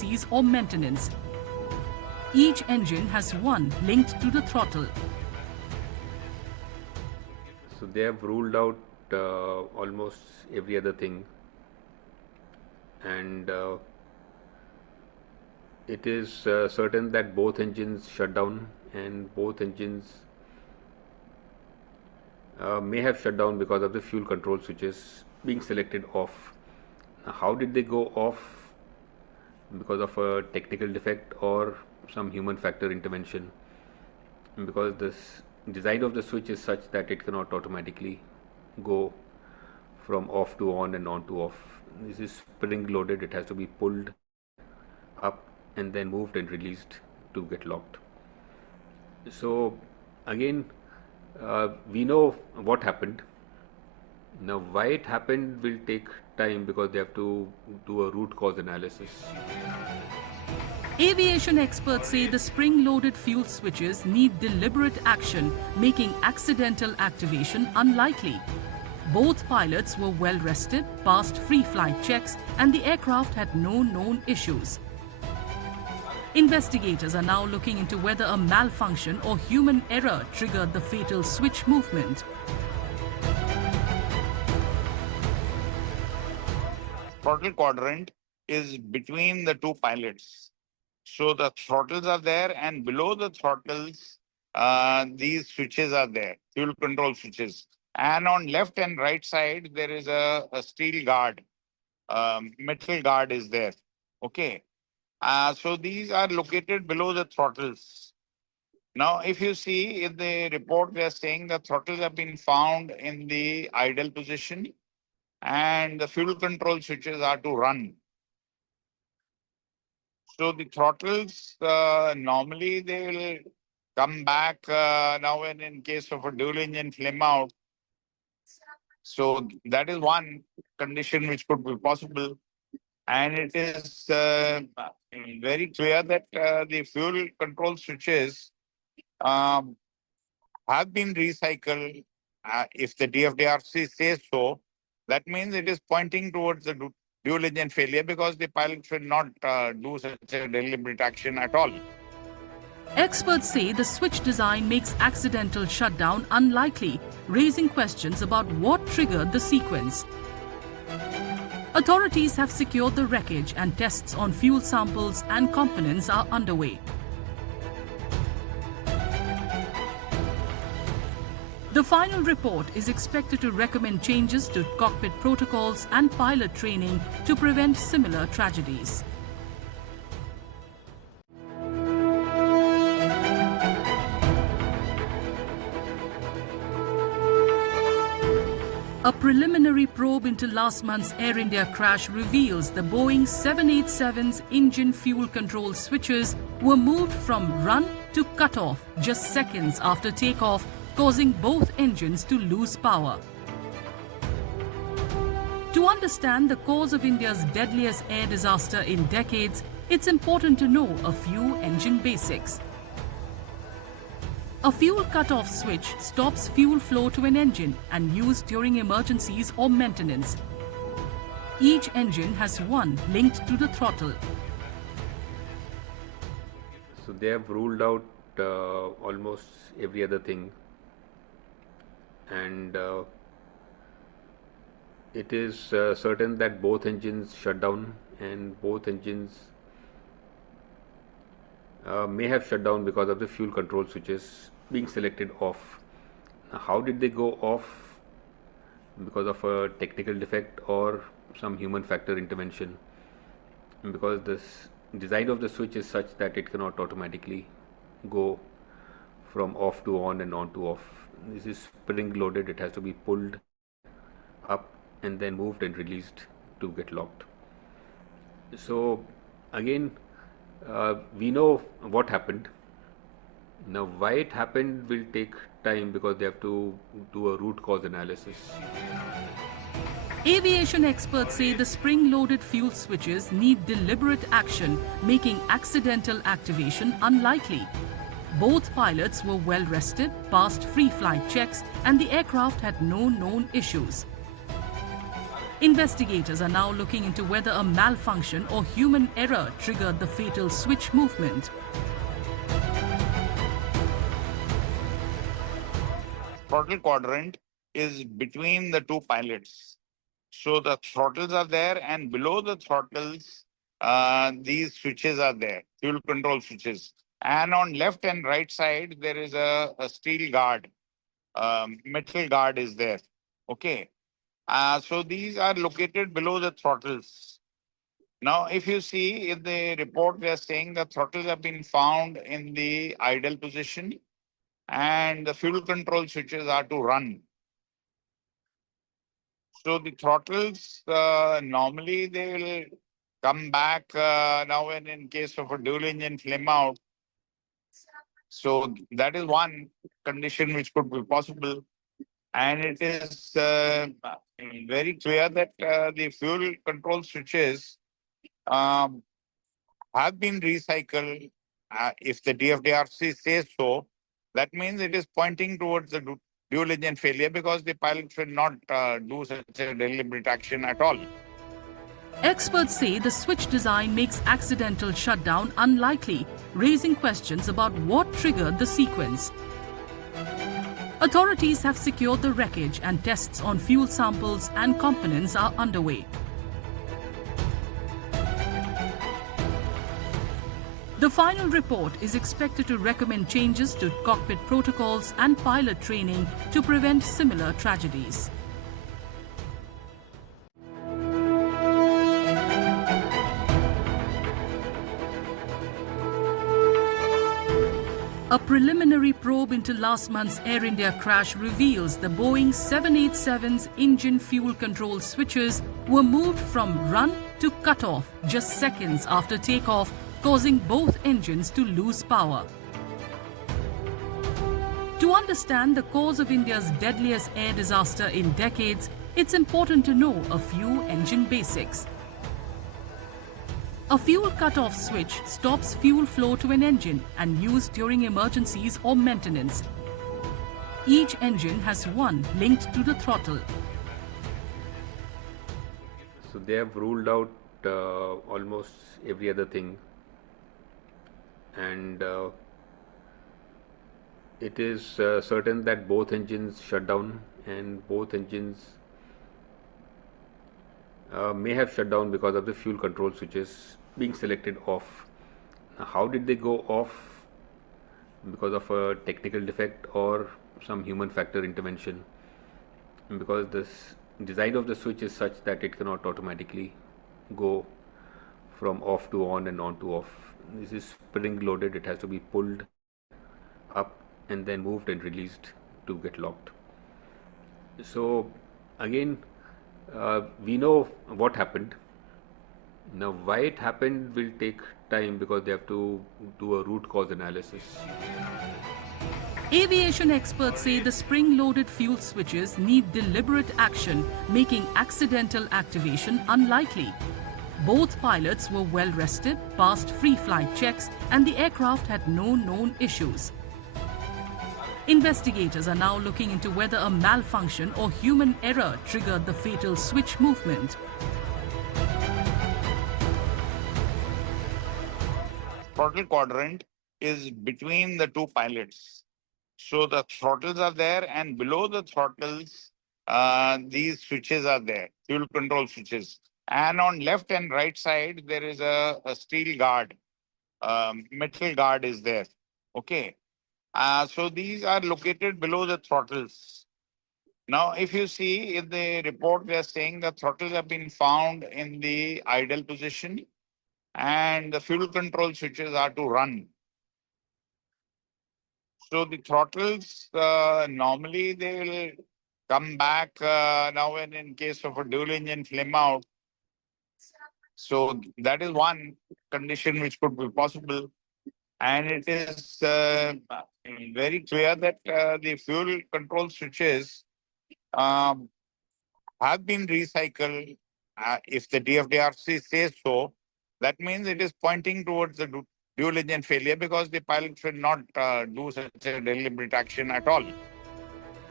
emergencies or maintenance. Each engine has one linked to the throttle. So they have ruled out almost every other thing, and it is certain that both engines shut down, and both engines may have shut down because of the fuel control switches being selected off. Now, how did they go off? Because of a technical defect or some human factor intervention? Because this design of the switch is such that it cannot automatically go from off to on and on to off. This is spring loaded. It has to be pulled up and then moved and released to get locked. So again, we know what happened. Now why it happened will take time because they have to do a root cause analysis. Aviation experts say the spring-loaded fuel switches need deliberate action, making accidental activation unlikely. Both pilots were well rested, passed free flight checks, and the aircraft had no known issues. Investigators are now looking into whether a malfunction or human error triggered the fatal switch movement. Throttle quadrant is between the two pilots. So the throttles are there, and below the throttles, these switches are there, fuel control switches. And on left and right side, there is a steel guard, metal guard is there. Okay. So these are located below the throttles. Now, if you see in the report, they are saying the throttles have been found in the idle position and the fuel control switches are to run. So the throttles, normally they will come back now and in case of a dual engine flame out. So that is one condition which could be possible. And it is very clear that the fuel control switches have been recycled. If the DFDRC says so, that means it is pointing towards the dual engine failure because the pilot should not do such a deliberate action at all. Experts say the switch design makes accidental shutdown unlikely, raising questions about what triggered the sequence. Authorities have secured the wreckage and tests on fuel samples and components are underway. The final report is expected to recommend changes to cockpit protocols and pilot training to prevent similar tragedies. A preliminary probe into last month's Air India crash reveals the Boeing 787's engine fuel control switches were moved from run to cutoff just seconds after takeoff, causing both engines to lose power. To understand the cause of India's deadliest air disaster in decades, it's important to know a few engine basics. A fuel cutoff switch stops fuel flow to an engine and used during emergencies or maintenance. Each engine has one linked to the throttle. So they have ruled out almost every other thing, and it is certain that both engines shut down, and both engines may have shut down because of the fuel control switches being selected off. Now, how did they go off? Because of a technical defect or some human factor intervention? Because this design of the switch is such that it cannot automatically go from off to on and on to off. This is spring loaded. It has to be pulled up and then moved and released to get locked. So again, we know what happened. Now why it happened will take time because they have to do a root cause analysis. Aviation experts say the spring-loaded fuel switches need deliberate action, making accidental activation unlikely. Both pilots were well rested, passed free flight checks, and the aircraft had no known issues. Investigators are now looking into whether a malfunction or human error triggered the fatal switch movement. Throttle quadrant is between the two pilots. So the throttles are there, and below the throttles, these switches are there, fuel control switches. And on left and right side, there is a steel guard, metal guard is there. Okay. So these are located below the throttles. Now, if you see in the report, they are saying the throttles have been found in the idle position and the fuel control switches are to run. So the throttles, normally they will come back now and in case of a dual engine flame out. So that is one condition which could be possible. And it is very clear that the fuel control switches um, have been recycled. If the DFDRC says so, that means it is pointing towards the dual engine failure because the pilot should not do such a deliberate action at all. Experts say the switch design makes accidental shutdown unlikely, raising questions about what triggered the sequence. Authorities have secured the wreckage and tests on fuel samples and components are underway. The final report is expected to recommend changes to cockpit protocols and pilot training to prevent similar tragedies. A preliminary probe into last month's Air India crash reveals the Boeing 787's engine fuel control switches were moved from run to cutoff just seconds after takeoff, causing both engines to lose power. To understand the cause of India's deadliest air disaster in decades, it's important to know a few engine basics. A fuel cutoff switch stops fuel flow to an engine and used during emergencies or maintenance. Each engine has one linked to the throttle. So they have ruled out almost every other thing, and it is certain that both engines shut down, and both engines may have shut down because of the fuel control switches being selected off. Now, how did they go off? Because of a technical defect or some human factor intervention, because this design of the switch is such that it cannot automatically go from off to on and on to off. This is spring loaded, it has to be pulled up and then moved and released to get locked. So again, we know what happened. Now why it happened will take time because they have to do a root cause analysis. Aviation experts say the spring-loaded fuel switches need deliberate action, making accidental activation unlikely. Both pilots were well rested, passed free flight checks, and the aircraft had no known issues. Investigators are now looking into whether a malfunction or human error triggered the fatal switch movement. Throttle quadrant is between the two pilots. So the throttles are there, and below the throttles, these switches are there, fuel control switches. And on left and right side, there is a steel guard, metal guard is there. Okay. So these are located below the throttles. Now, if you see in the report, they are saying the throttles have been found in the idle position and the fuel control switches are to run. So the throttles, normally they will come back now and in case of a dual engine flame out. So that is one condition which could be possible. And it is very clear that the fuel control switches have been recycled. If the DFDRC says so, that means it is pointing towards the dual engine failure because the pilot should not do such a deliberate action at all.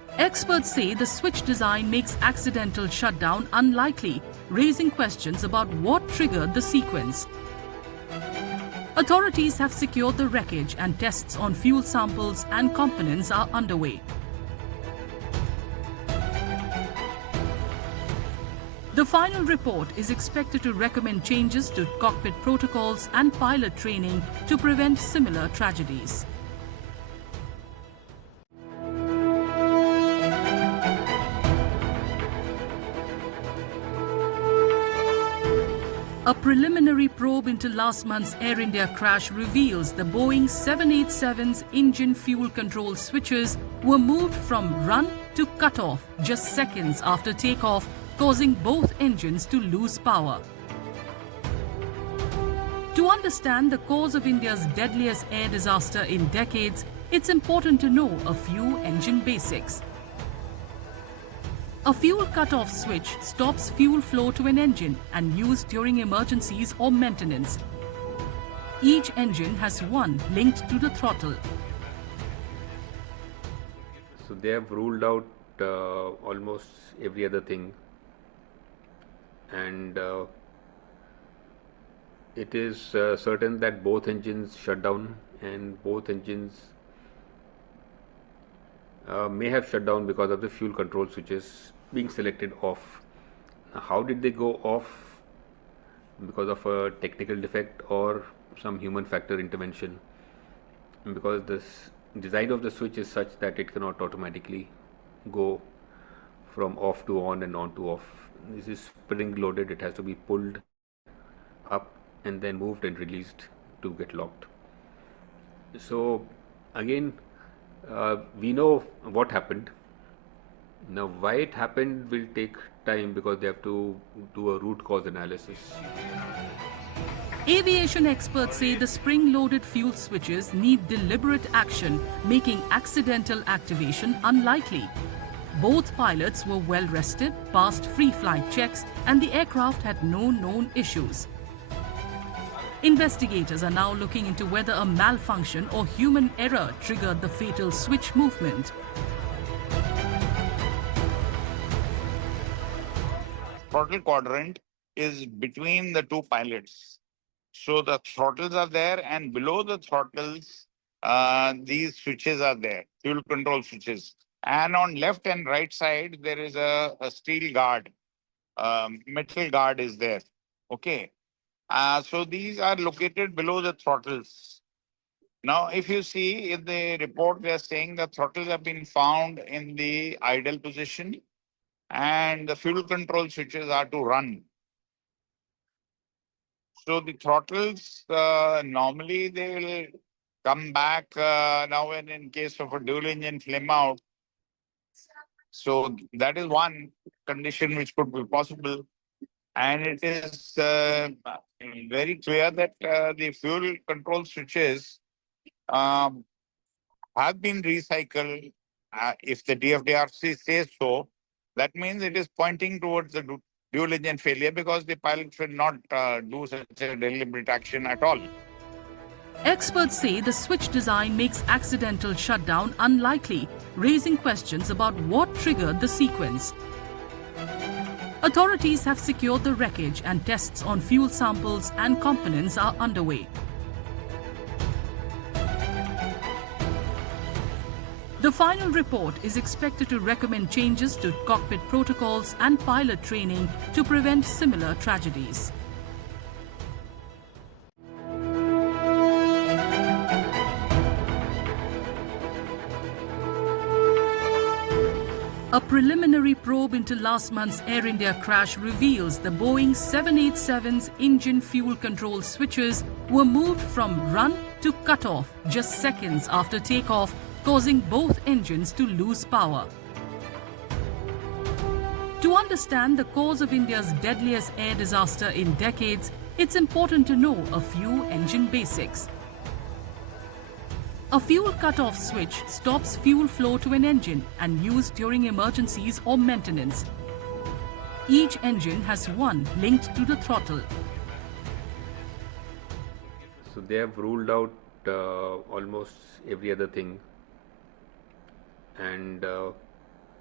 Experts say the switch design makes accidental shutdown unlikely, raising questions about what triggered the sequence. Authorities have secured the wreckage and tests on fuel samples and components are underway. The final report is expected to recommend changes to cockpit protocols and pilot training to prevent similar tragedies. A preliminary probe into last month's Air India crash reveals the Boeing 787's engine fuel control switches were moved from run to cutoff just seconds after takeoff, causing both engines to lose power. To understand the cause of India's deadliest air disaster in decades, it's important to know a few engine basics. A fuel cutoff switch stops fuel flow to an engine and used during emergencies or maintenance. Each engine has one linked to the throttle. So they have ruled out almost every other thing, and it is certain that both engines shut down, and both engines may have shut down because of the fuel control switches being selected off. Now, how did they go off? Because of a technical defect or some human factor intervention, because this design of the switch is such that it cannot automatically go from off to on and on to off. This is spring loaded, it has to be pulled up and then moved and released to get locked. So again, we know what happened. Now why it happened will take time because they have to do a root cause analysis. Aviation experts say the spring-loaded fuel switches need deliberate action, making accidental activation unlikely. Both pilots were well rested, passed free flight checks, and the aircraft had no known issues. Investigators are now looking into whether a malfunction or human error triggered the fatal switch movement. Throttle quadrant is between the two pilots. So the throttles are there, and below the throttles, these switches are there, fuel control switches. And on left and right side, there is a steel guard, metal guard is there. Okay. So these are located below the throttles. Now, if you see in the report, they are saying the throttles have been found in the idle position and the fuel control switches are to run. So the throttles, normally they will come back now and in case of a dual engine flame out. So that is one condition which could be possible. And it is very clear that the fuel control switches have been recycled. If the DFDRC says so, that means it is pointing towards the dual engine failure because the pilots will not do such a deliberate action at all. Experts say the switch design makes accidental shutdown unlikely, raising questions about what triggered the sequence. Authorities have secured the wreckage and tests on fuel samples and components are underway. The final report is expected to recommend changes to cockpit protocols and pilot training to prevent similar tragedies. A preliminary probe into last month's Air India crash reveals the Boeing 787's engine fuel control switches were moved from run to cutoff just seconds after takeoff, causing both engines to lose power. To understand the cause of India's deadliest air disaster in decades, it's important to know a few engine basics. A fuel cutoff switch stops fuel flow to an engine and used during emergencies or maintenance. Each engine has one linked to the throttle. So they have ruled out almost every other thing, and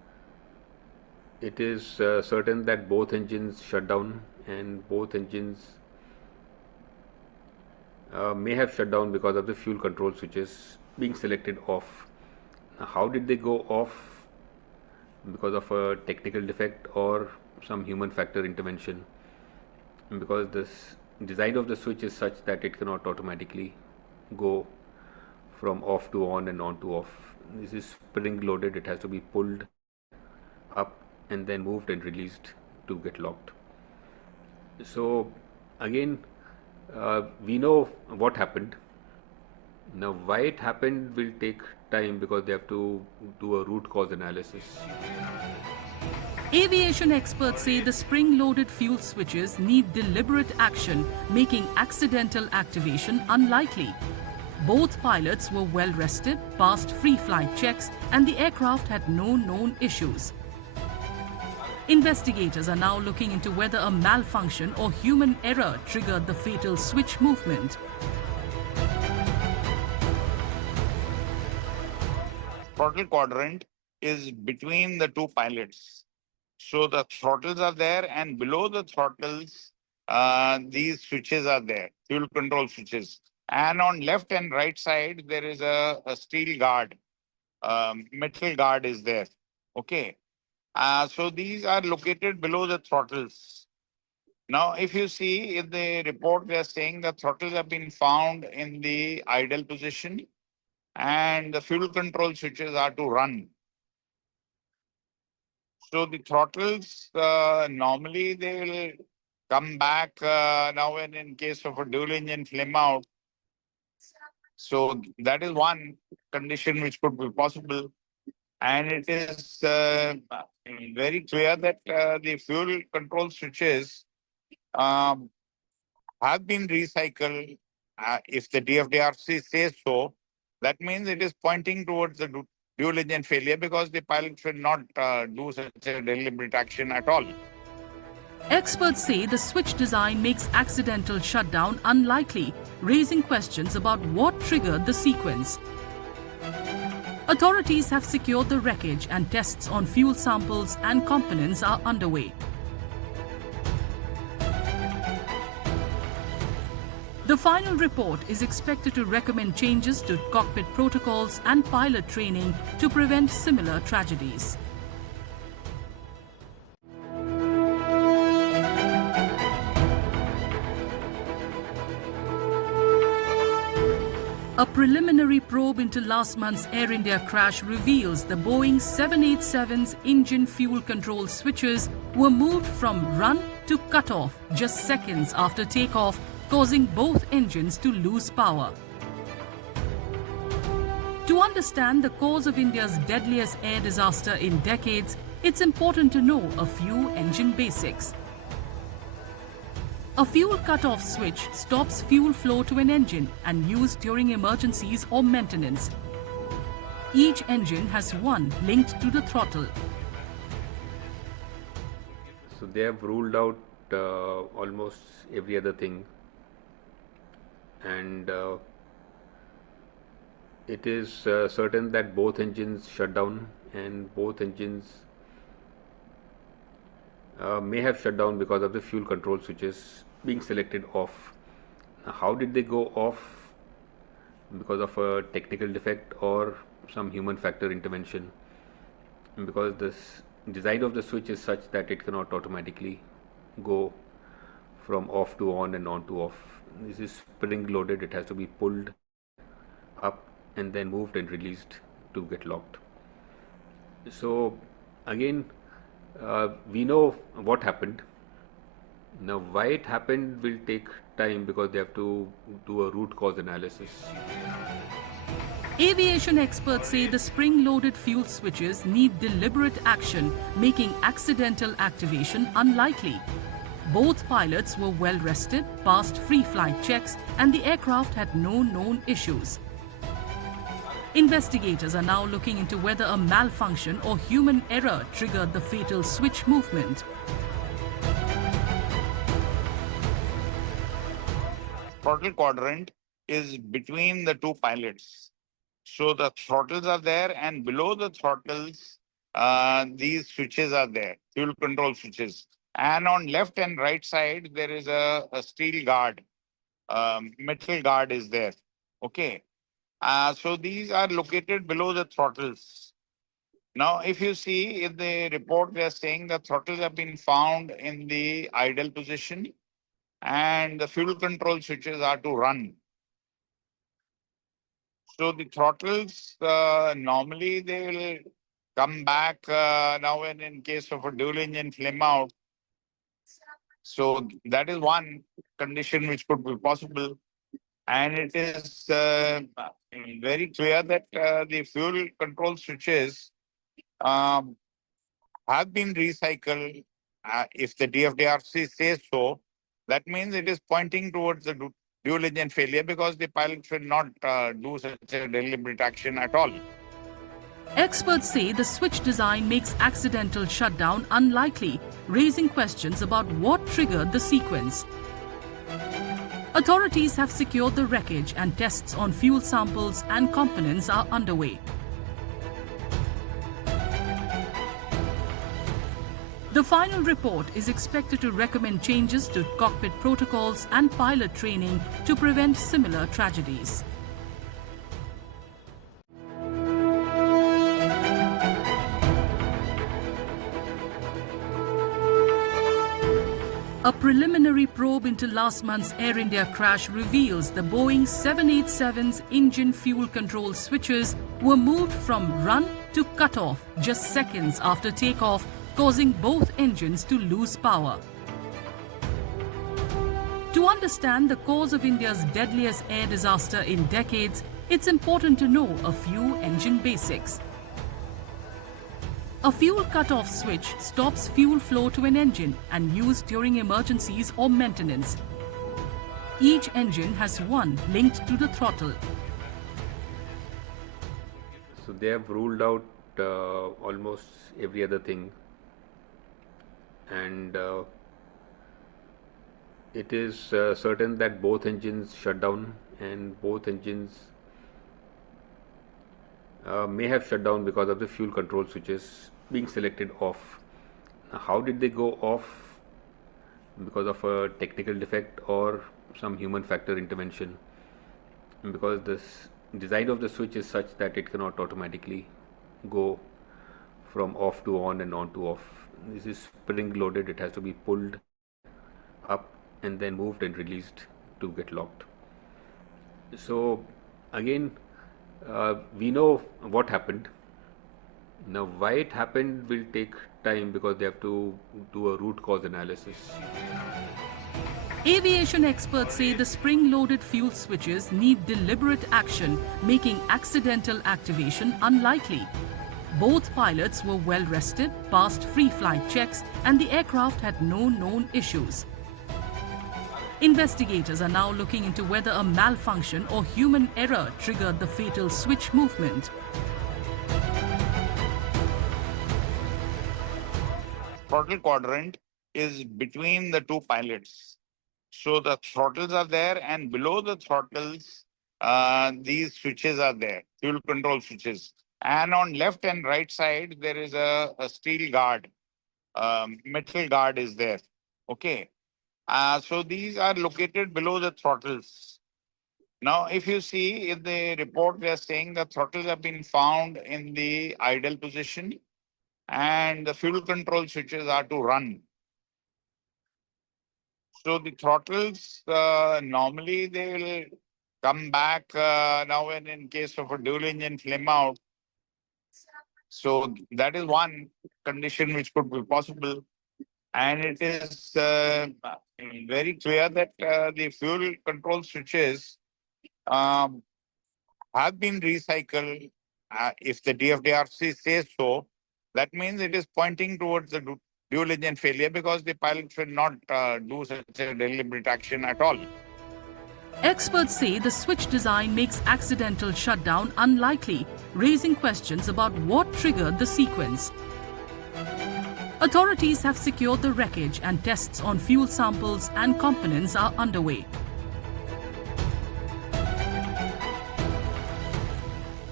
it is certain that both engines shut down, and both engines may have shut down because of the fuel control switches being selected off. Now, how did they go off? Because of a technical defect or some human factor intervention? Because this design of the switch is such that it cannot automatically go from off to on and on to off. This is spring loaded, it has to be pulled up and then moved and released to get locked. So again, we know what happened. Now why it happened will take time because they have to do a root cause analysis. Aviation experts say the spring-loaded fuel switches need deliberate action, making accidental activation unlikely. Both pilots were well rested, passed free flight checks, and the aircraft had no known issues. Investigators are now looking into whether a malfunction or human error triggered the fatal switch movement. Throttle quadrant is between the two pilots. So the throttles are there, and below the throttles, these switches are there, fuel control switches. And on left and right side, there is a steel guard, metal guard is there. Okay. So these are located below the throttles. Now, if you see in the report, they are saying the throttles have been found in the idle position and the fuel control switches are to run. So the throttles, normally they will come back now and in case of a dual engine flame out. So that is one condition which could be possible. And it is very clear that the fuel control switches um, have been recycled. If the DFDRC says so, that means it is pointing towards the dual engine failure because the pilot should not do such a deliberate action at all. Experts say the switch design makes accidental shutdown unlikely, raising questions about what triggered the sequence. Authorities have secured the wreckage and tests on fuel samples and components are underway. The final report is expected to recommend changes to cockpit protocols and pilot training to prevent similar tragedies. A preliminary probe into last month's Air India crash reveals the Boeing 787's engine fuel control switches were moved from run to cutoff just seconds after takeoff, causing both engines to lose power. To understand the cause of India's deadliest air disaster in decades, it's important to know a few engine basics. A fuel cut-off switch stops fuel flow to an engine and used during emergencies or maintenance. Each engine has one linked to the throttle. So they have ruled out almost every other thing, and it is certain that both engines shut down, and both engines may have shut down because of the fuel control switches being selected off. Now, how did they go off? Because of a technical defect or some human factor intervention? Because this design of the switch is such that it cannot automatically go from off to on and on to off. This is spring loaded, it has to be pulled up and then moved and released to get locked. So again, we know what happened. Now why it happened will take time because they have to do a root cause analysis. Aviation experts say the spring-loaded fuel switches need deliberate action, making accidental activation unlikely. Both pilots were well rested, passed free flight checks, and the aircraft had no known issues. Investigators are now looking into whether a malfunction or human error triggered the fatal switch movement. Throttle quadrant is between the two pilots. So the throttles are there, and below the throttles, these switches are there, fuel control switches. And on left and right side, there is a steel guard, metal guard is there. Okay. So these are located below the throttles. Now, if you see in the report, they are saying the throttles have been found in the idle position and the fuel control switches are to run. So the throttles, normally they will come back now and in case of a dual engine flame out. So that is one condition which could be possible. And it is very clear that the fuel control switches um, have been recycled. If the DFDRC says so, that means it is pointing towards the dual engine failure because the pilot should not do such a deliberate action at all. Experts say the switch design makes accidental shutdown unlikely, raising questions about what triggered the sequence. Authorities have secured the wreckage and tests on fuel samples and components are underway. The final report is expected to recommend changes to cockpit protocols and pilot training to prevent similar tragedies. A preliminary probe into last month's Air India crash reveals the Boeing 787's engine fuel control switches were moved from run to cutoff just seconds after takeoff, causing both engines to lose power. To understand the cause of India's deadliest air disaster in decades, it's important to know a few engine basics. A fuel cutoff switch stops fuel flow to an engine and used during emergencies or maintenance. Each engine has one linked to the throttle. So they have ruled out almost every other thing, and it is certain that both engines shut down, and both engines may have shut down because of the fuel control switches being selected off. Now, how did they go off? Because of a technical defect or some human factor intervention, because this design of the switch is such that it cannot automatically go from off to on and on to off. This is spring loaded, it has to be pulled up and then moved and released to get locked. So again, we know what happened. Now why it happened will take time because they have to do a root cause analysis. Aviation experts say the spring-loaded fuel switches need deliberate action, making accidental activation unlikely. Both pilots were well rested, passed free flight checks, and the aircraft had no known issues. Investigators are now looking into whether a malfunction or human error triggered the fatal switch movement. Throttle quadrant is between the two pilots. So the throttles are there, and below the throttles, these switches are there, fuel control switches. And on left and right side, there is a steel guard, metal guard is there. Okay. So these are located below the throttles. Now, if you see in the report, they are saying the throttles have been found in the idle position and the fuel control switches are to run. So the throttles, normally they will come back now and in case of a dual engine flame out. So that is one condition which could be possible. And it is very clear that the fuel control switches have been recycled. If the DFDRC says so, that means it is pointing towards the dual engine failure because the pilot should not do such a deliberate action at all. Experts say the switch design makes accidental shutdown unlikely, raising questions about what triggered the sequence. Authorities have secured the wreckage and tests on fuel samples and components are underway.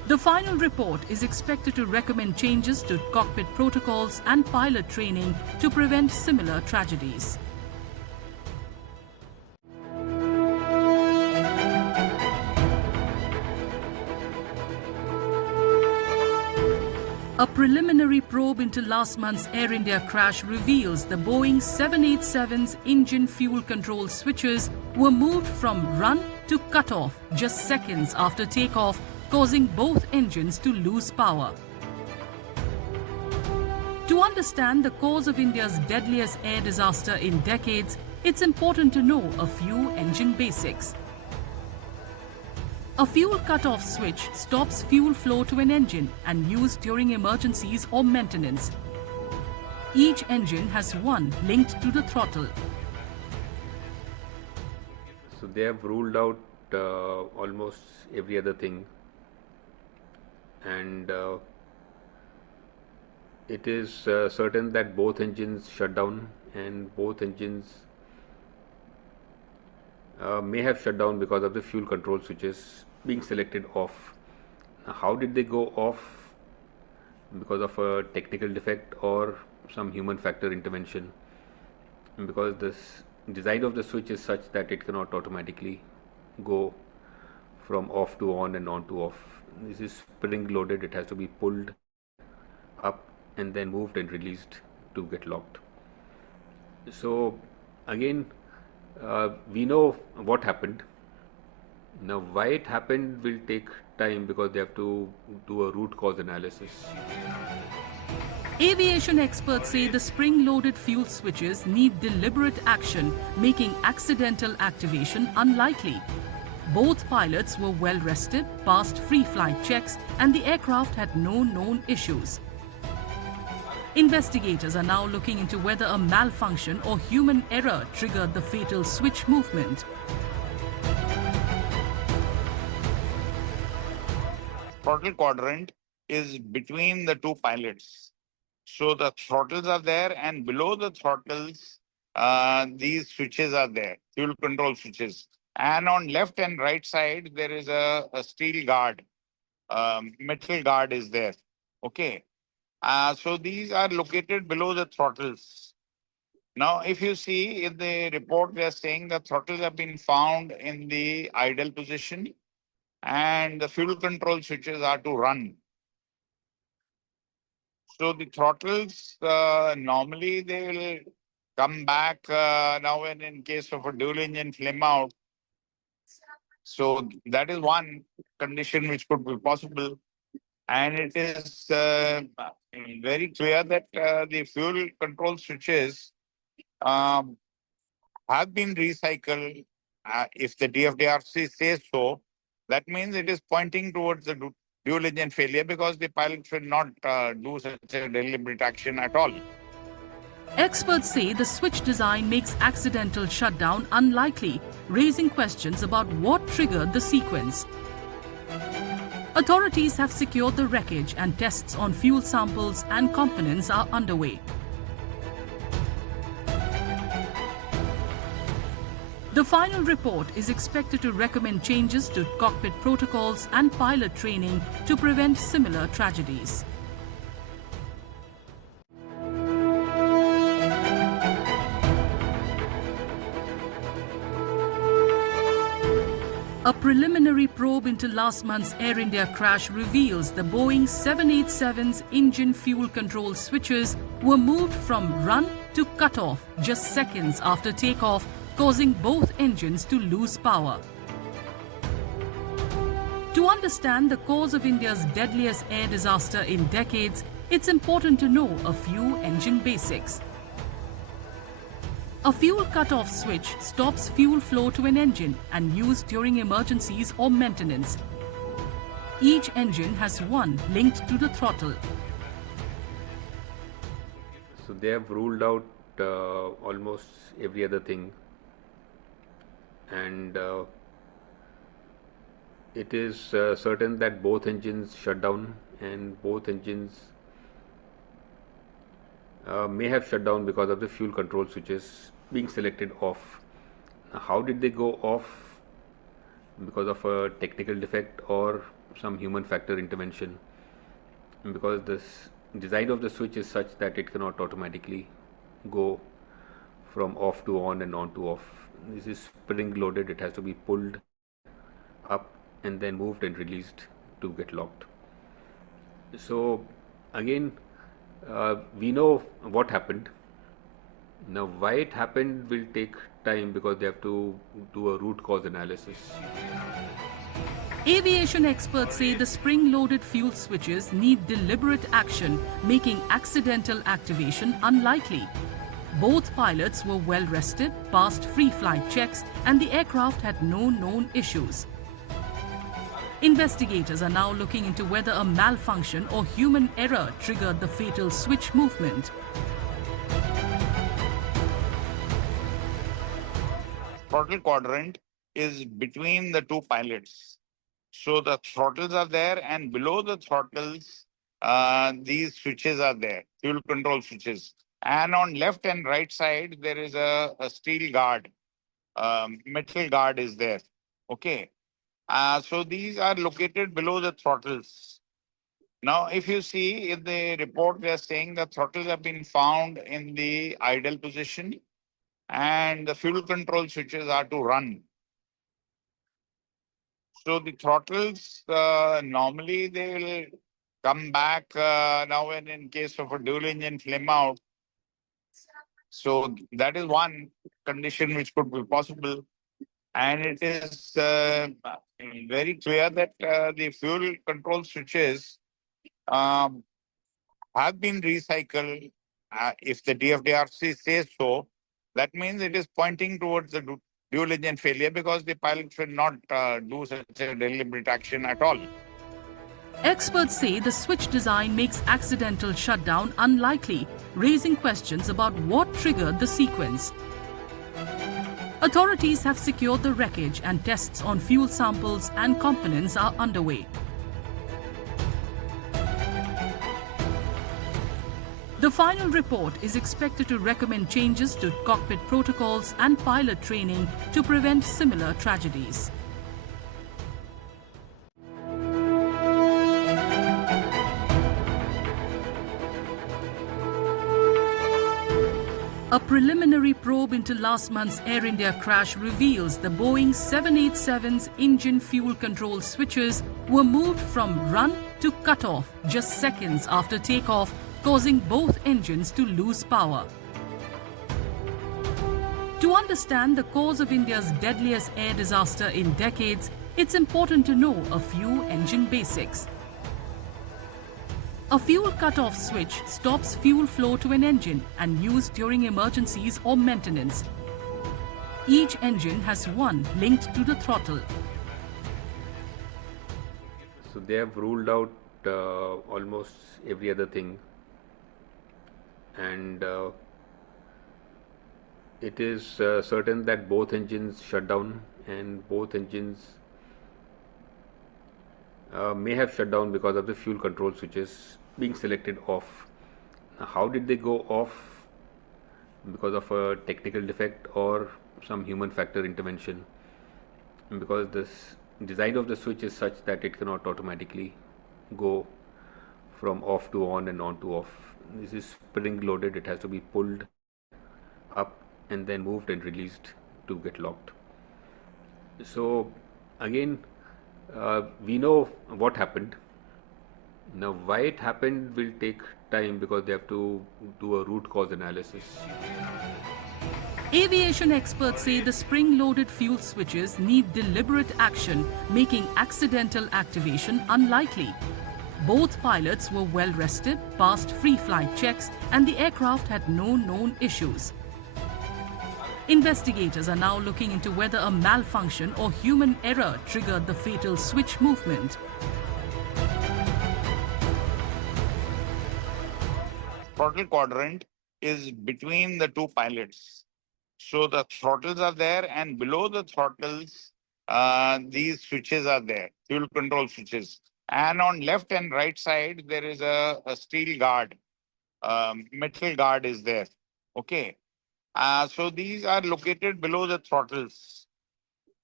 The final report is expected to recommend changes to cockpit protocols and pilot training to prevent similar tragedies. A preliminary probe into last month's Air India crash reveals the Boeing 787's engine fuel control switches were moved from run to cutoff just seconds after takeoff, causing both engines to lose power. To understand the cause of India's deadliest air disaster in decades, it's important to know a few engine basics. A fuel cut-off switch stops fuel flow to an engine and used during emergencies or maintenance. Each engine has one linked to the throttle. So they have ruled out almost every other thing, and it is certain that both engines shut down, and both engines may have shut down because of the fuel control switches being selected off. Now, how did they go off? Because of a technical defect or some human factor intervention, because this design of the switch is such that it cannot automatically go from off to on and on to off. This is spring loaded, it has to be pulled up and then moved and released to get locked. So again, we know what happened. Now why it happened will take time, because they have to do a root cause analysis. Aviation experts say the spring-loaded fuel switches need deliberate action, making accidental activation unlikely. Both pilots were well rested, passed free flight checks, and the aircraft had no known issues. Investigators are now looking into whether a malfunction or human error triggered the fatal switch movement. Throttle quadrant is between the two pilots. So the throttles are there, and below the throttles, these switches are there, fuel control switches. And on left and right side, there is a steel guard, metal guard is there. Okay. So these are located below the throttles. Now, if you see in the report, they are saying the throttles have been found in the idle position, and the fuel control switches are to run. So the throttles, normally they will come back now and in case of a dual engine flame out. So that is one condition which could be possible. And it is very clear that the fuel control switches have been recycled. If the DFDRC says so, that means it is pointing towards the dual engine failure, because the pilot should not do such a deliberate action at all. Experts say the switch design makes accidental shutdown unlikely, raising questions about what triggered the sequence. Authorities have secured the wreckage, and tests on fuel samples and components are underway. The final report is expected to recommend changes to cockpit protocols and pilot training to prevent similar tragedies. A preliminary probe into last month's Air India crash reveals the Boeing 787's engine fuel control switches were moved from run to cutoff just seconds after takeoff, causing both engines to lose power. To understand the cause of India's deadliest air disaster in decades, it's important to know a few engine basics. A fuel cut-off switch stops fuel flow to an engine and used during emergencies or maintenance. Each engine has one linked to the throttle. So they have ruled out almost every other thing, and it is certain that both engines shut down, and both engines may have shut down because of the fuel control switches being selected off. Now, how did they go off? Because of a technical defect or some human factor intervention, because this design of the switch is such that it cannot automatically go from off to on and on to off. This is spring loaded. It has to be pulled up and then moved and released to get locked. So again, we know what happened. Now why it happened will take time, because they have to do a root cause analysis. Aviation experts say the spring-loaded fuel switches need deliberate action, making accidental activation unlikely. Both pilots were well rested, passed free flight checks, and the aircraft had no known issues. Investigators are now looking into whether a malfunction or human error triggered the fatal switch movement. Throttle quadrant is between the two pilots. So the throttles are there, and below the throttles, these switches are there, fuel control switches. And on left and right side, there is a steel guard, metal guard is there. Okay. So these are located below the throttles. Now, if you see in the report, they are saying the throttles have been found in the idle position and the fuel control switches are to run. So the throttles, normally they will come back now and in case of a dual engine flame out. So that is one condition which could be possible. And it is very clear that the fuel control switches have been recycled. If the DFDRC says so, that means it is pointing towards the dual engine failure, because the pilot should not do such a deliberate action at all. Experts say the switch design makes accidental shutdown unlikely, raising questions about what triggered the sequence. Authorities have secured the wreckage and tests on fuel samples and components are underway. The final report is expected to recommend changes to cockpit protocols and pilot training to prevent similar tragedies. A preliminary probe into last month's Air India crash reveals the Boeing 787's engine fuel control switches were moved from run to cutoff just seconds after takeoff, causing both engines to lose power. To understand the cause of India's deadliest air disaster in decades, it's important to know a few engine basics. A fuel cutoff switch stops fuel flow to an engine and used during emergencies or maintenance. Each engine has one linked to the throttle. So they have ruled out almost every other thing, and it is certain that both engines shut down, and both engines may have shut down because of the fuel control switches being selected off. Now, how did they go off? Because of a technical defect or some human factor intervention, because this design of the switch is such that it cannot automatically go from off to on and on to off. This is spring loaded. It has to be pulled up and then moved and released to get locked. So again, we know what happened. Now why it happened will take time, because they have to do a root cause analysis. Aviation experts say the spring-loaded fuel switches need deliberate action, making accidental activation unlikely. Both pilots were well rested, passed free flight checks, and the aircraft had no known issues. Investigators are now looking into whether a malfunction or human error triggered the fatal switch movement. Throttle quadrant is between the two pilots. So the throttles are there, and below the throttles, these switches are there, fuel control switches. And on left and right side, there is a steel guard, metal guard is there. Okay. So these are located below the throttles.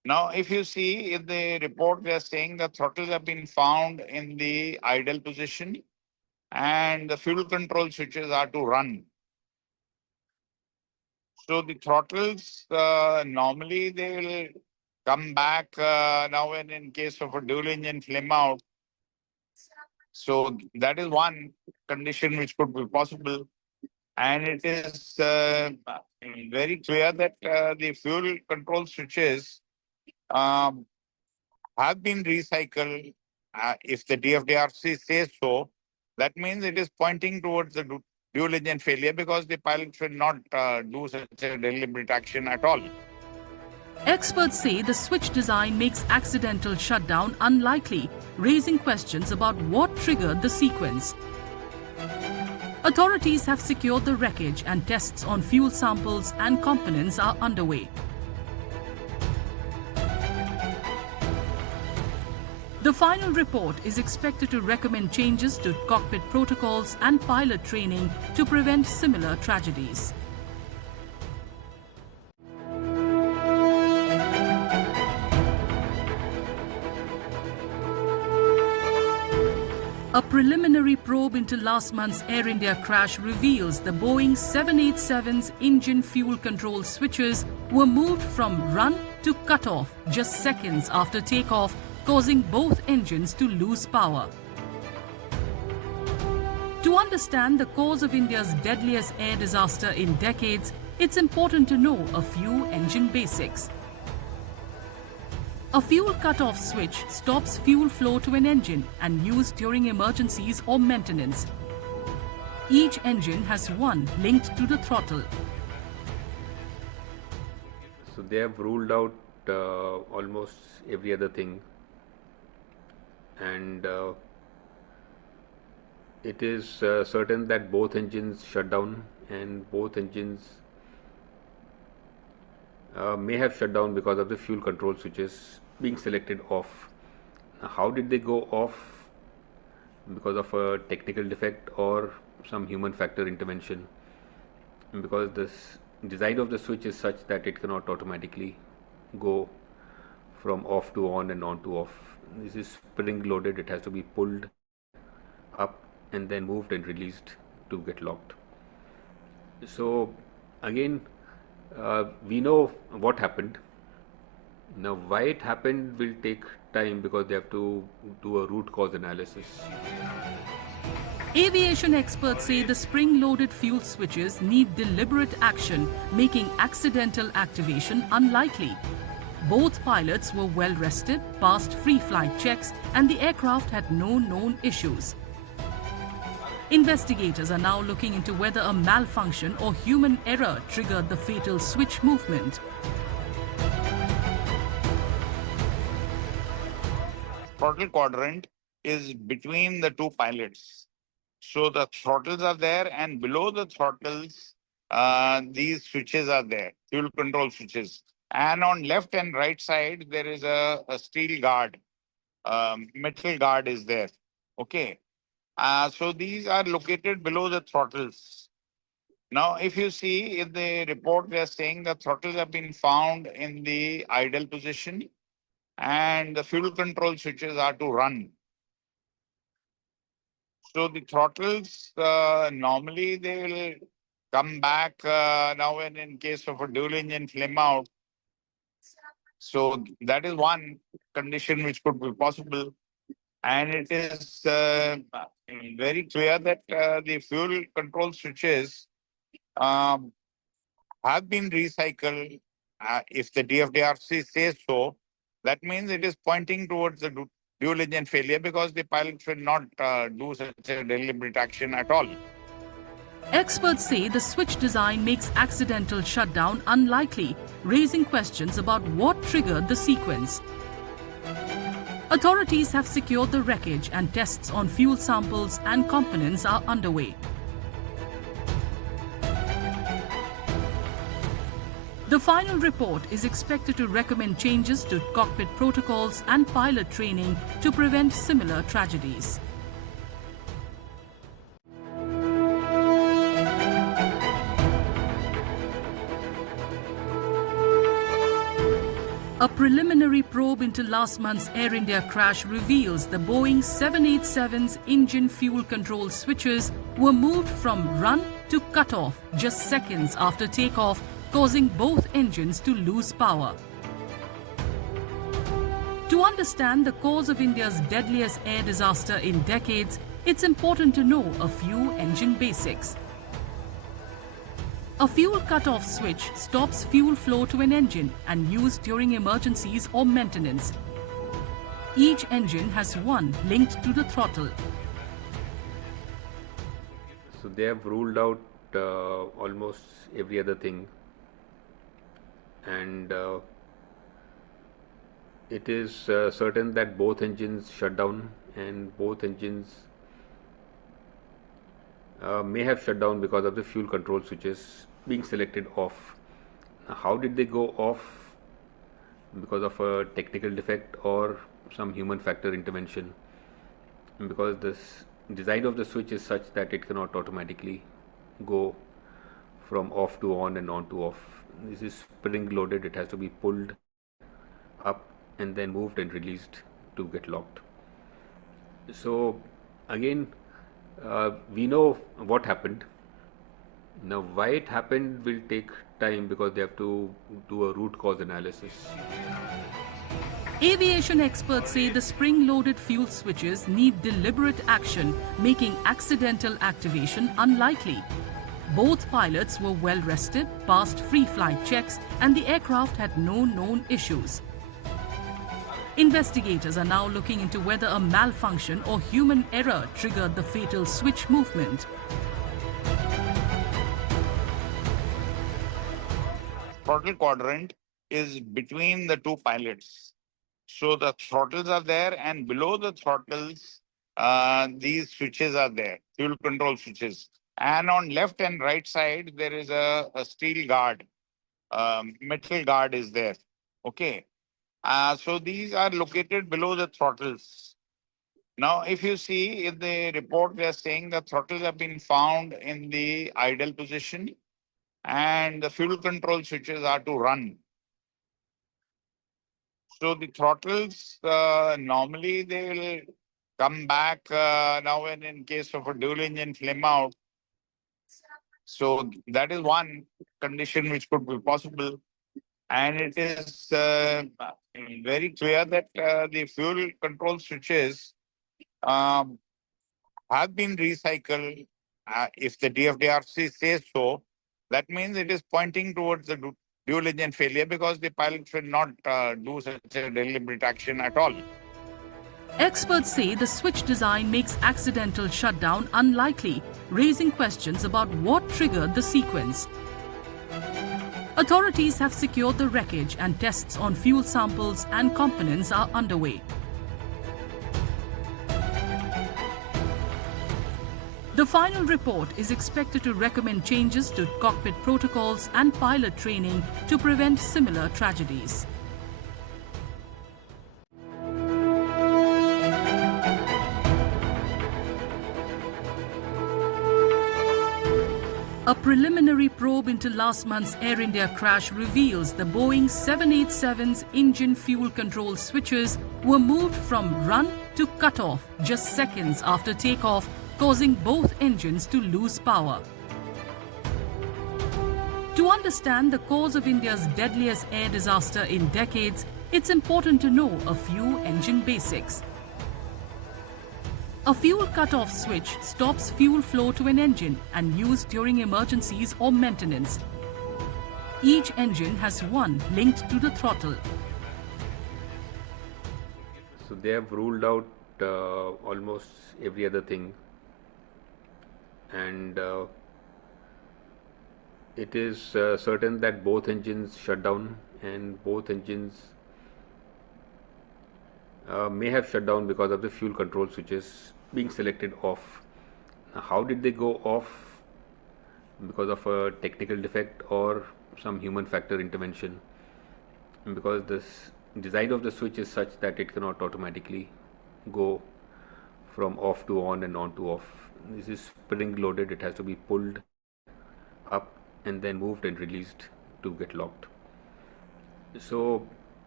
Now, if you see in the report, they are saying the throttles have been found in the idle position and the fuel control switches are to run. So the throttles, normally they will come back now and in case of a dual engine flame out. So that is one condition which could be possible. And it is very clear that the fuel control switches um, have been recycled. If the DFDRC says so, that means it is pointing towards the dual engine failure because the pilot should not do such a deliberate action at all. Experts say the switch design makes accidental shutdown unlikely, raising questions about what triggered the sequence. Authorities have secured the wreckage and tests on fuel samples and components are underway. The final report is expected to recommend changes to cockpit protocols and pilot training to prevent similar tragedies. A preliminary probe into last month's Air India crash reveals the Boeing 787's engine fuel control switches were moved from run to cutoff just seconds after takeoff, causing both engines to lose power. To understand the cause of India's deadliest air disaster in decades, it's important to know a few engine basics. A fuel cut-off switch stops fuel flow to an engine and used during emergencies or maintenance. Each engine has one linked to the throttle. So they have ruled out almost every other thing, and it is certain that both engines shut down, and both engines may have shut down because of the fuel control switches being selected off. Now, how did they go off? Because of a technical defect or some human factor intervention, because this design of the switch is such that it cannot automatically go from off to on and on to off. This is spring loaded, it has to be pulled up and then moved and released to get locked. So again, we know what happened. Now why it happened will take time because they have to do a root cause analysis. Aviation experts say the spring-loaded fuel switches need deliberate action, making accidental activation unlikely. Both pilots were well rested, passed free flight checks, and the aircraft had no known issues. Investigators are now looking into whether a malfunction or human error triggered the fatal switch movement. Throttle quadrant is between the two pilots. So the throttles are there, and below the throttles, these switches are there, fuel control switches. And on left and right side, there is a steel guard, metal guard is there. Okay. So these are located below the throttles. Now, if you see in the report, they are saying the throttles have been found in the idle position and the fuel control switches are to run. So the throttles, normally they will come back now and in case of a dual engine flame out. So that is one condition which could be possible. And it is very clear that the fuel control switches have been recycled. If the DFDRC says so, that means it is pointing towards the dual engine failure because the pilot should not do such a deliberate action at all. Experts say the switch design makes accidental shutdown unlikely, raising questions about what triggered the sequence. Authorities have secured the wreckage and tests on fuel samples and components are underway. The final report is expected to recommend changes to cockpit protocols and pilot training to prevent similar tragedies. A preliminary probe into last month's Air India crash reveals the Boeing 787's engine fuel control switches were moved from run to cutoff just seconds after takeoff, causing both engines to lose power. To understand the cause of India's deadliest air disaster in decades, it's important to know a few engine basics. A fuel cut-off switch stops fuel flow to an engine and used during emergencies or maintenance. Each engine has one linked to the throttle. So they have ruled out almost every other thing, and it is certain that both engines shut down, and both engines may have shut down because of the fuel control switches being selected off. Now, how did they go off? Because of a technical defect or some human factor intervention, because this design of the switch is such that it cannot automatically go from off to on and on to off. This is spring loaded. It has to be pulled up and then moved and released to get locked. So again, we know what happened. Now why it happened will take time, because they have to do a root cause analysis. Aviation experts say the spring-loaded fuel switches need deliberate action, making accidental activation unlikely. Both pilots were well rested, passed free flight checks, and the aircraft had no known issues. Investigators are now looking into whether a malfunction or human error triggered the fatal switch movement. Throttle quadrant is between the two pilots. So the throttles are there, and below the throttles, these switches are there, fuel control switches. And on left and right side, there is a steel guard, metal guard is there. Okay. So these are located below the throttles. Now, if you see in the report, they are saying the throttles have been found in the idle position, and the fuel control switches are to run. So the throttles, normally they will come back now and in case of a dual engine flame out. So that is one condition which could be possible. And it is very clear that the fuel control switches have been recycled. If the DFDRC says so, that means it is pointing towards the dual engine failure, because the pilot will not do such a deliberate action at all. Experts say the switch design makes accidental shutdown unlikely, raising questions about what triggered the sequence. Authorities have secured the wreckage, and tests on fuel samples and components are underway. The final report is expected to recommend changes to cockpit protocols and pilot training to prevent similar tragedies. A preliminary probe into last month's Air India crash reveals the Boeing 787's engine fuel control switches were moved from run to cutoff just seconds after takeoff, causing both engines to lose power. To understand the cause of India's deadliest air disaster in decades, it's important to know a few engine basics. A fuel cut-off switch stops fuel flow to an engine and used during emergencies or maintenance. Each engine has one linked to the throttle. So they have ruled out almost every other thing, and it is certain that both engines shut down, and both engines may have shut down because of the fuel control switches being selected off. Now, how did they go off? Because of a technical defect or some human factor intervention, because this design of the switch is such that it cannot automatically go from off to on and on to off. This is spring loaded. It has to be pulled up and then moved and released to get locked. So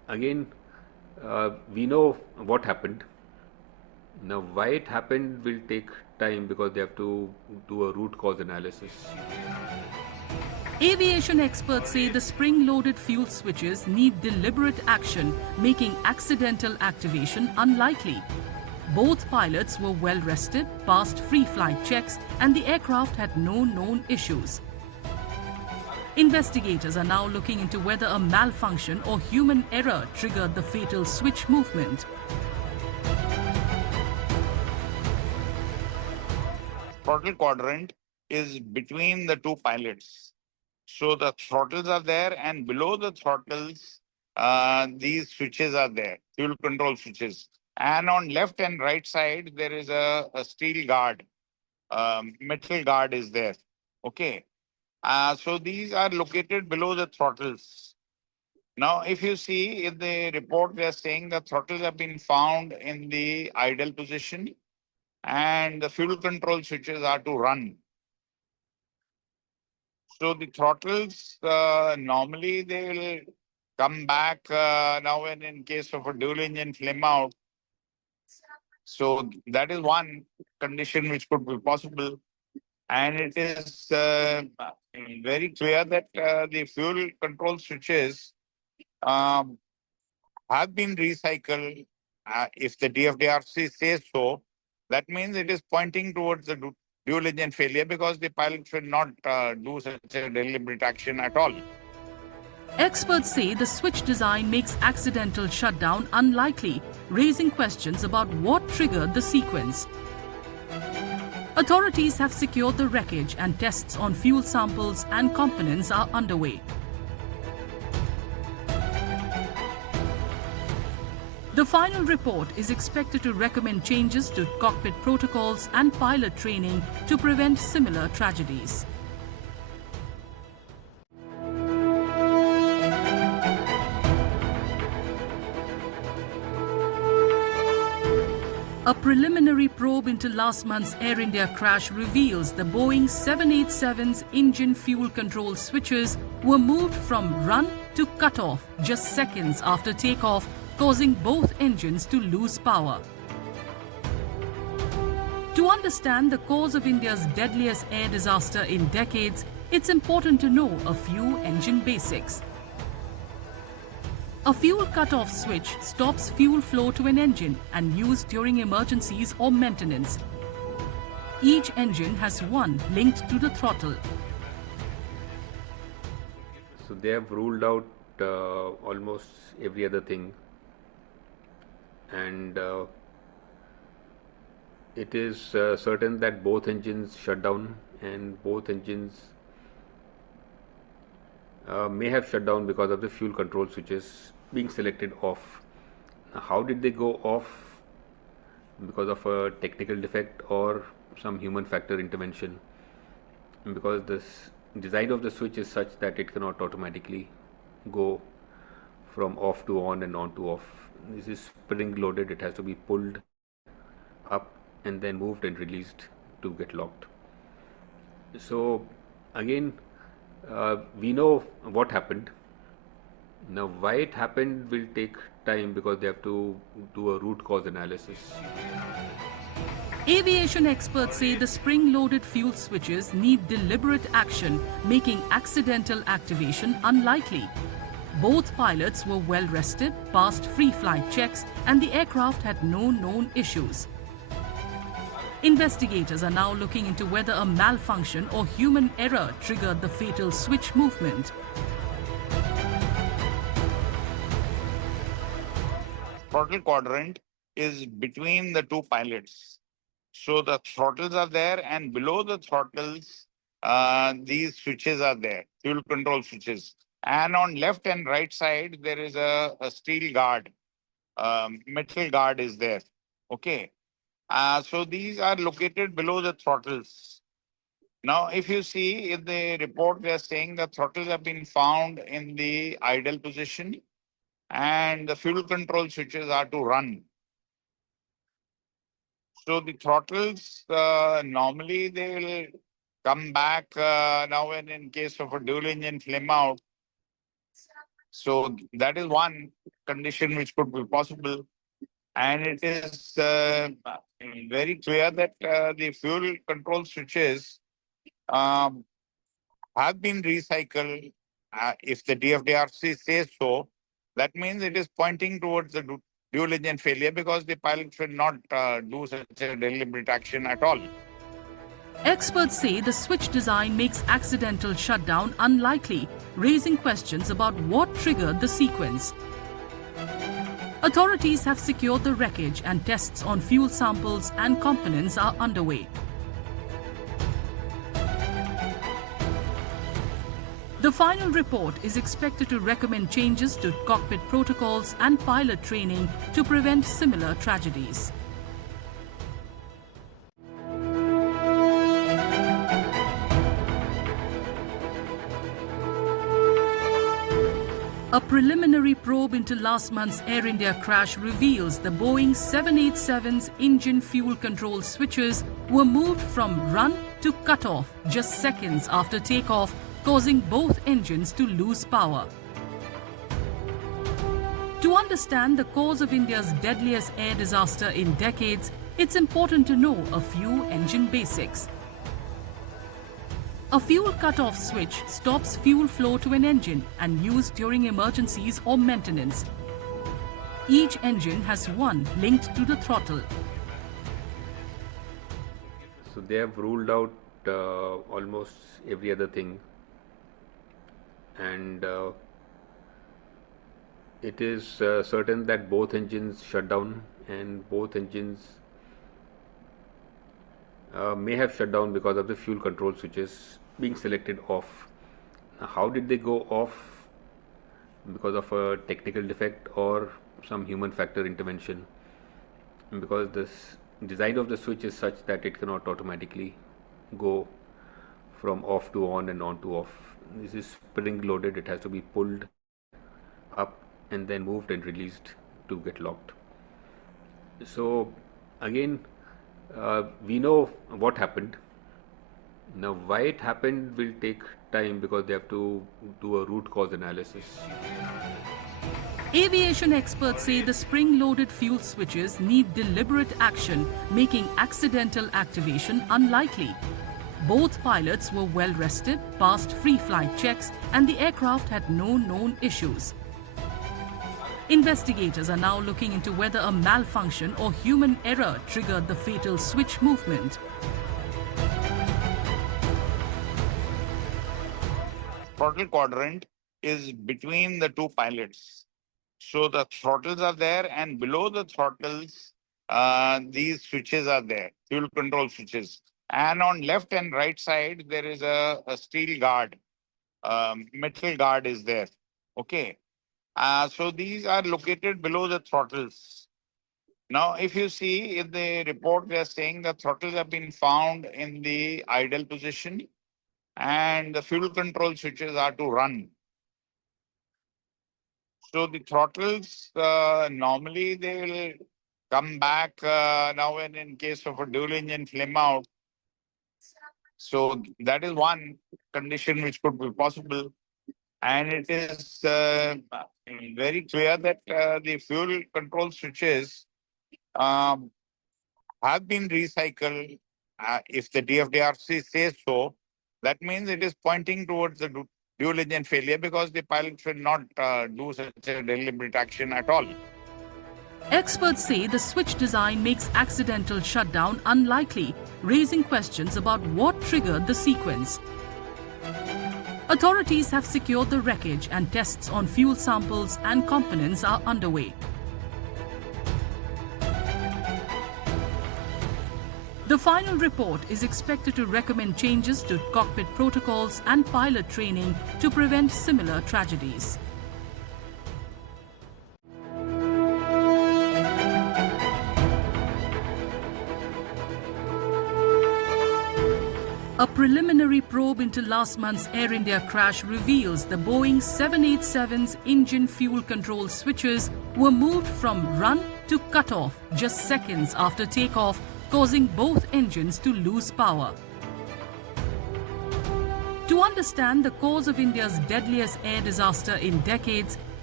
again, we know what happened. Now, why it happened will take time because they have to do a root cause analysis. Aviation experts say the spring-loaded fuel switches need deliberate action, making accidental activation unlikely. Both pilots were well rested, passed free flight checks, and the aircraft had no known issues. Investigators are now looking into whether a malfunction or human error triggered the fatal switch movement. Throttle quadrant is between the two pilots. So the throttles are there, and below the throttles, these switches are there, fuel control switches. And on left and right side, there is a steel guard, metal guard is there. Okay. So these are located below the throttles. Now, if you see in the report, they are saying the throttles have been found in the idle position and the fuel control switches are to run. So the throttles, normally they will come back now and in case of a dual engine flame out. So that is one condition which could be possible. And it is very clear that the fuel control switches um, have been recycled. If the DFDRC says so, that means it is pointing towards the dual engine failure because the pilot should not do such a deliberate action at all. Experts say the switch design makes accidental shutdown unlikely, raising questions about what triggered the sequence. Authorities have secured the wreckage and tests on fuel samples and components are underway. The final report is expected to recommend changes to cockpit protocols and pilot training to prevent similar tragedies. A preliminary probe into last month's Air India crash reveals the Boeing 787's engine fuel control switches were moved from run to cutoff just seconds after takeoff, causing both engines to lose power. To understand the cause of India's deadliest air disaster in decades, it's important to know a few engine basics. A fuel cut-off switch stops fuel flow to an engine and used during emergencies or maintenance. Each engine has one linked to the throttle. So they have ruled out almost every other thing, and it is certain that both engines shut down, and both engines may have shut down because of the fuel control switches being selected off. Now, how did they go off? Because of a technical defect or some human factor intervention, because this design of the switch is such that it cannot automatically go from off to on and on to off. This is spring loaded, it has to be pulled up and then moved and released to get locked. So again, we know what happened. Now, why it happened will take time because they have to do a root cause analysis. Aviation experts say the spring-loaded fuel switches need deliberate action, making accidental activation unlikely. Both pilots were well rested, passed free flight checks, and the aircraft had no known issues. Investigators are now looking into whether a malfunction or human error triggered the fatal switch movement. Throttle quadrant is between the two pilots. So the throttles are there, and below the throttles, these switches are there, fuel control switches. And on left and right side, there is a steel guard, metal guard is there. Okay. So these are located below the throttles. Now, if you see in the report, they are saying the throttles have been found in the idle position and the fuel control switches are to run. So the throttles, normally they will come back now and in case of a dual engine flame out. So that is one condition which could be possible. And it is very clear that the fuel control switches um, have been recycled. If the DFDRC says so, that means it is pointing towards the dual engine failure, because the pilot should not do such a deliberate action at all. Experts say the switch design makes accidental shutdown unlikely, raising questions about what triggered the sequence. Authorities have secured the wreckage and tests on fuel samples and components are underway. The final report is expected to recommend changes to cockpit protocols and pilot training to prevent similar tragedies. A preliminary probe into last month's Air India crash reveals the Boeing 787's engine fuel control switches were moved from run to cutoff just seconds after takeoff, causing both engines to lose power. To understand the cause of India's deadliest air disaster in decades, it's important to know a few engine basics. A fuel cutoff switch stops fuel flow to an engine and used during emergencies or maintenance. Each engine has one linked to the throttle. So they have ruled out almost every other thing, and it is certain that both engines shut down, and both engines may have shut down because of the fuel control switches being selected off. Now, how did they go off? Because of a technical defect or some human factor intervention? Because this design of the switch is such that it cannot automatically go from off to on and on to off. This is spring loaded. It has to be pulled up and then moved and released to get locked. So again, we know what happened. Now, why it happened will take time, because they have to do a root cause analysis. Aviation experts say the spring-loaded fuel switches need deliberate action, making accidental activation unlikely. Both pilots were well rested, passed free flight checks, and the aircraft had no known issues. Investigators are now looking into whether a malfunction or human error triggered the fatal switch movement. Throttle quadrant is between the two pilots. So the throttles are there, and below the throttles, these switches are there, fuel control switches. And on left and right side, there is a steel guard, metal guard is there. Okay. So these are located below the throttles. Now, if you see in the report, they are saying the throttles have been found in the idle position, and the fuel control switches are to run. So the throttles, normally they will come back now and in case of a dual engine flame out. So that is one condition which could be possible. And it is very clear that the fuel control switches have been recycled. If the DFDRC says so, that means it is pointing towards the dual engine failure, because the pilot should not do such a deliberate action at all. Experts say the switch design makes accidental shutdown unlikely, raising questions about what triggered the sequence. Authorities have secured the wreckage and tests on fuel samples and components are underway. The final report is expected to recommend changes to cockpit protocols and pilot training to prevent similar tragedies. A preliminary probe into last month's Air India crash reveals the Boeing 787's engine fuel control switches were moved from run to cutoff just seconds after takeoff, causing both engines to lose power. To understand the cause of India's deadliest air disaster in decades,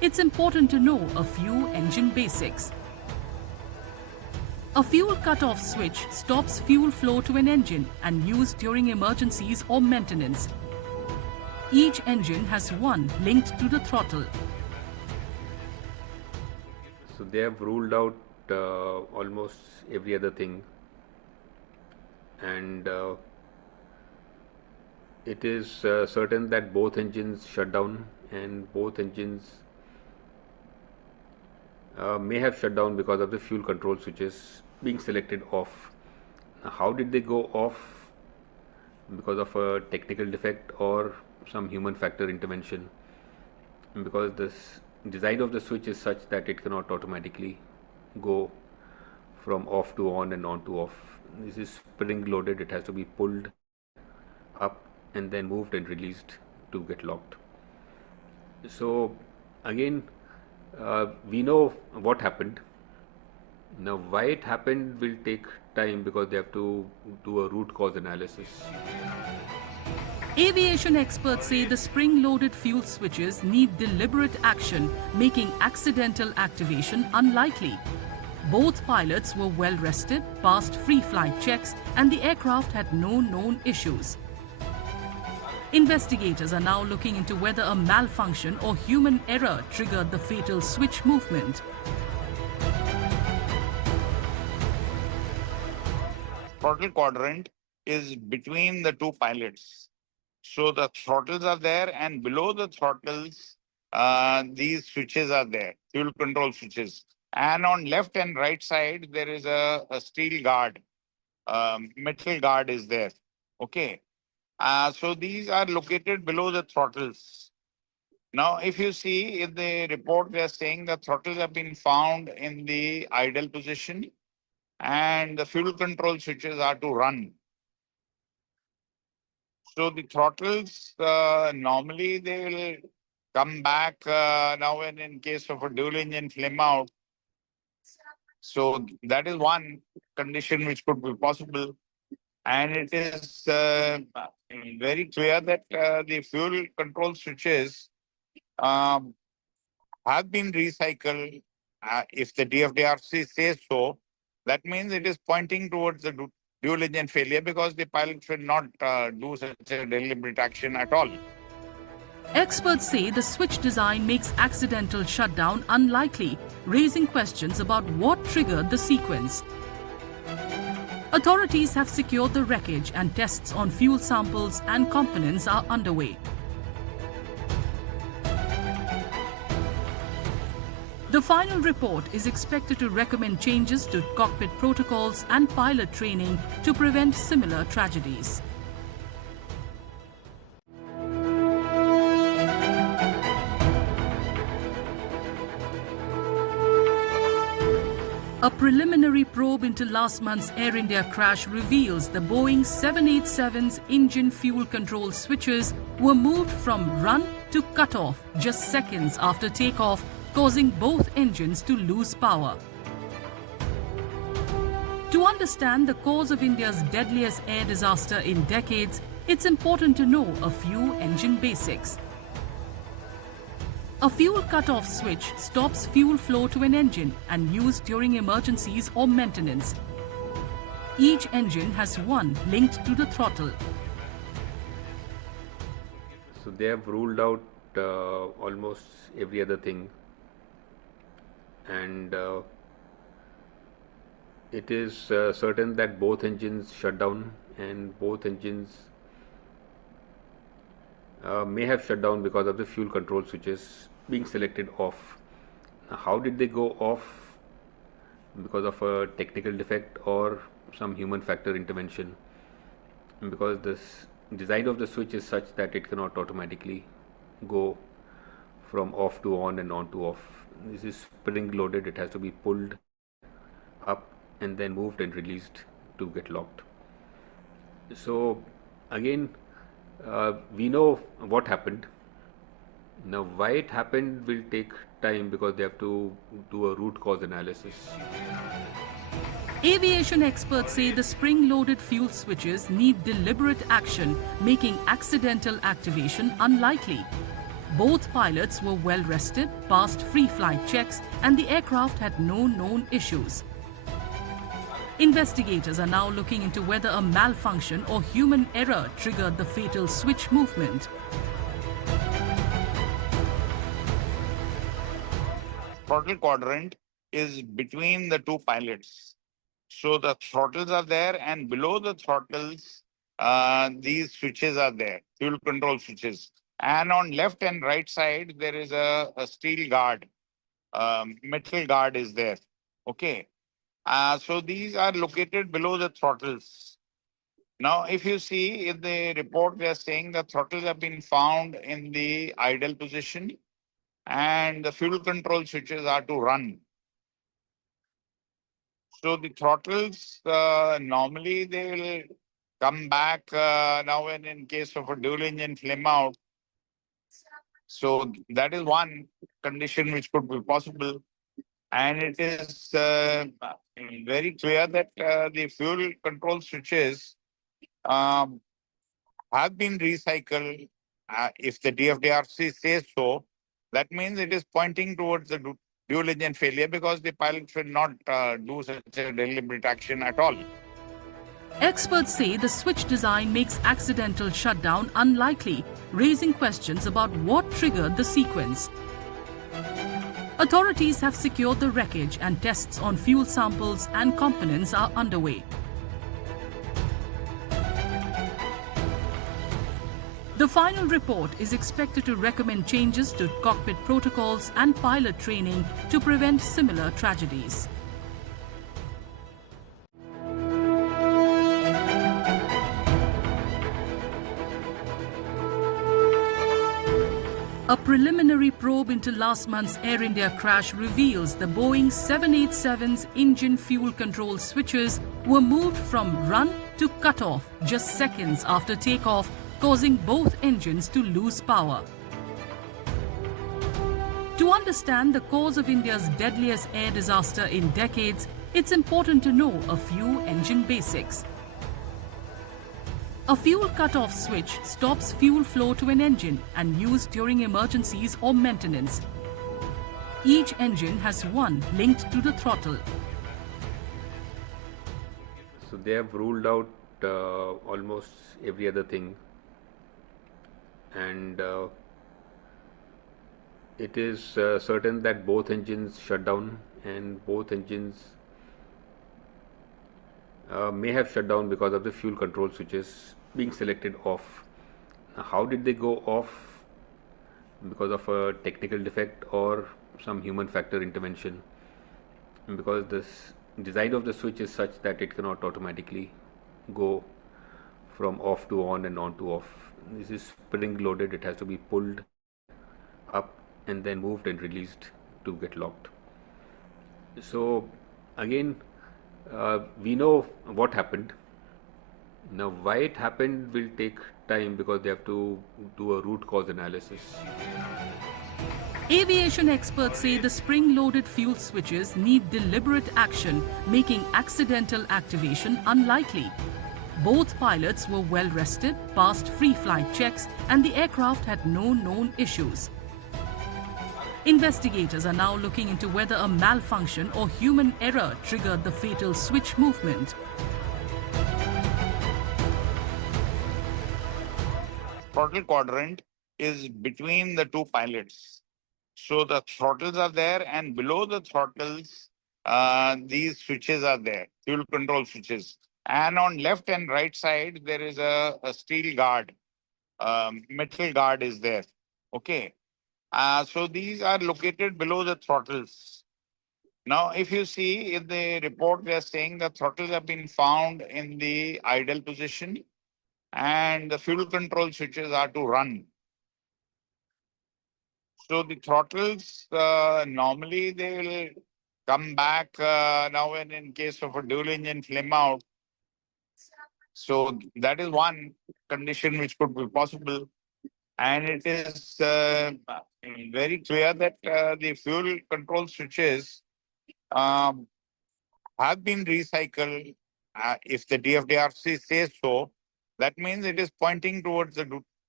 it's important to know a few engine basics. A fuel cut-off switch stops fuel flow to an engine and used during emergencies or maintenance. Each engine has one linked to the throttle. So they have ruled out almost every other thing, and it is certain that both engines shut down, and both engines may have shut down because of the fuel control switches being selected off. Now, how did they go off? Because of a technical defect or some human factor intervention, because this design of the switch is such that it cannot automatically go from off to on and on to off. This is spring loaded, it has to be pulled up and then moved and released to get locked. So again, we know what happened. Now why it happened will take time, because they have to do a root cause analysis. Aviation experts say the spring-loaded fuel switches need deliberate action, making accidental activation unlikely. Both pilots were well rested, passed free flight checks, and the aircraft had no known issues. Investigators are now looking into whether a malfunction or human error triggered the fatal switch movement. Throttle quadrant is between the two pilots. So the throttles are there, and below the throttles, these switches are there, fuel control switches. And on left and right side, there is a steel guard, metal guard is there. Okay. So these are located below the throttles. Now, if you see in the report, they are saying the throttles have been found in the idle position, and the fuel control switches are to run. So the throttles, normally they will come back now and in case of a dual engine flame out. So that is one condition which could be possible. And it is very clear that the fuel control switches have been recycled. If the DFDRC says so, that means it is pointing towards the dual engine failure, because the pilot should not do such a deliberate action at all. Experts say the switch design makes accidental shutdown unlikely, raising questions about what triggered the sequence. Authorities have secured the wreckage, and tests on fuel samples and components are underway. The final report is expected to recommend changes to cockpit protocols and pilot training to prevent similar tragedies. A preliminary probe into last month's Air India crash reveals the Boeing 787's engine fuel control switches were moved from run to cut-off just seconds after takeoff, causing both engines to lose power. To understand the cause of India's deadliest air disaster in decades, it's important to know a few engine basics. A fuel cut-off switch stops fuel flow to an engine and used during emergencies or maintenance. Each engine has one linked to the throttle. So they have ruled out almost every other thing, and it is certain that both engines shut down, and both engines may have shut down because of the fuel control switches being selected off. Now, how did they go off? Because of a technical defect or some human factor intervention, because this design of the switch is such that it cannot automatically go from off to on and on to off. This is spring loaded, it has to be pulled up and then moved and released to get locked. So again, we know what happened. Now why it happened will take time, because they have to do a root cause analysis. Aviation experts say the spring-loaded fuel switches need deliberate action, making accidental activation unlikely. Both pilots were well rested, passed free flight checks, and the aircraft had no known issues. Investigators are now looking into whether a malfunction or human error triggered the fatal switch movement. Throttle quadrant is between the two pilots. So the throttles are there, and below the throttles, these switches are there, fuel control switches. And on left and right side, there is a steel guard, metal guard is there. Okay. So these are located below the throttles. Now, if you see in the report, they are saying the throttles have been found in the idle position and the fuel control switches are to run. So the throttles, normally they will come back now and in case of a dual engine flame out. So that is one condition which could be possible. And it is very clear that the fuel control switches um, have been recycled. If the DFDRC says so, that means it is pointing towards the dual engine failure because the pilot should not do such a deliberate action at all. Experts say the switch design makes accidental shutdown unlikely, raising questions about what triggered the sequence. Authorities have secured the wreckage and tests on fuel samples and components are underway. The final report is expected to recommend changes to cockpit protocols and pilot training to prevent similar tragedies. A preliminary probe into last month's Air India crash reveals the Boeing 787's engine fuel control switches were moved from run to cutoff just seconds after takeoff, causing both engines to lose power. To understand the cause of India's deadliest air disaster in decades, it's important to know a few engine basics. A fuel cutoff switch stops fuel flow to an engine and used during emergencies or maintenance. Each engine has one linked to the throttle. So they have ruled out almost every other thing, and it is certain that both engines shut down, and both engines may have shut down because of the fuel control switches being selected off. Now, how did they go off? Because of a technical defect or some human factor intervention? Because this design of the switch is such that it cannot automatically go from off to on and on to off. This is spring loaded, it has to be pulled up and then moved and released to get locked. So again, we know what happened. Now why it happened will take time because they have to do a root cause analysis. Aviation experts say the spring-loaded fuel switches need deliberate action, making accidental activation unlikely. Both pilots were well rested, passed free flight checks, and the aircraft had no known issues. Investigators are now looking into whether a malfunction or human error triggered the fatal switch movement. Throttle quadrant is between the two pilots. So the throttles are there, and below the throttles, these switches are there, fuel control switches. And on left and right side, there is a steel guard, metal guard is there. Okay. So these are located below the throttles. Now, if you see in the report, they are saying the throttles have been found in the idle position and the fuel control switches are to run. So the throttles, normally they will come back now and in case of a dual engine flame out. So that is one condition which could be possible. And it is very clear that the fuel control switches have been recycled. If the DFDRC says so, that means it is pointing towards the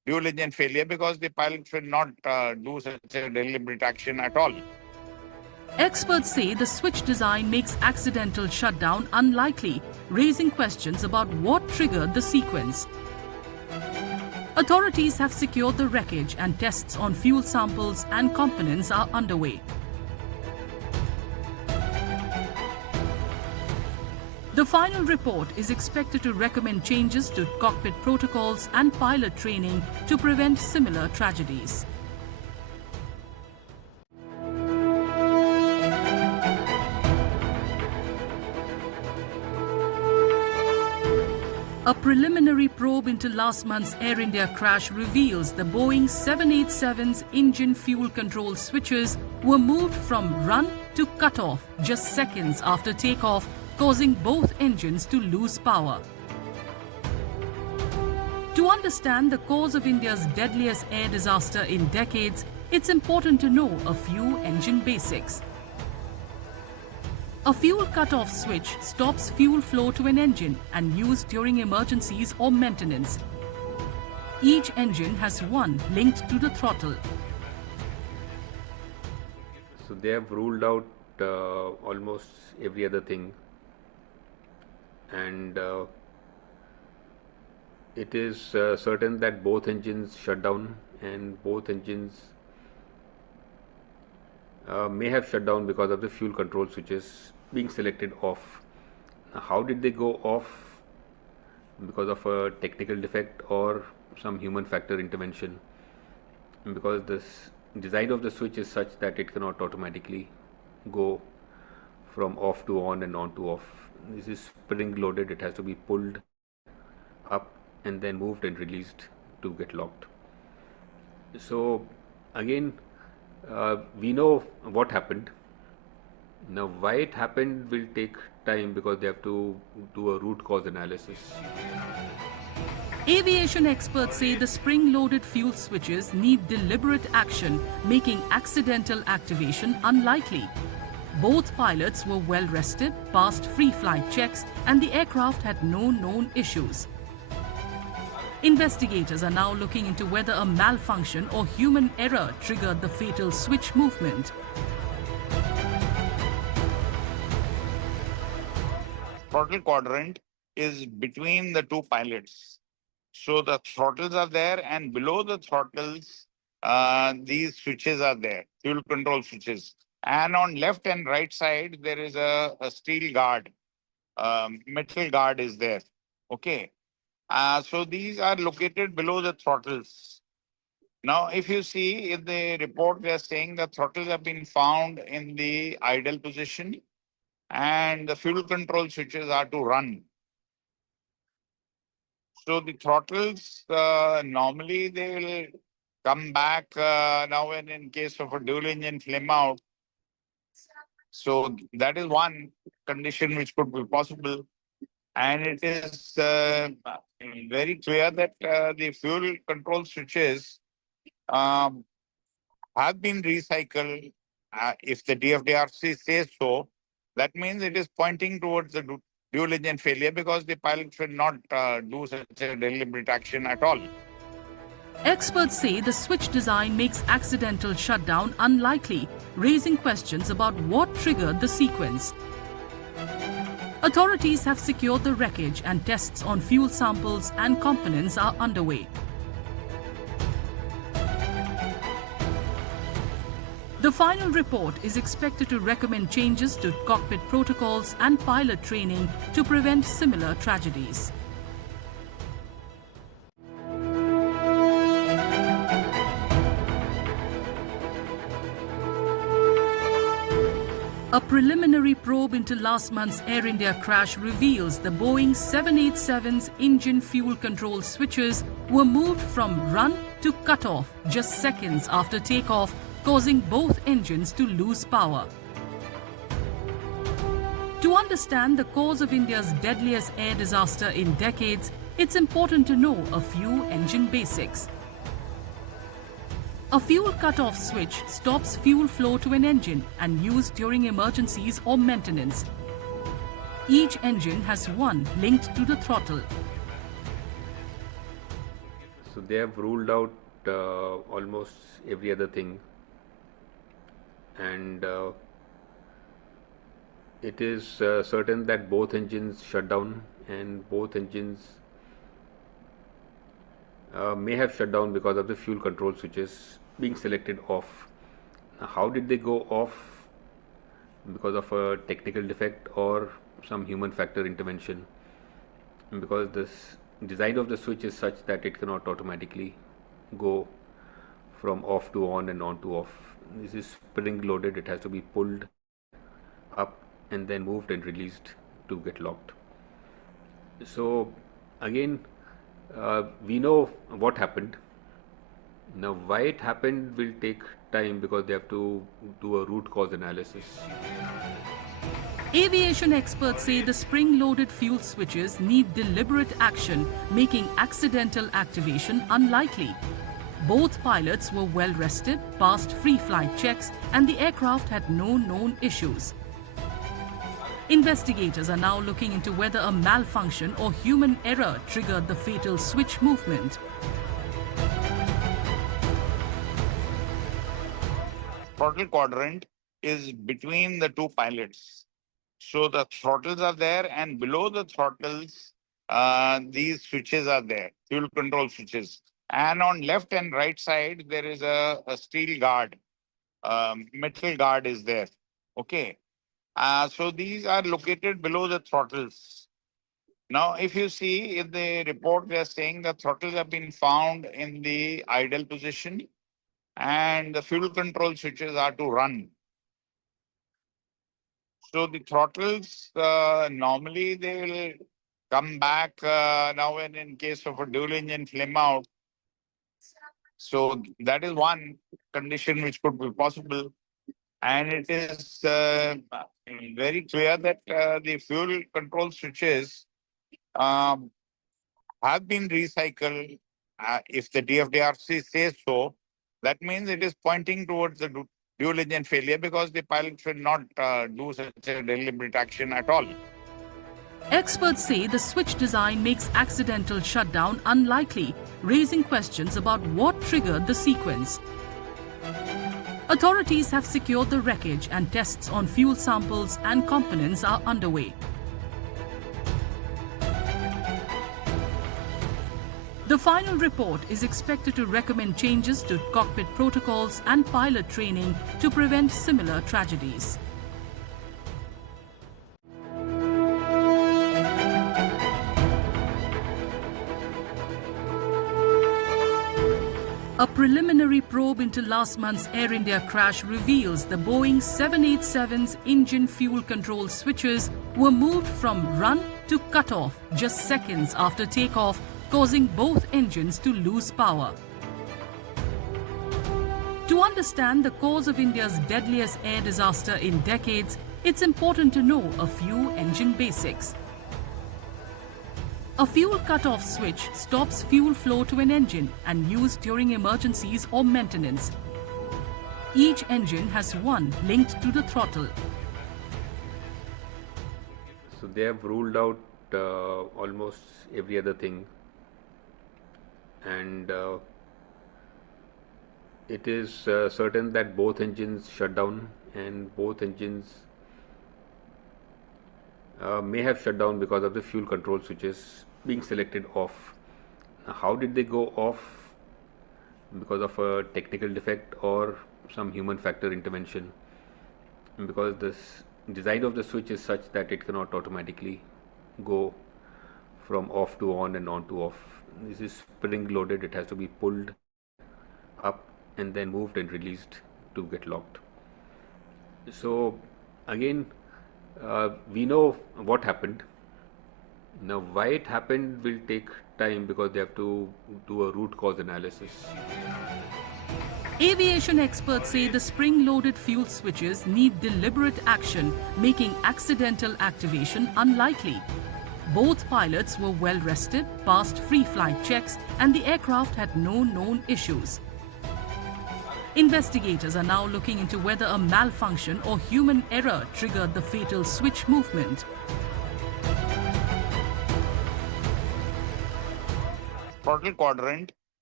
dual engine failure because the pilots will not do such a deliberate action at all. Experts say the switch design makes accidental shutdown unlikely, raising questions about what triggered the sequence. Authorities have secured the wreckage and tests on fuel samples and components are underway. The final report is expected to recommend changes to cockpit protocols and pilot training to prevent similar tragedies. A preliminary probe into last month's Air India crash reveals the Boeing 787's engine fuel control switches were moved from run to cutoff just seconds after takeoff, causing both engines to lose power. To understand the cause of India's deadliest air disaster in decades, it's important to know a few engine basics. A fuel cut-off switch stops fuel flow to an engine and used during emergencies or maintenance. Each engine has one linked to the throttle. So they have ruled out almost every other thing, and it is certain that both engines shut down, and both engines may have shut down because of the fuel control switches being selected off. Now, how did they go off? Because of a technical defect or some human factor intervention, because this design of the switch is such that it cannot automatically go from off to on and on to off. This is spring loaded, it has to be pulled up and then moved and released to get locked. So again, we know what happened. Now why it happened will take time because they have to do a root cause analysis. Aviation experts say the spring-loaded fuel switches need deliberate action, making accidental activation unlikely. Both pilots were well rested, passed free flight checks, and the aircraft had no known issues. Investigators are now looking into whether a malfunction or human error triggered the fatal switch movement. Throttle quadrant is between the two pilots. So the throttles are there, and below the throttles, these switches are there, fuel control switches. And on left and right side, there is a steel guard, metal guard is there. Okay. So these are located below the throttles. Now, if you see in the report, they are saying the throttles have been found in the idle position and the fuel control switches are to run. So the throttles, normally they will come back now and in case of a dual engine flame out. So that is one condition which could be possible. And it is very clear that the fuel control switches have been recycled. If the DFDRC says so, that means it is pointing towards the dual engine failure because the pilots will not do such a deliberate action at all. Experts say the switch design makes accidental shutdown unlikely, raising questions about what triggered the sequence. Authorities have secured the wreckage and tests on fuel samples and components are underway. The final report is expected to recommend changes to cockpit protocols and pilot training to prevent similar tragedies. A preliminary probe into last month's Air India crash reveals the Boeing 787's engine fuel control switches were moved from run to cutoff just seconds after takeoff, causing both engines to lose power. To understand the cause of India's deadliest air disaster in decades, it's important to know a few engine basics. A fuel cut-off switch stops fuel flow to an engine and used during emergencies or maintenance. Each engine has one linked to the throttle. So they have ruled out almost every other thing, and it is certain that both engines shut down, and both engines may have shut down because of the fuel control switches being selected off. Now, how did they go off? Because of a technical defect or some human factor intervention, because this design of the switch is such that it cannot automatically go from off to on and on to off. This is spring loaded, it has to be pulled up and then moved and released to get locked. So again, we know what happened. Now why it happened will take time, because they have to do a root cause analysis. Aviation experts say the spring-loaded fuel switches need deliberate action, making accidental activation unlikely. Both pilots were well rested, passed free flight checks, and the aircraft had no known issues. Investigators are now looking into whether a malfunction or human error triggered the fatal switch movement. Throttle quadrant is between the two pilots. So the throttles are there, and below the throttles, these switches are there, fuel control switches. And on left and right side, there is a steel guard, metal guard is there. Okay. So these are located below the throttles. Now, if you see in the report, they are saying the throttles have been found in the idle position, and the fuel control switches are to run. So the throttles, normally they will come back now and in case of a dual engine flame out. So that is one condition which could be possible. And it is very clear that the fuel control switches have been recycled. If the DFDRC says so, that means it is pointing towards the dual engine failure, because the pilot should not do such a deliberate action at all. Experts say the switch design makes accidental shutdown unlikely, raising questions about what triggered the sequence. Authorities have secured the wreckage, and tests on fuel samples and components are underway. The final report is expected to recommend changes to cockpit protocols and pilot training to prevent similar tragedies. A preliminary probe into last month's Air India crash reveals the Boeing 787's engine fuel control switches were moved from run to cut-off just seconds after takeoff, causing both engines to lose power. To understand the cause of India's deadliest air disaster in decades, it's important to know a few engine basics. A fuel cut-off switch stops fuel flow to an engine and used during emergencies or maintenance. Each engine has one linked to the throttle. So they have ruled out almost every other thing, and it is certain that both engines shut down, and both engines may have shut down because of the fuel control switches being selected off. Now, how did they go off? Because of a technical defect or some human factor intervention, because this design of the switch is such that it cannot automatically go from off to on and on to off. This is spring loaded, it has to be pulled up and then moved and released to get locked. So again, we know what happened. Now why it happened will take time, because they have to do a root cause analysis. Aviation experts say the spring-loaded fuel switches need deliberate action, making accidental activation unlikely. Both pilots were well rested, passed free flight checks, and the aircraft had no known issues. Investigators are now looking into whether a malfunction or human error triggered the fatal switch movement. Throttle quadrant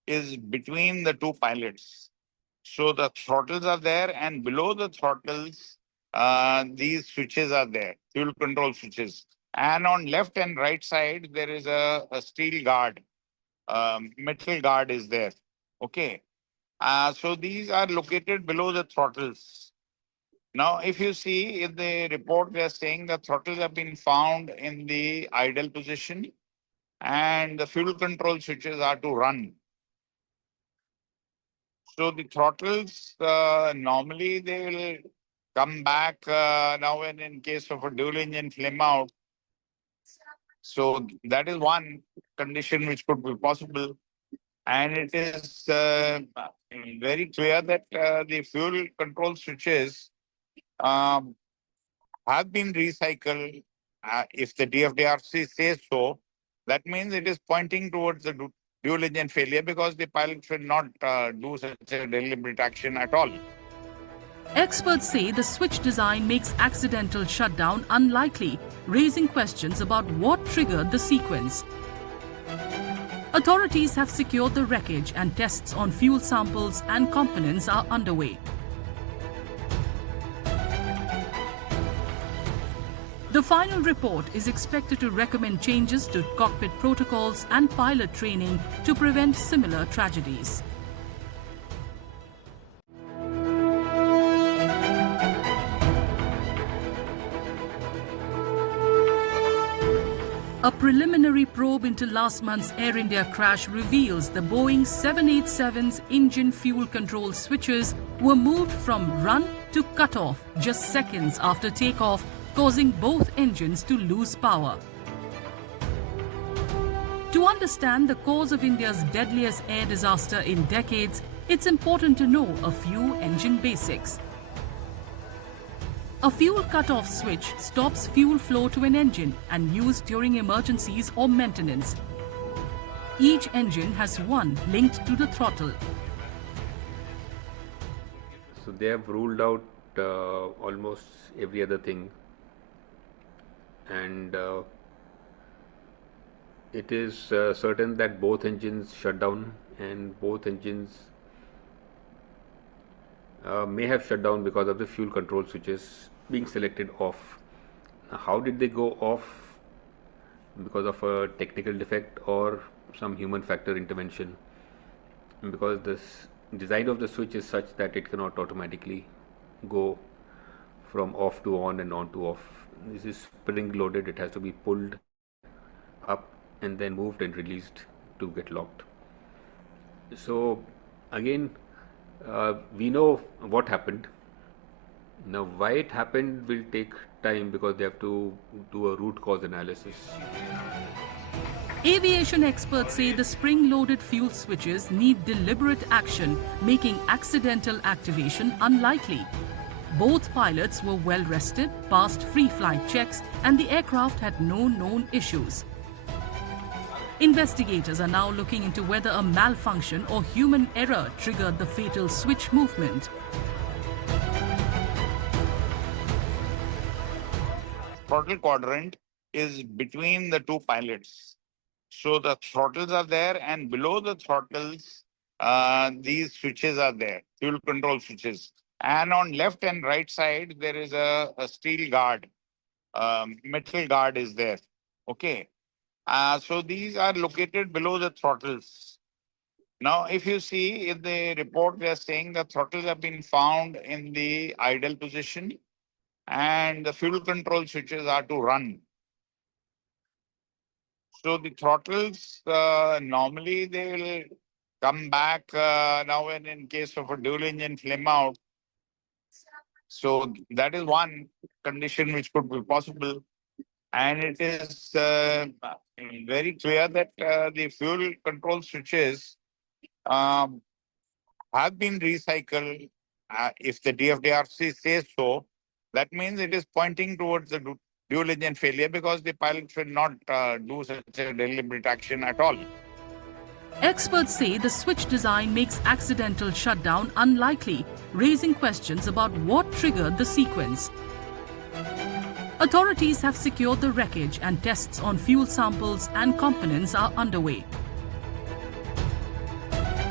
is between the two pilots. So the throttles are there, and below the throttles, these switches are there, fuel control switches. And on left and right side, there is a steel guard, metal guard is there. Okay. So these are located below the throttles. Now, if you see in the report, they are saying the throttles have been found in the idle position and the fuel control switches are to run. So the throttles, normally they will come back now and in case of a dual engine flame out. So that is one condition which could be possible. And it is very clear that the fuel control switches um, have been recycled. If the DFDRC says so, that means it is pointing towards the dual engine failure because the pilot should not do such a deliberate action at all. Experts say the switch design makes accidental shutdown unlikely, raising questions about what triggered the sequence. Authorities have secured the wreckage and tests on fuel samples and components are underway. The final report is expected to recommend changes to cockpit protocols and pilot training to prevent similar tragedies. A preliminary probe into last month's Air India crash reveals the Boeing 787's engine fuel control switches were moved from run to cutoff just seconds after takeoff, causing both engines to lose power. To understand the cause of India's deadliest air disaster in decades, it's important to know a few engine basics. A fuel cut-off switch stops fuel flow to an engine and used during emergencies or maintenance. Each engine has one linked to the throttle. So they have ruled out almost every other thing, and it is certain that both engines shut down, and both engines may have shut down because of the fuel control switches being selected off. Now, how did they go off? Because of a technical defect or some human factor intervention, because this design of the switch is such that it cannot automatically go from off to on and on to off. This is spring loaded, it has to be pulled up and then moved and released to get locked. So again, we know what happened. Now why it happened will take time because they have to do a root cause analysis. Aviation experts say the spring-loaded fuel switches need deliberate action, making accidental activation unlikely. Both pilots were well rested, passed free flight checks, and the aircraft had no known issues. Investigators are now looking into whether a malfunction or human error triggered the fatal switch movement. Throttle quadrant is between the two pilots. So the throttles are there, and below the throttles, these switches are there, fuel control switches. And on left and right side, there is a steel guard, metal guard is there. Okay. So these are located below the throttles. Now, if you see in the report, they are saying the throttles have been found in the idle position and the fuel control switches are to run. So the throttles, normally they will come back now and in case of a dual engine flame out. So that is one condition which could be possible. And it is very clear that the fuel control switches have been recycled. If the DFDRC says so, that means it is pointing towards the dual engine failure because the pilot should not do such a deliberate action at all. Experts say the switch design makes accidental shutdown unlikely, raising questions about what triggered the sequence. Authorities have secured the wreckage and tests on fuel samples and components are underway.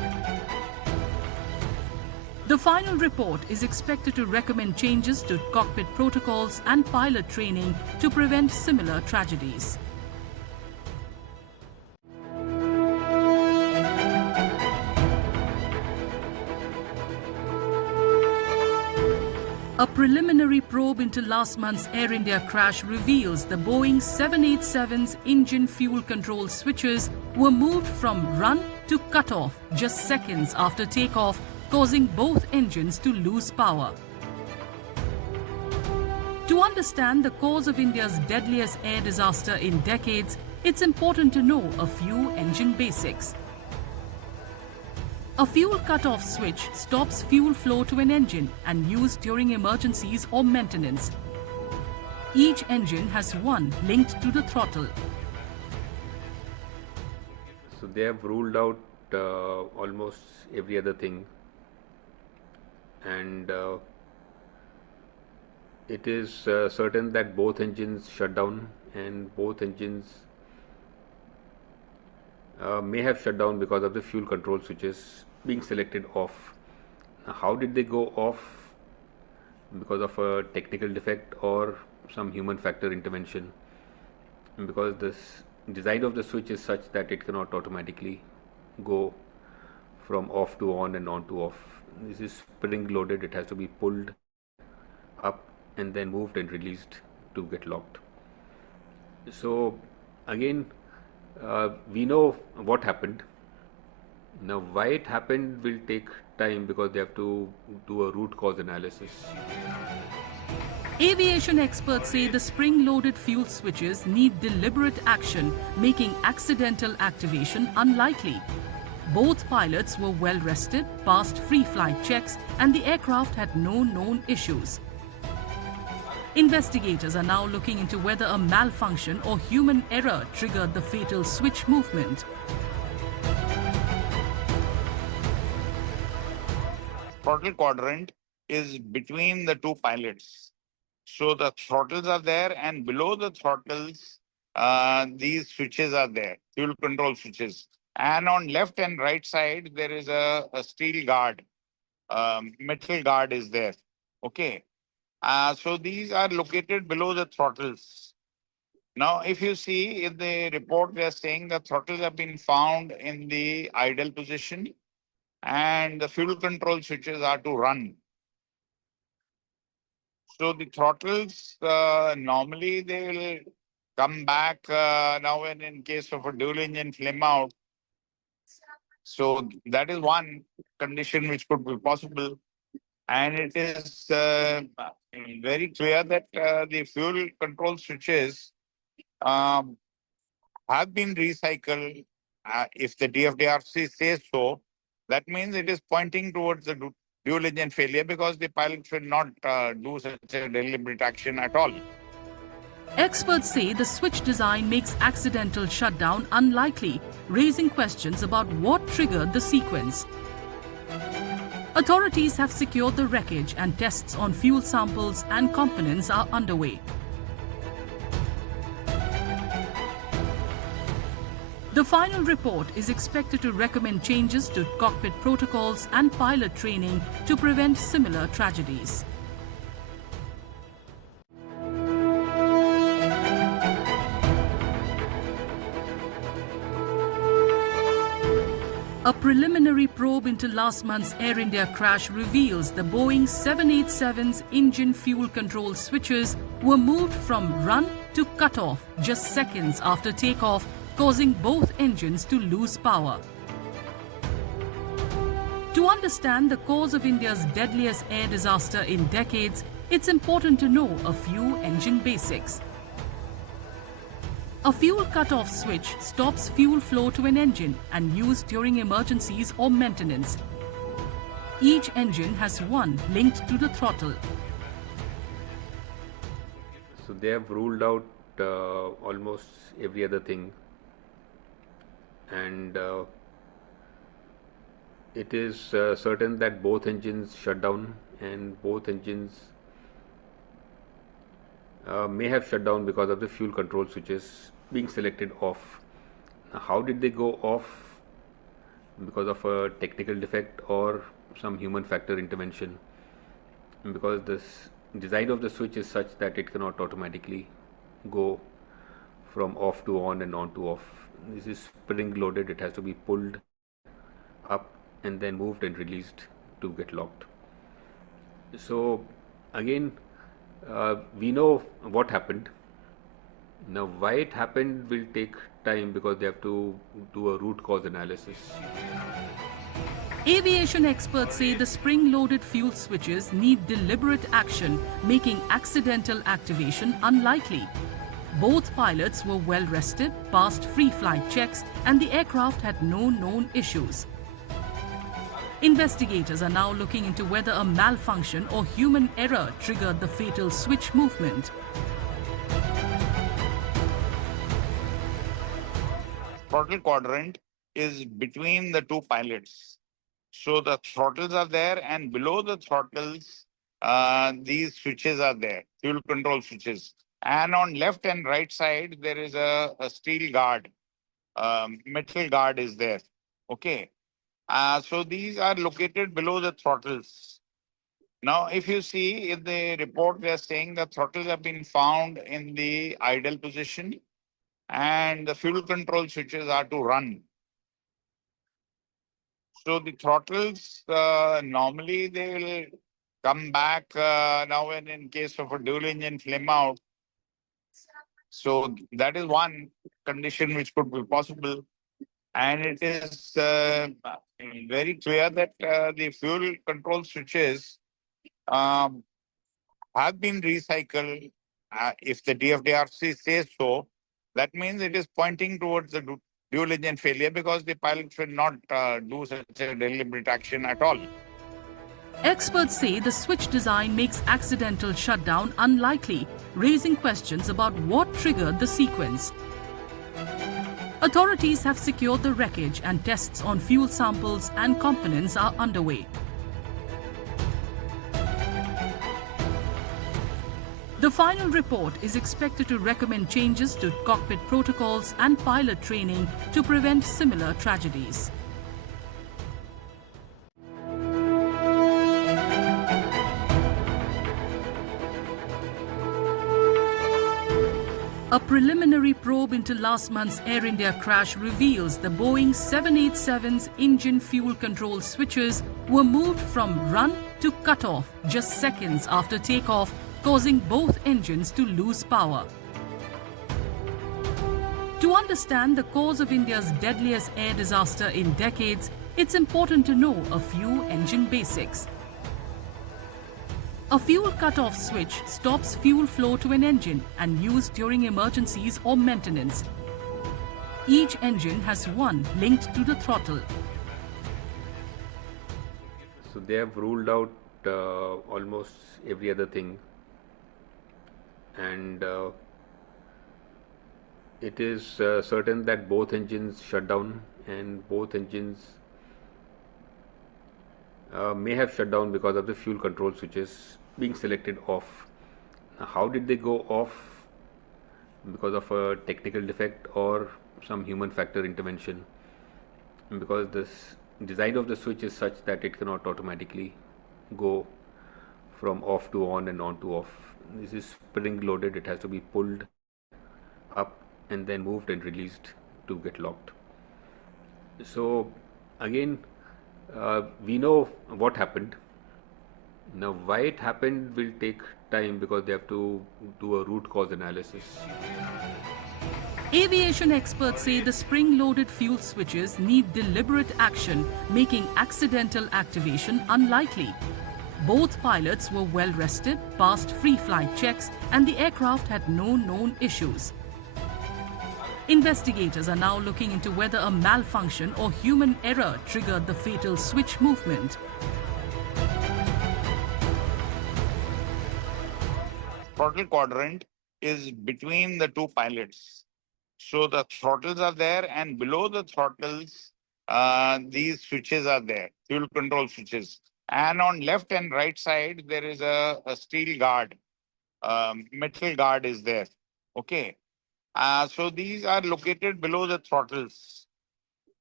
The final report is expected to recommend changes to cockpit protocols and pilot training to prevent similar tragedies. A preliminary probe into last month's Air India crash reveals the Boeing 787's engine fuel control switches were moved from run to cutoff just seconds after takeoff, causing both engines to lose power. To understand the cause of India's deadliest air disaster in decades, it's important to know a few engine basics. A fuel cut-off switch stops fuel flow to an engine and used during emergencies or maintenance. Each engine has one linked to the throttle. So they have ruled out almost every other thing, and it is certain that both engines shut down, and both engines may have shut down because of the fuel control switches being selected off. Now, how did they go off? Because of a technical defect or some human factor intervention, because this design of the switch is such that it cannot automatically go from off to on and on to off. This is spring loaded, it has to be pulled up and then moved and released to get locked. So again, we know what happened. Now why it happened will take time, because they have to do a root cause analysis. Aviation experts say the spring-loaded fuel switches need deliberate action, making accidental activation unlikely. Both pilots were well rested, passed free flight checks, and the aircraft had no known issues. Investigators are now looking into whether a malfunction or human error triggered the fatal switch movement. Throttle quadrant is between the two pilots. So the throttles are there, and below the throttles, these switches are there, fuel control switches. And on left and right side, there is a steel guard, metal guard is there. Okay. So these are located below the throttles. Now, if you see in the report, they are saying the throttles have been found in the idle position, and the fuel control switches are to run. So the throttles, normally they will come back now and in case of a dual engine flame out. So that is one condition which could be possible. And it is very clear that the fuel control switches have been recycled. If the DFDRC says so, that means it is pointing towards the dual engine failure, because the pilot should not do such a deliberate action at all. Experts say the switch design makes accidental shutdown unlikely, raising questions about what triggered the sequence. Authorities have secured the wreckage, and tests on fuel samples and components are underway. The final report is expected to recommend changes to cockpit protocols and pilot training to prevent similar tragedies. A preliminary probe into last month's Air India crash reveals the Boeing 787's engine fuel control switches were moved from run to cutoff just seconds after takeoff, causing both engines to lose power. To understand the cause of India's deadliest air disaster in decades, it's important to know a few engine basics. A fuel cut-off switch stops fuel flow to an engine and used during emergencies or maintenance. Each engine has one linked to the throttle. So they have ruled out almost every other thing, and it is certain that both engines shut down, and both engines may have shut down because of the fuel control switches being selected off. Now, how did they go off? Because of a technical defect or some human factor intervention, because this design of the switch is such that it cannot automatically go from off to on and on to off. This is spring loaded, it has to be pulled up and then moved and released to get locked. So again, we know what happened. Now why it happened will take time because they have to do a root cause analysis. Aviation experts say the spring-loaded fuel switches need deliberate action, making accidental activation unlikely. Both pilots were well rested, passed free flight checks, and the aircraft had no known issues. Investigators are now looking into whether a malfunction or human error triggered the fatal switch movement. Throttle quadrant is between the two pilots. So the throttles are there, and below the throttles, these switches are there, fuel control switches. And on left and right side, there is a steel guard, metal guard is there. Okay. So these are located below the throttles. Now, if you see in the report, they are saying the throttles have been found in the idle position and the fuel control switches are to run. So the throttles, normally they will come back now and in case of a dual engine flame out. So that is one condition which could be possible. And it is very clear that the fuel control switches have been recycled. If the DFDRC says so, that means it is pointing towards the dual engine failure because the pilots will not do such a deliberate action at all. Experts say the switch design makes accidental shutdown unlikely, raising questions about what triggered the sequence. Authorities have secured the wreckage and tests on fuel samples and components are underway. The final report is expected to recommend changes to cockpit protocols and pilot training to prevent similar tragedies. A preliminary probe into last month's Air India crash reveals the Boeing 787's engine fuel control switches were moved from run to cutoff just seconds after takeoff, causing both engines to lose power. To understand the cause of India's deadliest air disaster in decades, it's important to know a few engine basics. A fuel cut-off switch stops fuel flow to an engine and used during emergencies or maintenance. Each engine has one linked to the throttle. So they have ruled out almost every other thing, and it is certain that both engines shut down, and both engines may have shut down because of the fuel control switches being selected off. Now, how did they go off? Because of a technical defect or some human factor intervention, because this design of the switch is such that it cannot automatically go from off to on and on to off. This is spring loaded, it has to be pulled up and then moved and released to get locked. So again, we know what happened. Now why it happened will take time because they have to do a root cause analysis. Aviation experts say the spring-loaded fuel switches need deliberate action, making accidental activation unlikely. Both pilots were well rested, passed free flight checks, and the aircraft had no known issues. Investigators are now looking into whether a malfunction or human error triggered the fatal switch movement. Throttle quadrant is between the two pilots. So the throttles are there, and below the throttles, these switches are there, fuel control switches. And on left and right side, there is a steel guard, metal guard is there. Okay. So these are located below the throttles.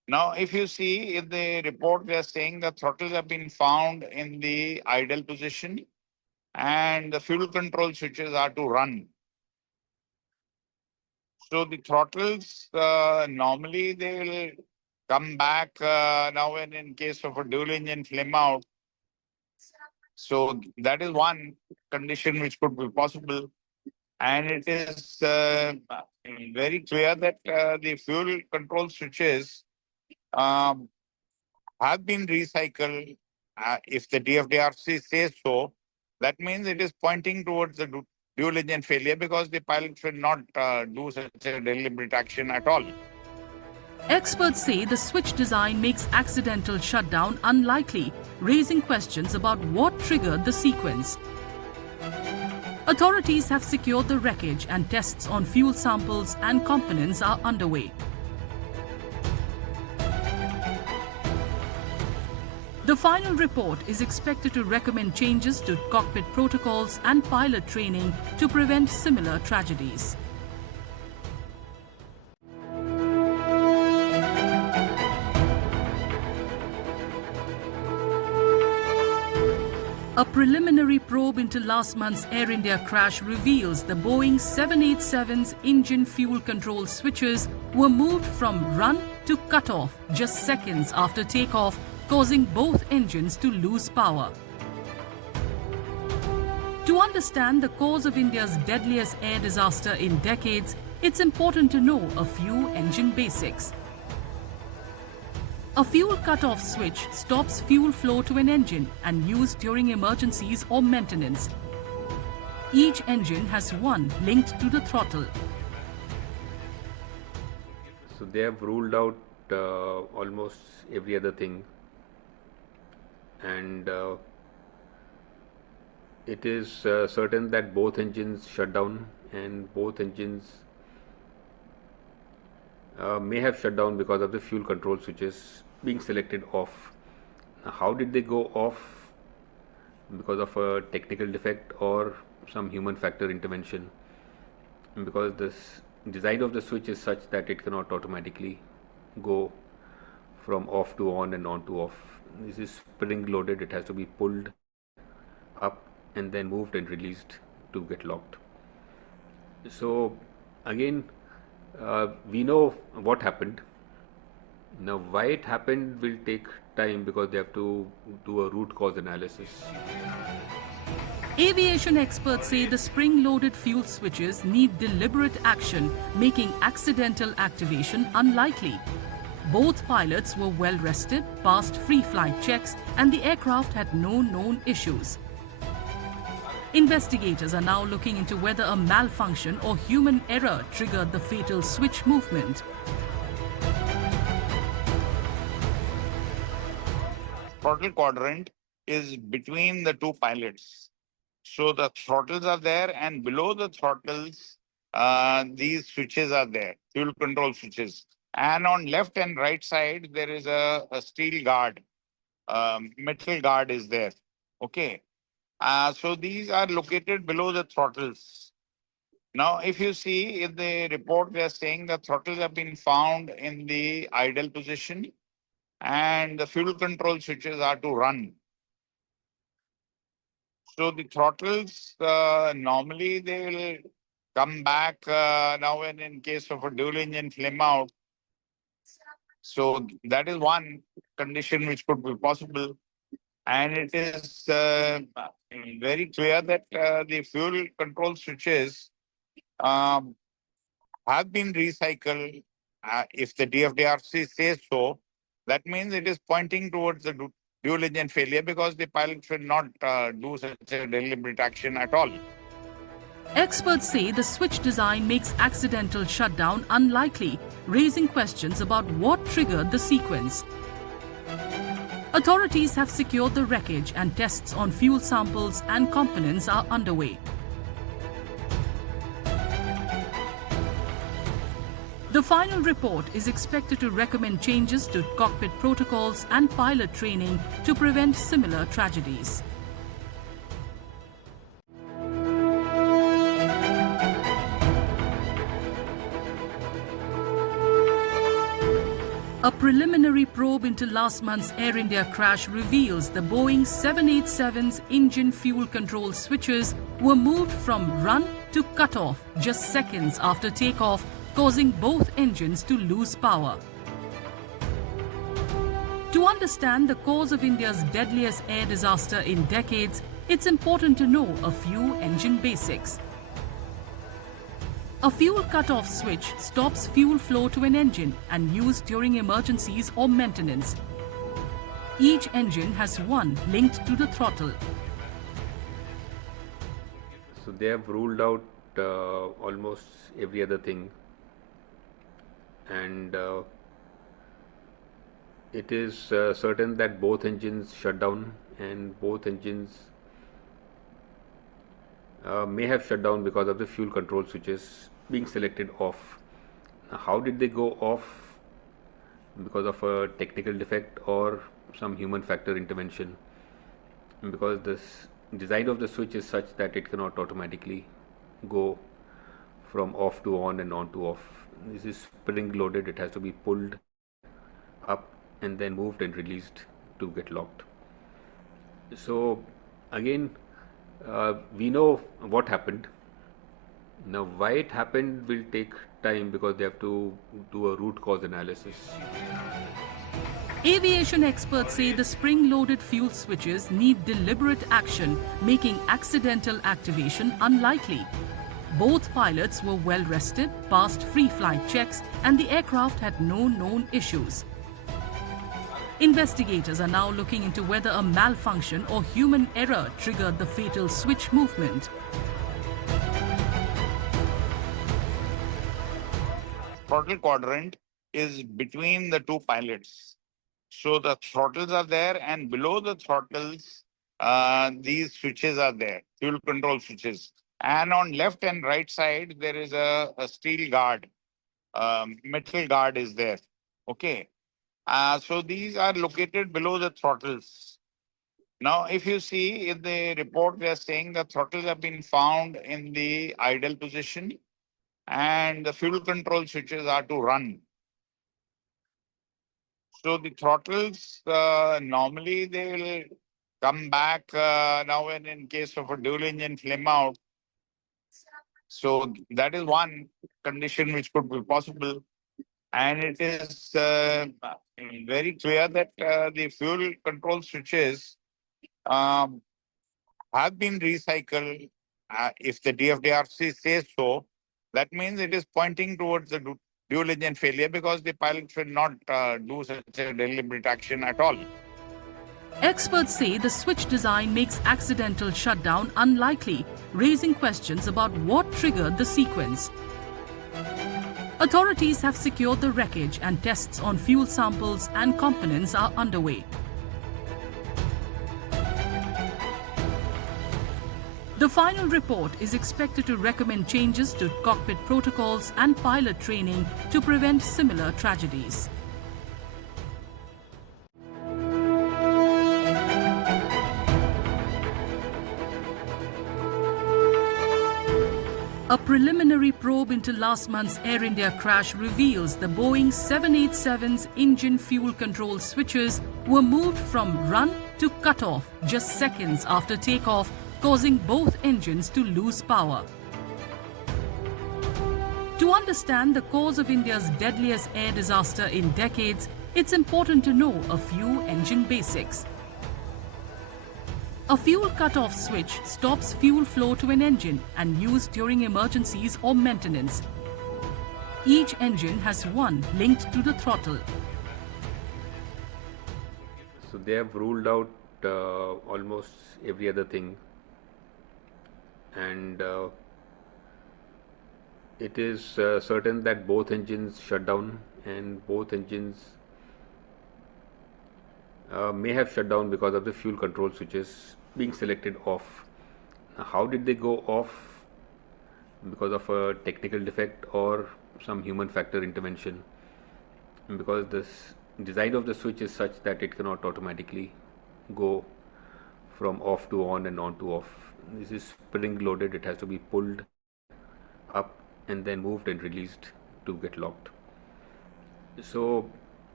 Now, if you see in the report, they are saying the throttles have been found in the idle position and the fuel control switches are to run. So the throttles, normally they will come back now and in case of a dual engine flame out. So that is one condition which could be possible. And it is very clear that the fuel control switches um, have been recycled. If the DFDRC says so, that means it is pointing towards the dual engine failure because the pilot should not do such a deliberate action at all. Experts say the switch design makes accidental shutdown unlikely, raising questions about what triggered the sequence. Authorities have secured the wreckage and tests on fuel samples and components are underway. The final report is expected to recommend changes to cockpit protocols and pilot training to prevent similar tragedies. A preliminary probe into last month's Air India crash reveals the Boeing 787's engine fuel control switches were moved from run to cutoff just seconds after takeoff, causing both engines to lose power. To understand the cause of India's deadliest air disaster in decades, it's important to know a few engine basics. A fuel cutoff switch stops fuel flow to an engine and used during emergencies or maintenance. Each engine has one linked to the throttle. So they have ruled out almost every other thing, and it is certain that both engines shut down, and both engines may have shut down because of the fuel control switches being selected off. Now, how did they go off? Because of a technical defect or some human factor intervention? Because this design of the switch is such that it cannot automatically go from off to on and on to off. This is spring loaded. It has to be pulled up and then moved and released to get locked. So again, we know what happened. Now, why it happened will take time because they have to do a root cause analysis. Aviation experts say the spring-loaded fuel switches need deliberate action, making accidental activation unlikely. Both pilots were well rested, passed free flight checks, and the aircraft had no known issues. Investigators are now looking into whether a malfunction or human error triggered the fatal switch movement. Throttle quadrant is between the two pilots. So the throttles are there, and below the throttles, these switches are there, fuel control switches. And on left and right side, there is a steel guard, metal guard is there. Okay. So these are located below the throttles. Now, if you see in the report, they are saying the throttles have been found in the idle position and the fuel control switches are to run. So the throttles, normally they will come back now and in case of a dual engine flame out. So that is one condition which could be possible. And it is very clear that the fuel control switches have been recycled. If the DFDRC says so, that means it is pointing towards the dual engine failure because the pilot should not do such a deliberate action at all. Experts say the switch design makes accidental shutdown unlikely, raising questions about what triggered the sequence. Authorities have secured the wreckage and tests on fuel samples and components are underway. The final report is expected to recommend changes to cockpit protocols and pilot training to prevent similar tragedies. A preliminary probe into last month's Air India crash reveals the Boeing 787's engine fuel control switches were moved from run to cutoff just seconds after takeoff, causing both engines to lose power. To understand the cause of India's deadliest air disaster in decades, it's important to know a few engine basics. A fuel cut-off switch stops fuel flow to an engine and used during emergencies or maintenance. Each engine has one linked to the throttle. So they have ruled out almost every other thing, and it is certain that both engines shut down, and both engines may have shut down because of the fuel control switches being selected off. Now, how did they go off? Because of a technical defect or some human factor intervention, because this design of the switch is such that it cannot automatically go from off to on and on to off. This is spring loaded. It has to be pulled up and then moved and released to get locked. So again, we know what happened. Now, why it happened will take time because they have to do a root cause analysis. Aviation experts say the spring-loaded fuel switches need deliberate action, making accidental activation unlikely. Both pilots were well rested, passed free flight checks, and the aircraft had no known issues. Investigators are now looking into whether a malfunction or human error triggered the fatal switch movement. Throttle quadrant is between the two pilots. So the throttles are there, and below the throttles, these switches are there, fuel control switches. And on left and right side, there is a steel guard, metal guard is there. Okay. So these are located below the throttles. Now, if you see in the report, they are saying the throttles have been found in the idle position, and the fuel control switches are to run. So the throttles, normally they will come back now and in case of a dual engine flame out. So that is one condition which could be possible. And it is very clear that the fuel control switches have been recycled. If the DFDRC says so, that means it is pointing towards the dual engine failure, because the pilot should not do such a deliberate action at all. Experts say the switch design makes accidental shutdown unlikely, raising questions about what triggered the sequence. Authorities have secured the wreckage and tests on fuel samples and components are underway. The final report is expected to recommend changes to cockpit protocols and pilot training to prevent similar tragedies. A preliminary probe into last month's Air India crash reveals the Boeing 787's engine fuel control switches were moved from run to cutoff just seconds after takeoff, causing both engines to lose power. To understand the cause of India's deadliest air disaster in decades, it's important to know a few engine basics. A fuel cut-off switch stops fuel flow to an engine and used during emergencies or maintenance. Each engine has one linked to the throttle. So they have ruled out almost every other thing, and it is certain that both engines shut down, and both engines may have shut down because of the fuel control switches being selected off. Now, how did they go off? Because of a technical defect or some human factor intervention, because this design of the switch is such that it cannot automatically go from off to on and on to off. This is spring loaded. It has to be pulled up and then moved and released to get locked. So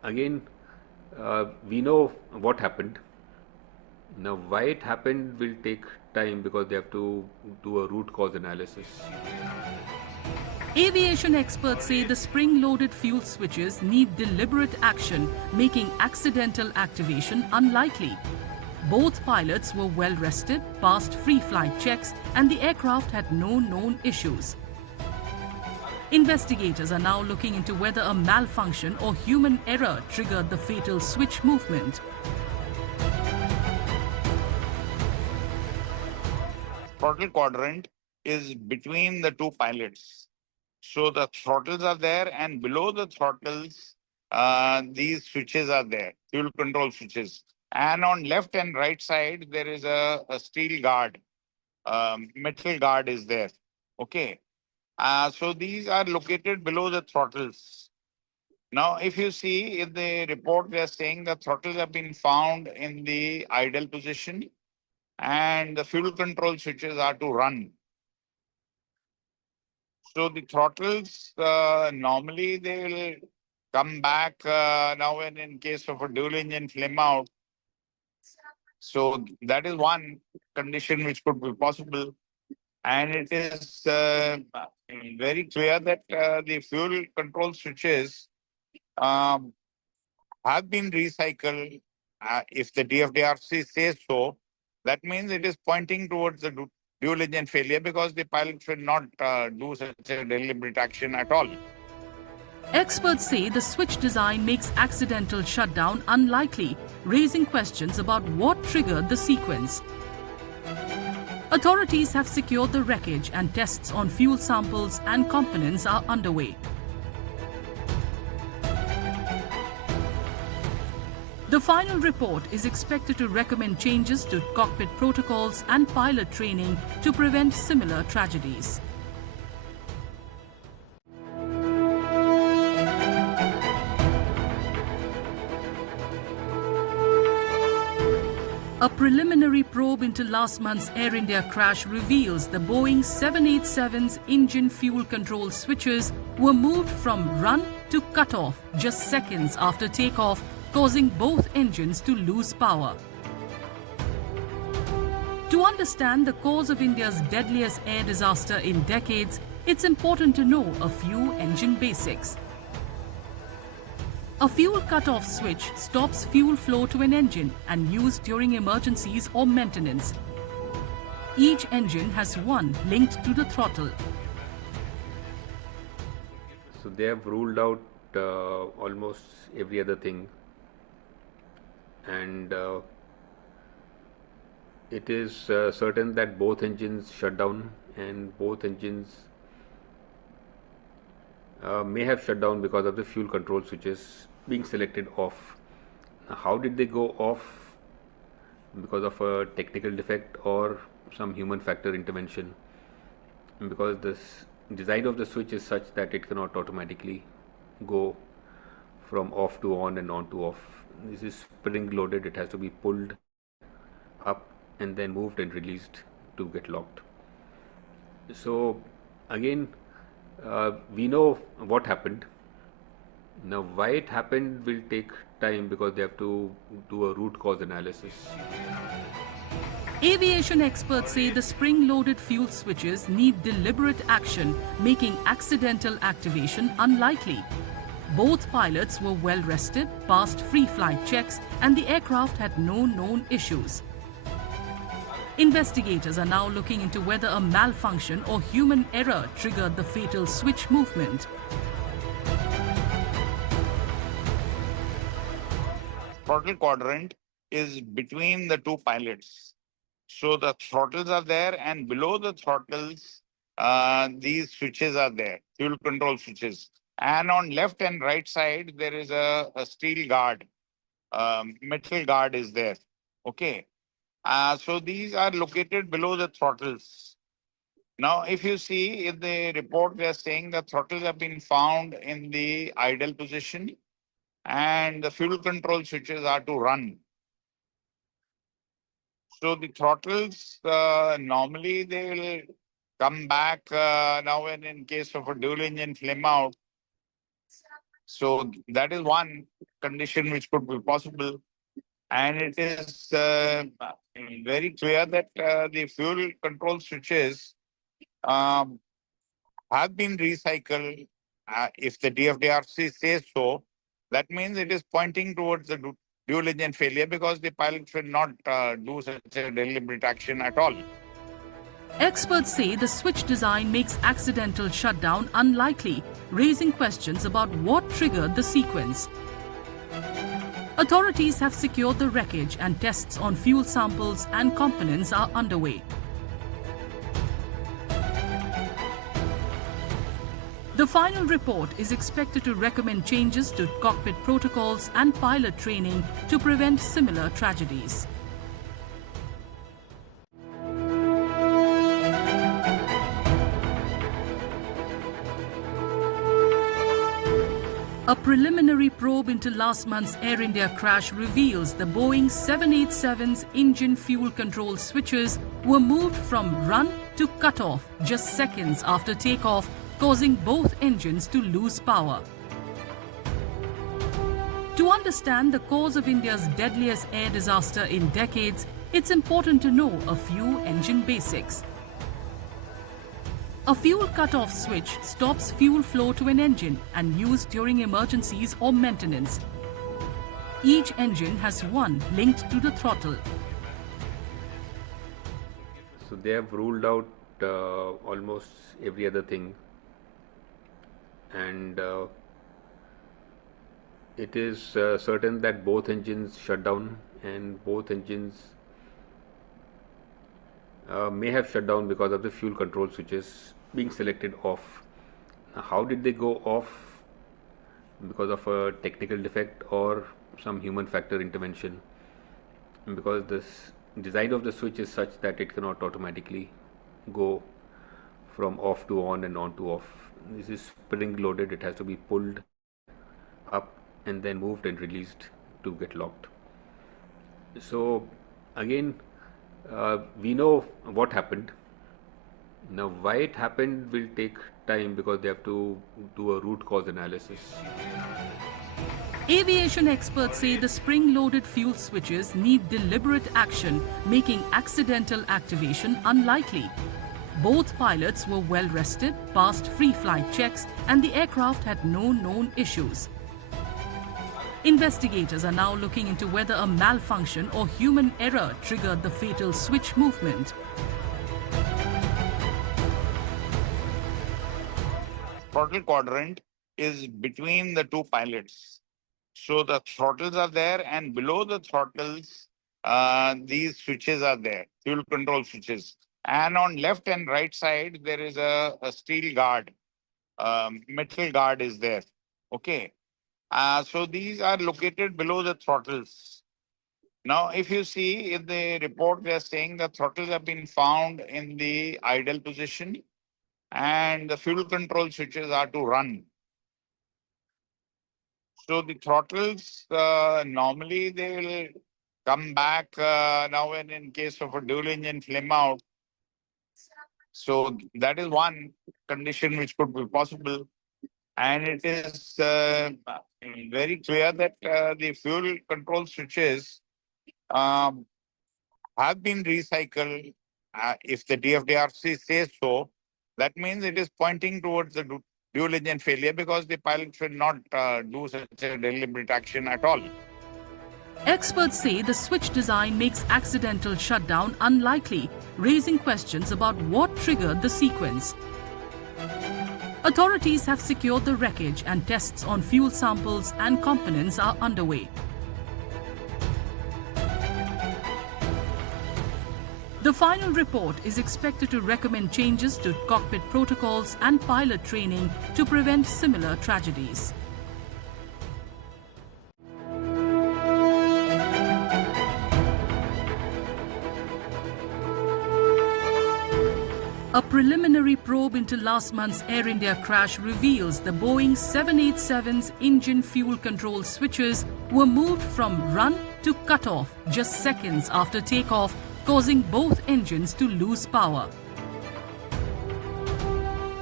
again, we know what happened. Now, why it happened will take time because they have to do a root cause analysis. Aviation experts say the spring-loaded fuel switches need deliberate action, making accidental activation unlikely. Both pilots were well rested, passed free flight checks, and the aircraft had no known issues. Investigators are now looking into whether a malfunction or human error triggered the fatal switch movement. Throttle quadrant is between the two pilots. So the throttles are there, and below the throttles, these switches are there, fuel control switches. And on left and right side, there is a steel guard, metal guard is there. Okay. So these are located below the throttles. Now, if you see in the report, they are saying the throttles have been found in the idle position and the fuel control switches are to run. So the throttles, normally they will come back now and in case of a dual engine flame out. So that is one condition which could be possible. And it is very clear that the fuel control switches um, have been recycled. If the DFDRC says so, that means it is pointing towards the dual engine failure because the pilot should not do such a deliberate action at all. Experts say the switch design makes accidental shutdown unlikely, raising questions about what triggered the sequence. Authorities have secured the wreckage and tests on fuel samples and components are underway. The final report is expected to recommend changes to cockpit protocols and pilot training to prevent similar tragedies. A preliminary probe into last month's Air India crash reveals the Boeing 787's engine fuel control switches were moved from run to cutoff just seconds after takeoff, causing both engines to lose power. To understand the cause of India's deadliest air disaster in decades, it's important to know a few engine basics. A fuel cutoff switch stops fuel flow to an engine and used during emergencies or maintenance. Each engine has one linked to the throttle. So they have ruled out almost every other thing, and it is certain that both engines shut down, and both engines may have shut down because of the fuel control switches being selected off. Now, how did they go off? Because of a technical defect or some human factor intervention, because this design of the switch is such that it cannot automatically go from off to on and on to off. This is spring loaded, it has to be pulled up and then moved and released to get locked. So again, we know what happened. Now, why it happened will take time because they have to do a root cause analysis. Aviation experts say the spring-loaded fuel switches need deliberate action, making accidental activation unlikely. Both pilots were well rested, passed free flight checks, and the aircraft had no known issues. Investigators are now looking into whether a malfunction or human error triggered the fatal switch movement. Throttle quadrant is between the two pilots. So the throttles are there, and below the throttles, these switches are there, fuel control switches. And on left and right side, there is a steel guard, metal guard is there. Okay. So these are located below the throttles. Now, if you see in the report, they are saying the throttles have been found in the idle position and the fuel control switches are to run. So the throttles, normally they will come back now and in case of a dual engine flame out. So that is one condition which could be possible. And it is very clear that the fuel control switches um, have been recycled. If the DFDRC says so, that means it is pointing towards the dual engine failure, because the pilot should not do such a deliberate action at all. Experts say the switch design makes accidental shutdown unlikely, raising questions about what triggered the sequence. Authorities have secured the wreckage and tests on fuel samples and components are underway. The final report is expected to recommend changes to cockpit protocols and pilot training to prevent similar tragedies. A preliminary probe into last month's Air India crash reveals the Boeing 787's engine fuel control switches were moved from run to cutoff just seconds after takeoff, causing both engines to lose power. To understand the cause of India's deadliest air disaster in decades, it's important to know a few engine basics. A fuel cut-off switch stops fuel flow to an engine and used during emergencies or maintenance. Each engine has one linked to the throttle. So they have ruled out almost every other thing, and it is certain that both engines shut down, and both engines may have shut down because of the fuel control switches being selected off. Now, how did they go off? Because of a technical defect or some human factor intervention, because this design of the switch is such that it cannot automatically go from off to on and on to off. This is spring loaded, it has to be pulled up and then moved and released to get locked. So again, we know what happened. Now why it happened will take time, because they have to do a root cause analysis. Aviation experts say the spring-loaded fuel switches need deliberate action, making accidental activation unlikely. Both pilots were well rested, passed free flight checks, and the aircraft had no known issues. Investigators are now looking into whether a malfunction or human error triggered the fatal switch movement. Throttle quadrant is between the two pilots. So the throttles are there, and below the throttles, these switches are there, fuel control switches. And on left and right side, there is a steel guard, metal guard is there. Okay. So these are located below the throttles. Now, if you see in the report, they are saying the throttles have been found in the idle position, and the fuel control switches are to run. So the throttles, normally they will come back now and in case of a dual engine flame out. So that is one condition which could be possible. And it is very clear that the fuel control switches have been recycled. If the DFDRC says so, that means it is pointing towards the dual engine failure, because the pilot should not do such a deliberate action at all. Experts say the switch design makes accidental shutdown unlikely, raising questions about what triggered the sequence. Authorities have secured the wreckage and tests on fuel samples and components are underway. The final report is expected to recommend changes to cockpit protocols and pilot training to prevent similar tragedies. A preliminary probe into last month's Air India crash reveals the Boeing 787's engine fuel control switches were moved from run to cutoff just seconds after takeoff, causing both engines to lose power.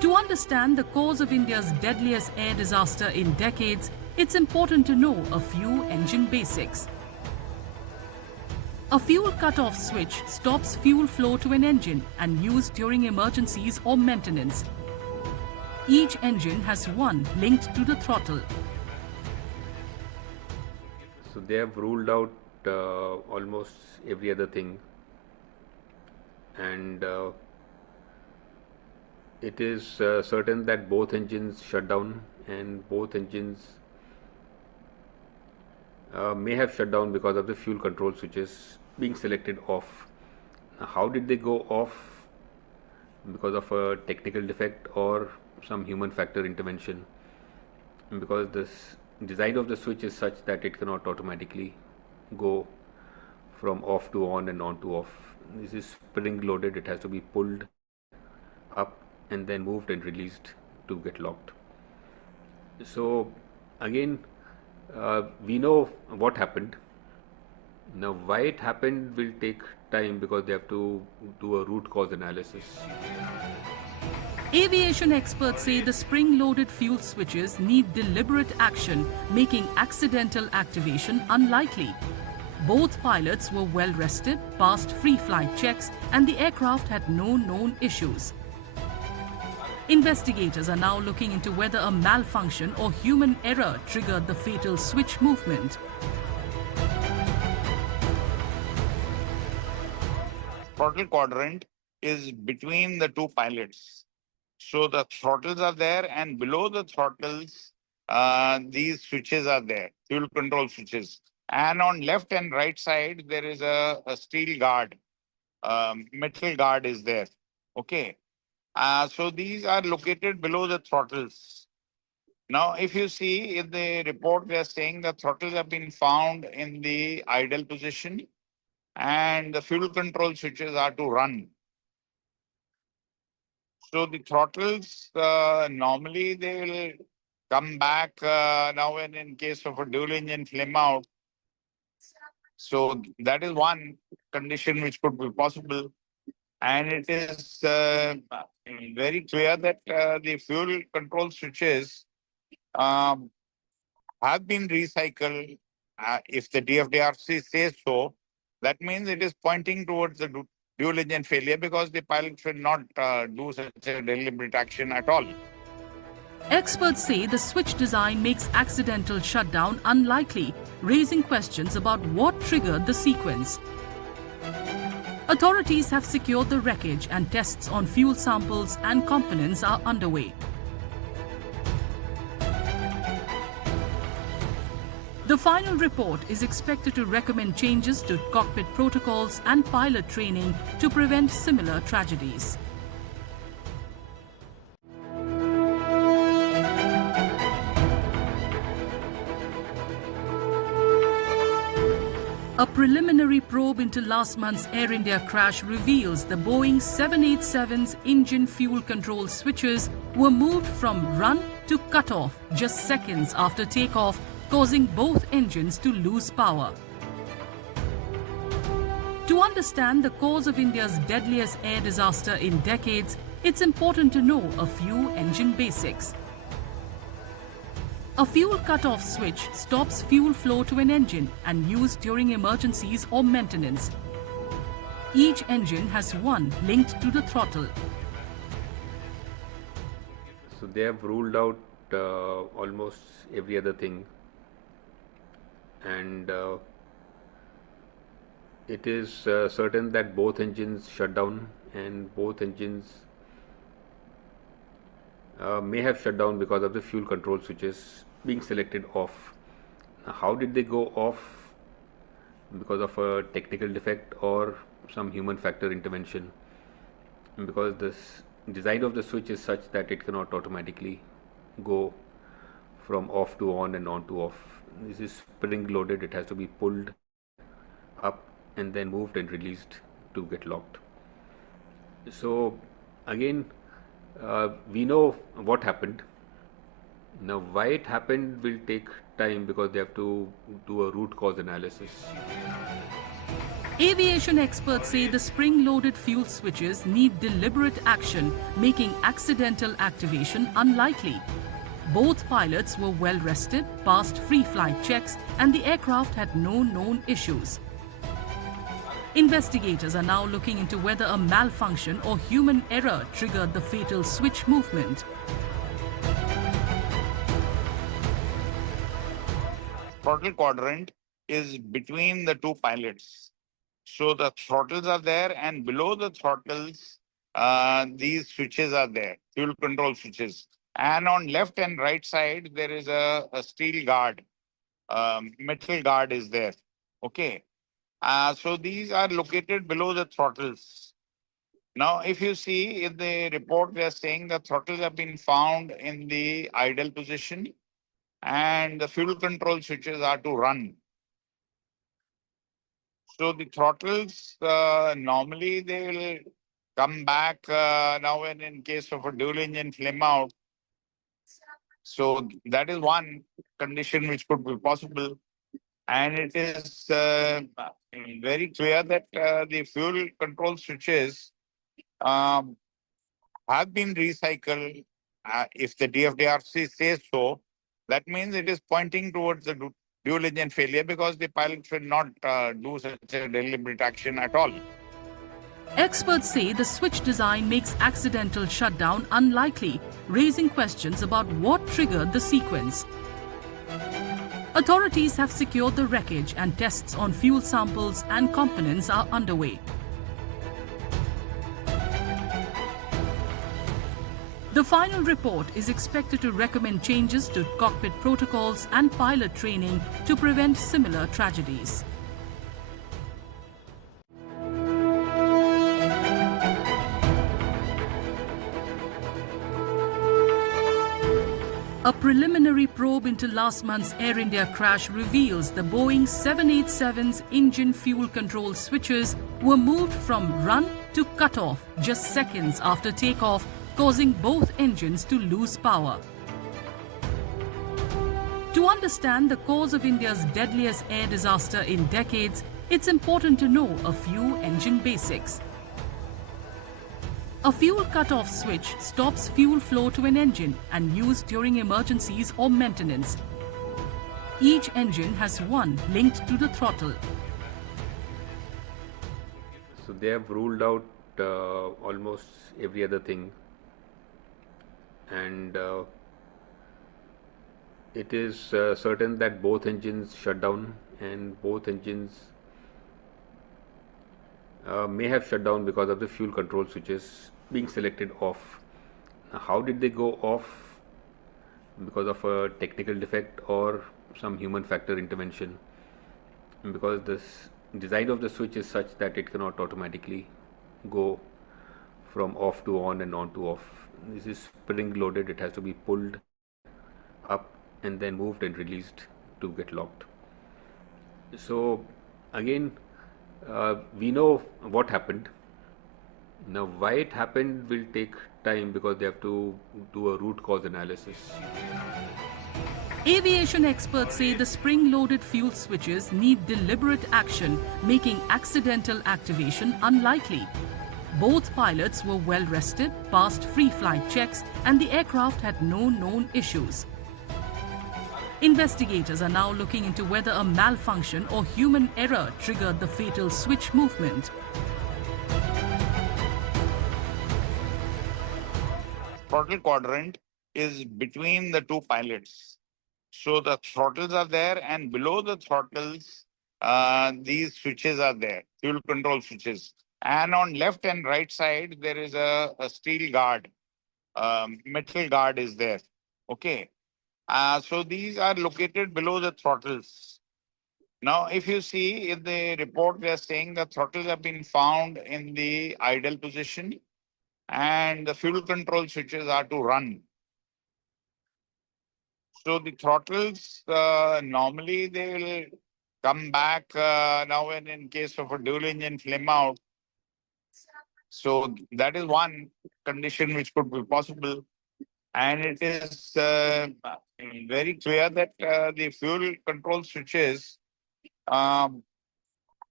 To understand the cause of India's deadliest air disaster in decades, it's important to know a few engine basics. A fuel cut-off switch stops fuel flow to an engine and used during emergencies or maintenance. Each engine has one linked to the throttle. So they have ruled out almost every other thing, and it is certain that both engines shut down, and both engines may have shut down because of the fuel control switches being selected off. Now, how did they go off? Because of a technical defect or some human factor intervention, because this design of the switch is such that it cannot automatically go from off to on and on to off. This is spring loaded. It has to be pulled up and then moved and released to get locked. So again, we know what happened. Now why it happened will take time, because they have to do a root cause analysis. Aviation experts say the spring-loaded fuel switches need deliberate action, making accidental activation unlikely. Both pilots were well rested, passed free flight checks, and the aircraft had no known issues. Investigators are now looking into whether a malfunction or human error triggered the fatal switch movement. Throttle quadrant is between the two pilots. So the throttles are there, and below the throttles, these switches are there, fuel control switches. And on left and right side, there is a steel guard, metal guard is there. Okay. So these are located below the throttles. Now, if you see in the report, they are saying the throttles have been found in the idle position, and the fuel control switches are to run. So the throttles, normally they will come back now and in case of a dual engine flame out. So that is one condition which could be possible. And it is very clear that the fuel control switches have been recycled. If the DFDRC says so, that means it is pointing towards the dual engine failure, because the pilot should not do such a deliberate action at all. Experts say the switch design makes accidental shutdown unlikely, raising questions about what triggered the sequence. Authorities have secured the wreckage, and tests on fuel samples and components are underway. The final report is expected to recommend changes to cockpit protocols and pilot training to prevent similar tragedies. A preliminary probe into last month's Air India crash reveals the Boeing 787's engine fuel control switches were moved from run to cut-off just seconds after takeoff, causing both engines to lose power. To understand the cause of India's deadliest air disaster in decades, it's important to know a few engine basics. A fuel cut-off switch stops fuel flow to an engine and used during emergencies or maintenance. Each engine has one linked to the throttle. So they have ruled out almost every other thing, and it is certain that both engines shut down, and both engines may have shut down because of the fuel control switches being selected off. Now, how did they go off? Because of a technical defect or some human factor intervention, because this design of the switch is such that it cannot automatically go from off to on and on to off. This is spring loaded. It has to be pulled up and then moved and released to get locked. So again, we know what happened. Now why it happened will take time, because they have to do a root cause analysis. Aviation experts say the spring-loaded fuel switches need deliberate action, making accidental activation unlikely. Both pilots were well rested, passed free flight checks, and the aircraft had no known issues. Investigators are now looking into whether a malfunction or human error triggered the fatal switch movement. Throttle quadrant is between the two pilots. So the throttles are there, and below the throttles, these switches are there, fuel control switches. And on left and right side, there is a steel guard, metal guard is there. Okay. So these are located below the throttles. Now, if you see in the report, they are saying the throttles have been found in the idle position and the fuel control switches are to run. So the throttles, normally they will come back now and in case of a dual engine flame out. So that is one condition which could be possible. And it is very clear that the fuel control switches um, have been recycled. If the DFDRC says so, that means it is pointing towards the dual engine failure because the pilot should not do such a deliberate action at all. Experts say the switch design makes accidental shutdown unlikely, raising questions about what triggered the sequence. Authorities have secured the wreckage and tests on fuel samples and components are underway. The final report is expected to recommend changes to cockpit protocols and pilot training to prevent similar tragedies. A preliminary probe into last month's Air India crash reveals the Boeing 787's engine fuel control switches were moved from run to cutoff just seconds after takeoff, causing both engines to lose power. To understand the cause of India's deadliest air disaster in decades, it's important to know a few engine basics. A fuel cut-off switch stops fuel flow to an engine and used during emergencies or maintenance. Each engine has one linked to the throttle. So they have ruled out almost every other thing, and it is certain that both engines shut down, and both engines may have shut down because of the fuel control switches being selected off. Now, how did they go off? Because of a technical defect or some human factor intervention? Because this design of the switch is such that it cannot automatically go from off to on and on to off. This is spring loaded, it has to be pulled up and then moved and released to get locked. So again, we know what happened. Now why it happened will take time because they have to do a root cause analysis. Aviation experts say the spring-loaded fuel switches need deliberate action, making accidental activation unlikely. Both pilots were well rested, passed free flight checks, and the aircraft had no known issues. Investigators are now looking into whether a malfunction or human error triggered the fatal switch movement. Throttle quadrant is between the two pilots. So the throttles are there, and below the throttles, these switches are there, fuel control switches. And on left and right side, there is a steel guard, metal guard is there. Okay. So these are located below the throttles. Now, if you see in the report, they are saying the throttles have been found in the idle position and the fuel control switches are to run. So the throttles, normally they will come back now and in case of a dual engine flame out. So that is one condition which could be possible. And it is very clear that the fuel control switches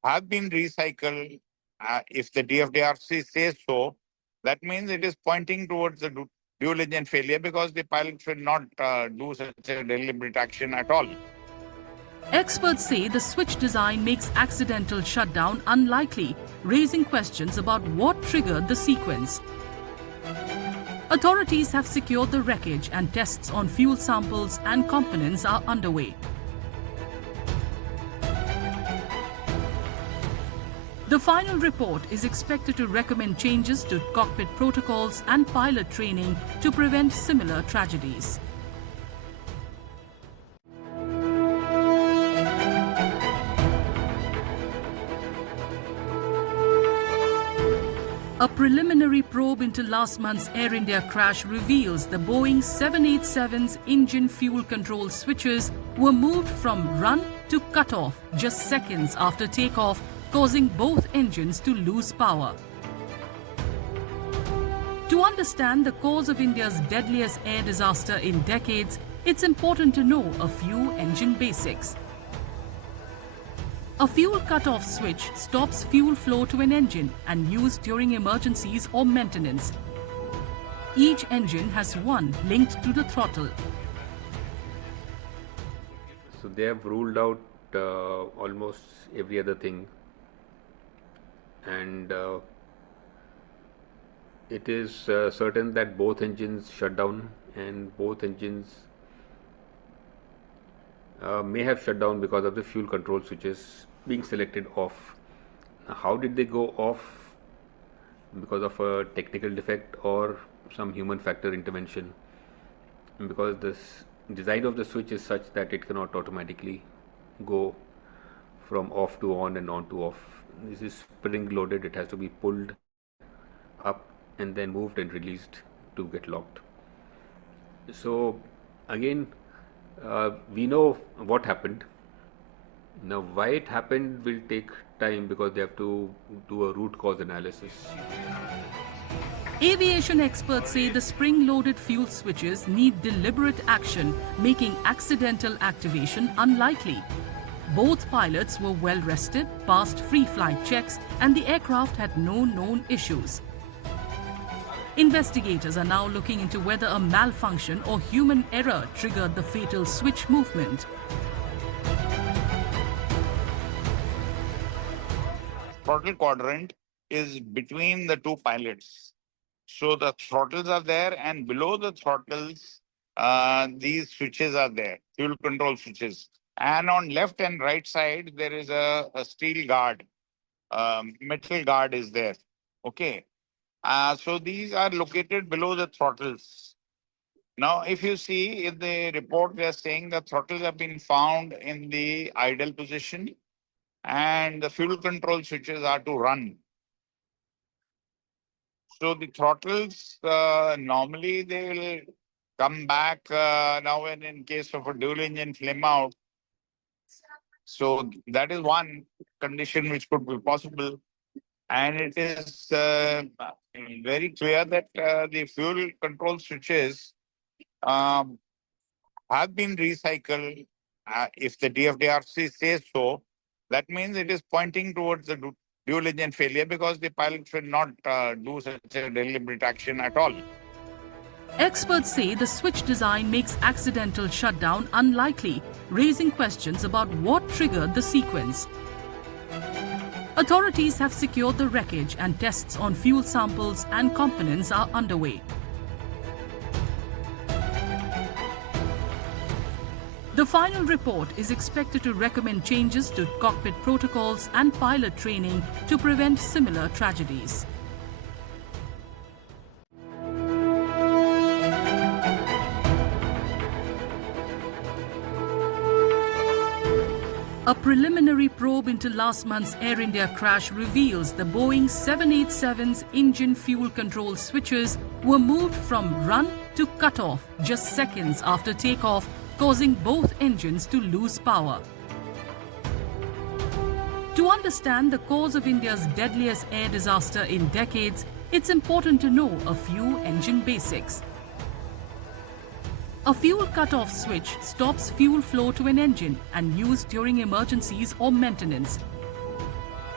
have been recycled. If the DFDRC says so, that means it is pointing towards the dual engine failure because the pilot should not do such a deliberate action at all. Experts say the switch design makes accidental shutdown unlikely, raising questions about what triggered the sequence. Authorities have secured the wreckage and tests on fuel samples and components are underway. The final report is expected to recommend changes to cockpit protocols and pilot training to prevent similar tragedies. A preliminary probe into last month's Air India crash reveals the Boeing 787's engine fuel control switches were moved from run to cutoff just seconds after takeoff, causing both engines to lose power. To understand the cause of India's deadliest air disaster in decades, it's important to know a few engine basics. A fuel cutoff switch stops fuel flow to an engine and used during emergencies or maintenance. Each engine has one linked to the throttle. So they have ruled out almost every other thing, and it is certain that both engines shut down, and both engines may have shut down because of the fuel control switches being selected off. Now, how did they go off? Because of a technical defect or some human factor intervention, because this design of the switch is such that it cannot automatically go from off to on and on to off. This is spring loaded. It has to be pulled up and then moved and released to get locked. So again, we know what happened. Now why it happened will take time because they have to do a root cause analysis. Aviation experts say the spring-loaded fuel switches need deliberate action, making accidental activation unlikely. Both pilots were well rested, passed free flight checks, and the aircraft had no known issues. Investigators are now looking into whether a malfunction or human error triggered the fatal switch movement. Throttle quadrant is between the two pilots. So the throttles are there, and below the throttles, these switches are there, fuel control switches. And on left and right side, there is a steel guard, metal guard is there. Okay. So these are located below the throttles. Now, if you see in the report, they are saying the throttles have been found in the idle position and the fuel control switches are to run. So the throttles, normally they will come back now and in case of a dual engine flame out. So that is one condition which could be possible. And it is very clear that the fuel control switches have been recycled. If the DFDRC says so, that means it is pointing towards the dual engine failure because the pilot should not do such a deliberate action at all. Experts say the switch design makes accidental shutdown unlikely, raising questions about what triggered the sequence. Authorities have secured the wreckage and tests on fuel samples and components are underway. The final report is expected to recommend changes to cockpit protocols and pilot training to prevent similar tragedies. A preliminary probe into last month's Air India crash reveals the Boeing 787's engine fuel control switches were moved from run to cutoff just seconds after takeoff, causing both engines to lose power. To understand the cause of India's deadliest air disaster in decades, it's important to know a few engine basics. A fuel cutoff switch stops fuel flow to an engine and used during emergencies or maintenance.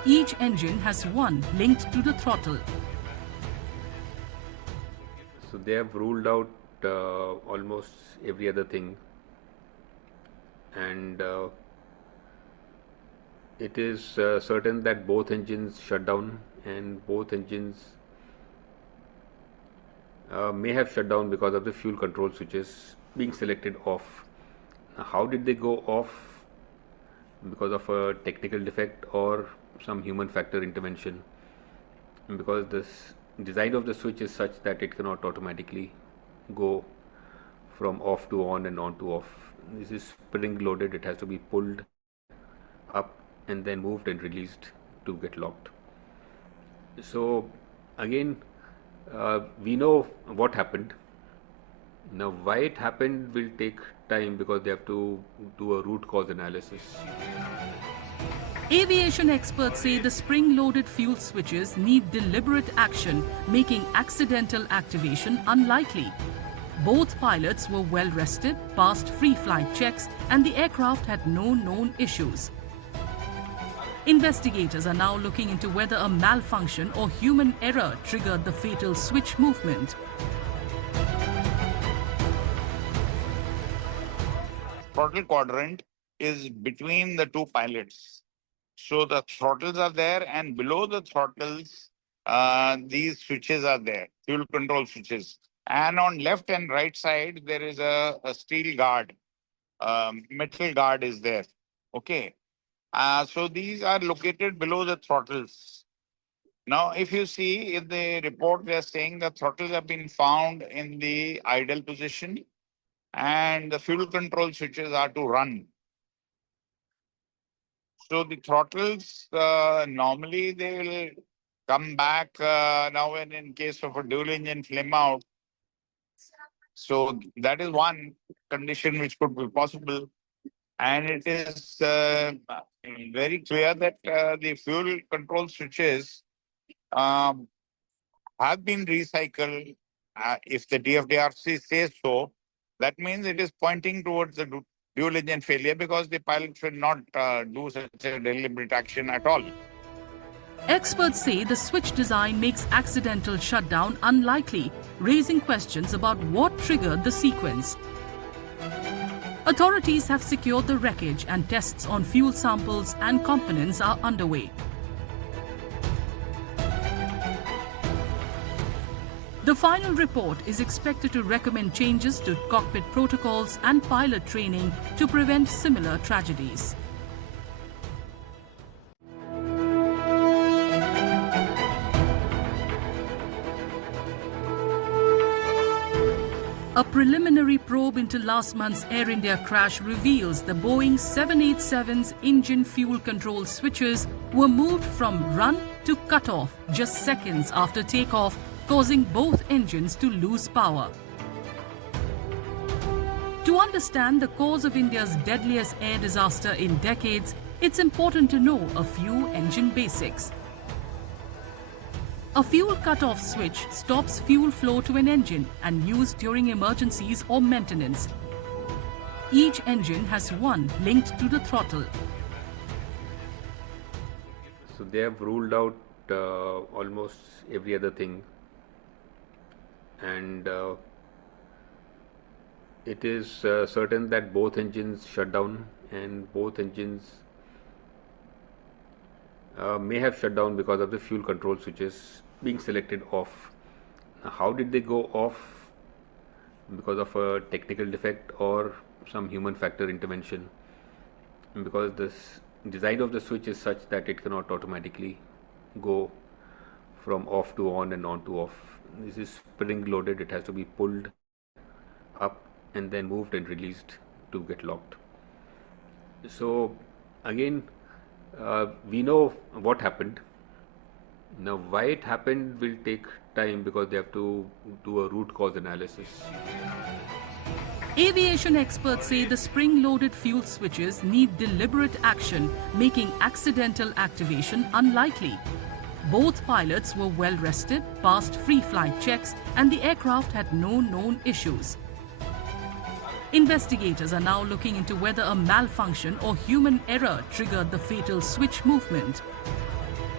Each engine has one linked to the throttle. So they have ruled out almost every other thing, and it is certain that both engines shut down, and both engines may have shut down because of the fuel control switches being selected off. Now, how did they go off? Because of a technical defect or some human factor intervention, because this design of the switch is such that it cannot automatically go from off to on and on to off. This is spring loaded, it has to be pulled up and then moved and released to get locked. So again, we know what happened. Now why it happened will take time, because they have to do a root cause analysis. Aviation experts say the spring-loaded fuel switches need deliberate action, making accidental activation unlikely. Both pilots were well rested, passed free-flight checks, and the aircraft had no known issues. Investigators are now looking into whether a malfunction or human error triggered the fatal switch movement. Throttle quadrant is between the two pilots. So the throttles are there, and below the throttles, these switches are there, fuel control switches. And on left and right side, there is a steel guard, metal guard is there. Okay. So these are located below the throttles. Now, if you see in the report, they are saying the throttles have been found in the idle position, and the fuel control switches are to run. So the throttles, normally they will come back now and in case of a dual engine flame out. So that is one condition which could be possible. And it is very clear that the fuel control switches have been recycled. If the DFDRC says so, that means it is pointing towards the dual engine failure, because the pilot should not do such a deliberate action at all. Experts say the switch design makes accidental shutdown unlikely, raising questions about what triggered the sequence. Authorities have secured the wreckage, and tests on fuel samples and components are underway. The final report is expected to recommend changes to cockpit protocols and pilot training to prevent similar tragedies. A preliminary probe into last month's Air India crash reveals the Boeing 787's engine fuel control switches were moved from run to cutoff just seconds after takeoff, causing both engines to lose power. To understand the cause of India's deadliest air disaster in decades, it's important to know a few engine basics. A fuel cutoff switch stops fuel flow to an engine and used during emergencies or maintenance. Each engine has one linked to the throttle. So they have ruled out almost every other thing, and it is certain that both engines shut down, and both engines may have shut down because of the fuel control switches being selected off. Now, how did they go off? Because of a technical defect or some human factor intervention, because this design of the switch is such that it cannot automatically go from off to on and on to off. This is spring loaded, it has to be pulled up and then moved and released to get locked. So again, we know what happened. Now why it happened will take time, because they have to do a root cause analysis. Aviation experts say the spring-loaded fuel switches need deliberate action, making accidental activation unlikely. Both pilots were well rested, passed free-flight checks, and the aircraft had no known issues. Investigators are now looking into whether a malfunction or human error triggered the fatal switch movement.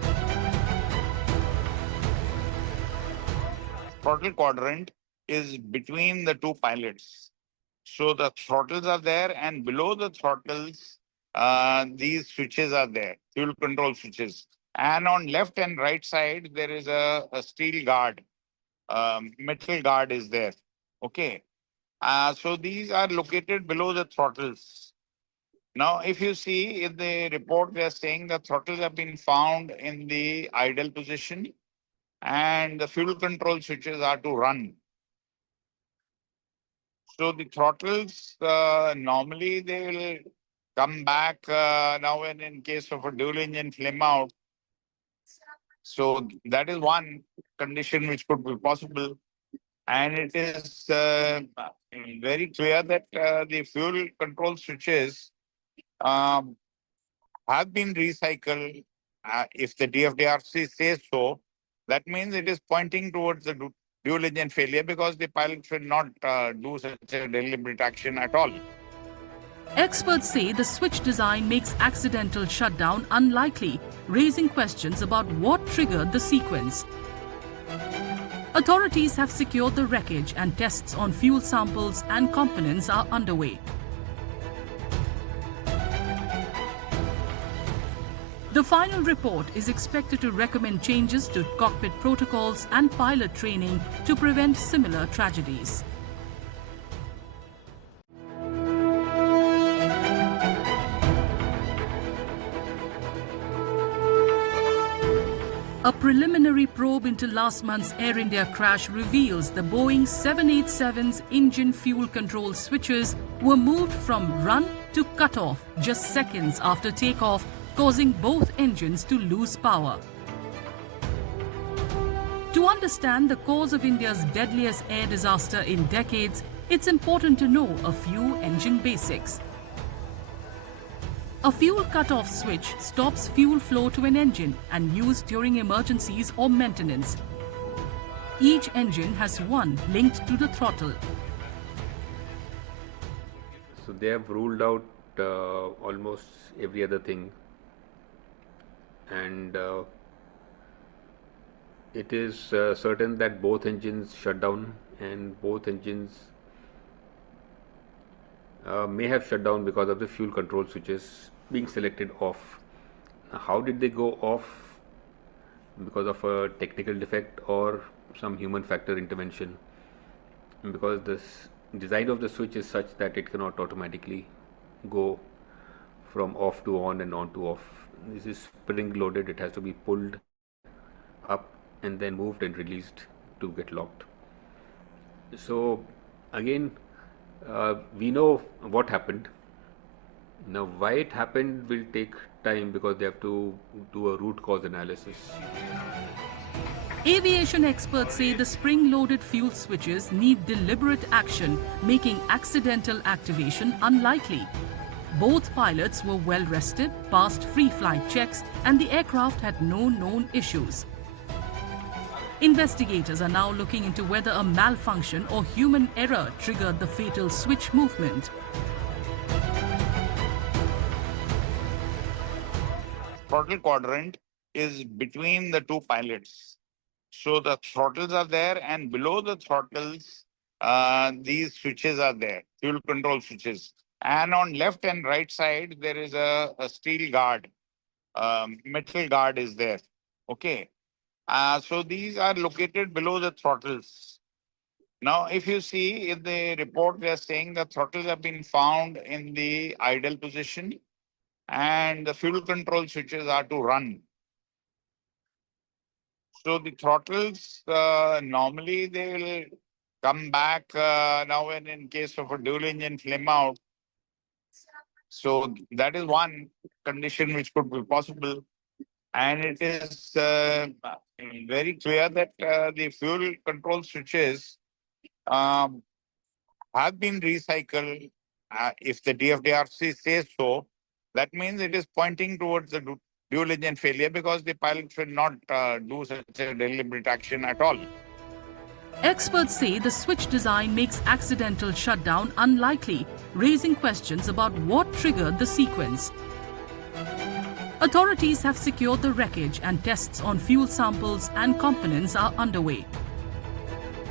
throttle quadrant is between the two pilots. So the throttles are there, and below the throttles, these switches are there, fuel control switches. And on left and right side, there is a steel guard, metal guard is there. Okay. So these are located below the throttles. Now, if you see in the report, they are saying the throttles have been found in the idle position and the fuel control switches are to run. So the throttles, normally they will come back now and in case of a dual engine flame out. So that is one condition which could be possible. And it is very clear that the fuel control switches um, have been recycled. If the DFDRC says so, that means it is pointing towards the dual engine failure because the pilot should not do such a deliberate action at all. Experts say the switch design makes accidental shutdown unlikely, raising questions about what triggered the sequence. Authorities have secured the wreckage and tests on fuel samples and components are underway. The final report is expected to recommend changes to cockpit protocols and pilot training to prevent similar tragedies. A preliminary probe into last month's Air India crash reveals the Boeing 787's engine fuel control switches were moved from run to cutoff just seconds after takeoff, causing both engines to lose power. To understand the cause of India's deadliest air disaster in decades, it's important to know a few engine basics. A fuel cutoff switch stops fuel flow to an engine and used during emergencies or maintenance. Each engine has one linked to the throttle. So they have ruled out almost every other thing, and it is certain that both engines shut down, and both engines may have shut down because of the fuel control switches being selected off. Now, how did they go off? Because of a technical defect or some human factor intervention? Because this design of the switch is such that it cannot automatically go from off to on and on to off. This is spring loaded. It has to be pulled up and then moved and released to get locked. So again, we know what happened. Now, why it happened will take time because they have to do a root cause analysis. Aviation experts say the spring-loaded fuel switches need deliberate action, making accidental activation unlikely. Both pilots were well rested, passed free flight checks, and the aircraft had no known issues. Investigators are now looking into whether a malfunction or human error triggered the fatal switch movement. Throttle quadrant is between the two pilots. So the throttles are there, and below the throttles, these switches are there, fuel control switches. And on left and right side, there is a steel guard, metal guard is there. Okay. So these are located below the throttles. Now, if you see in the report, they are saying the throttles have been found in the idle position and the fuel control switches are to run. So the throttles, normally they will come back now and in case of a dual engine flame out. So that is one condition which could be possible. And it is very clear that the fuel control switches have been recycled. If the DFDRC says so, that means it is pointing towards the dual engine failure because the pilot should not do such a deliberate action at all. Experts say the switch design makes accidental shutdown unlikely, raising questions about what triggered the sequence. Authorities have secured the wreckage and tests on fuel samples and components are underway.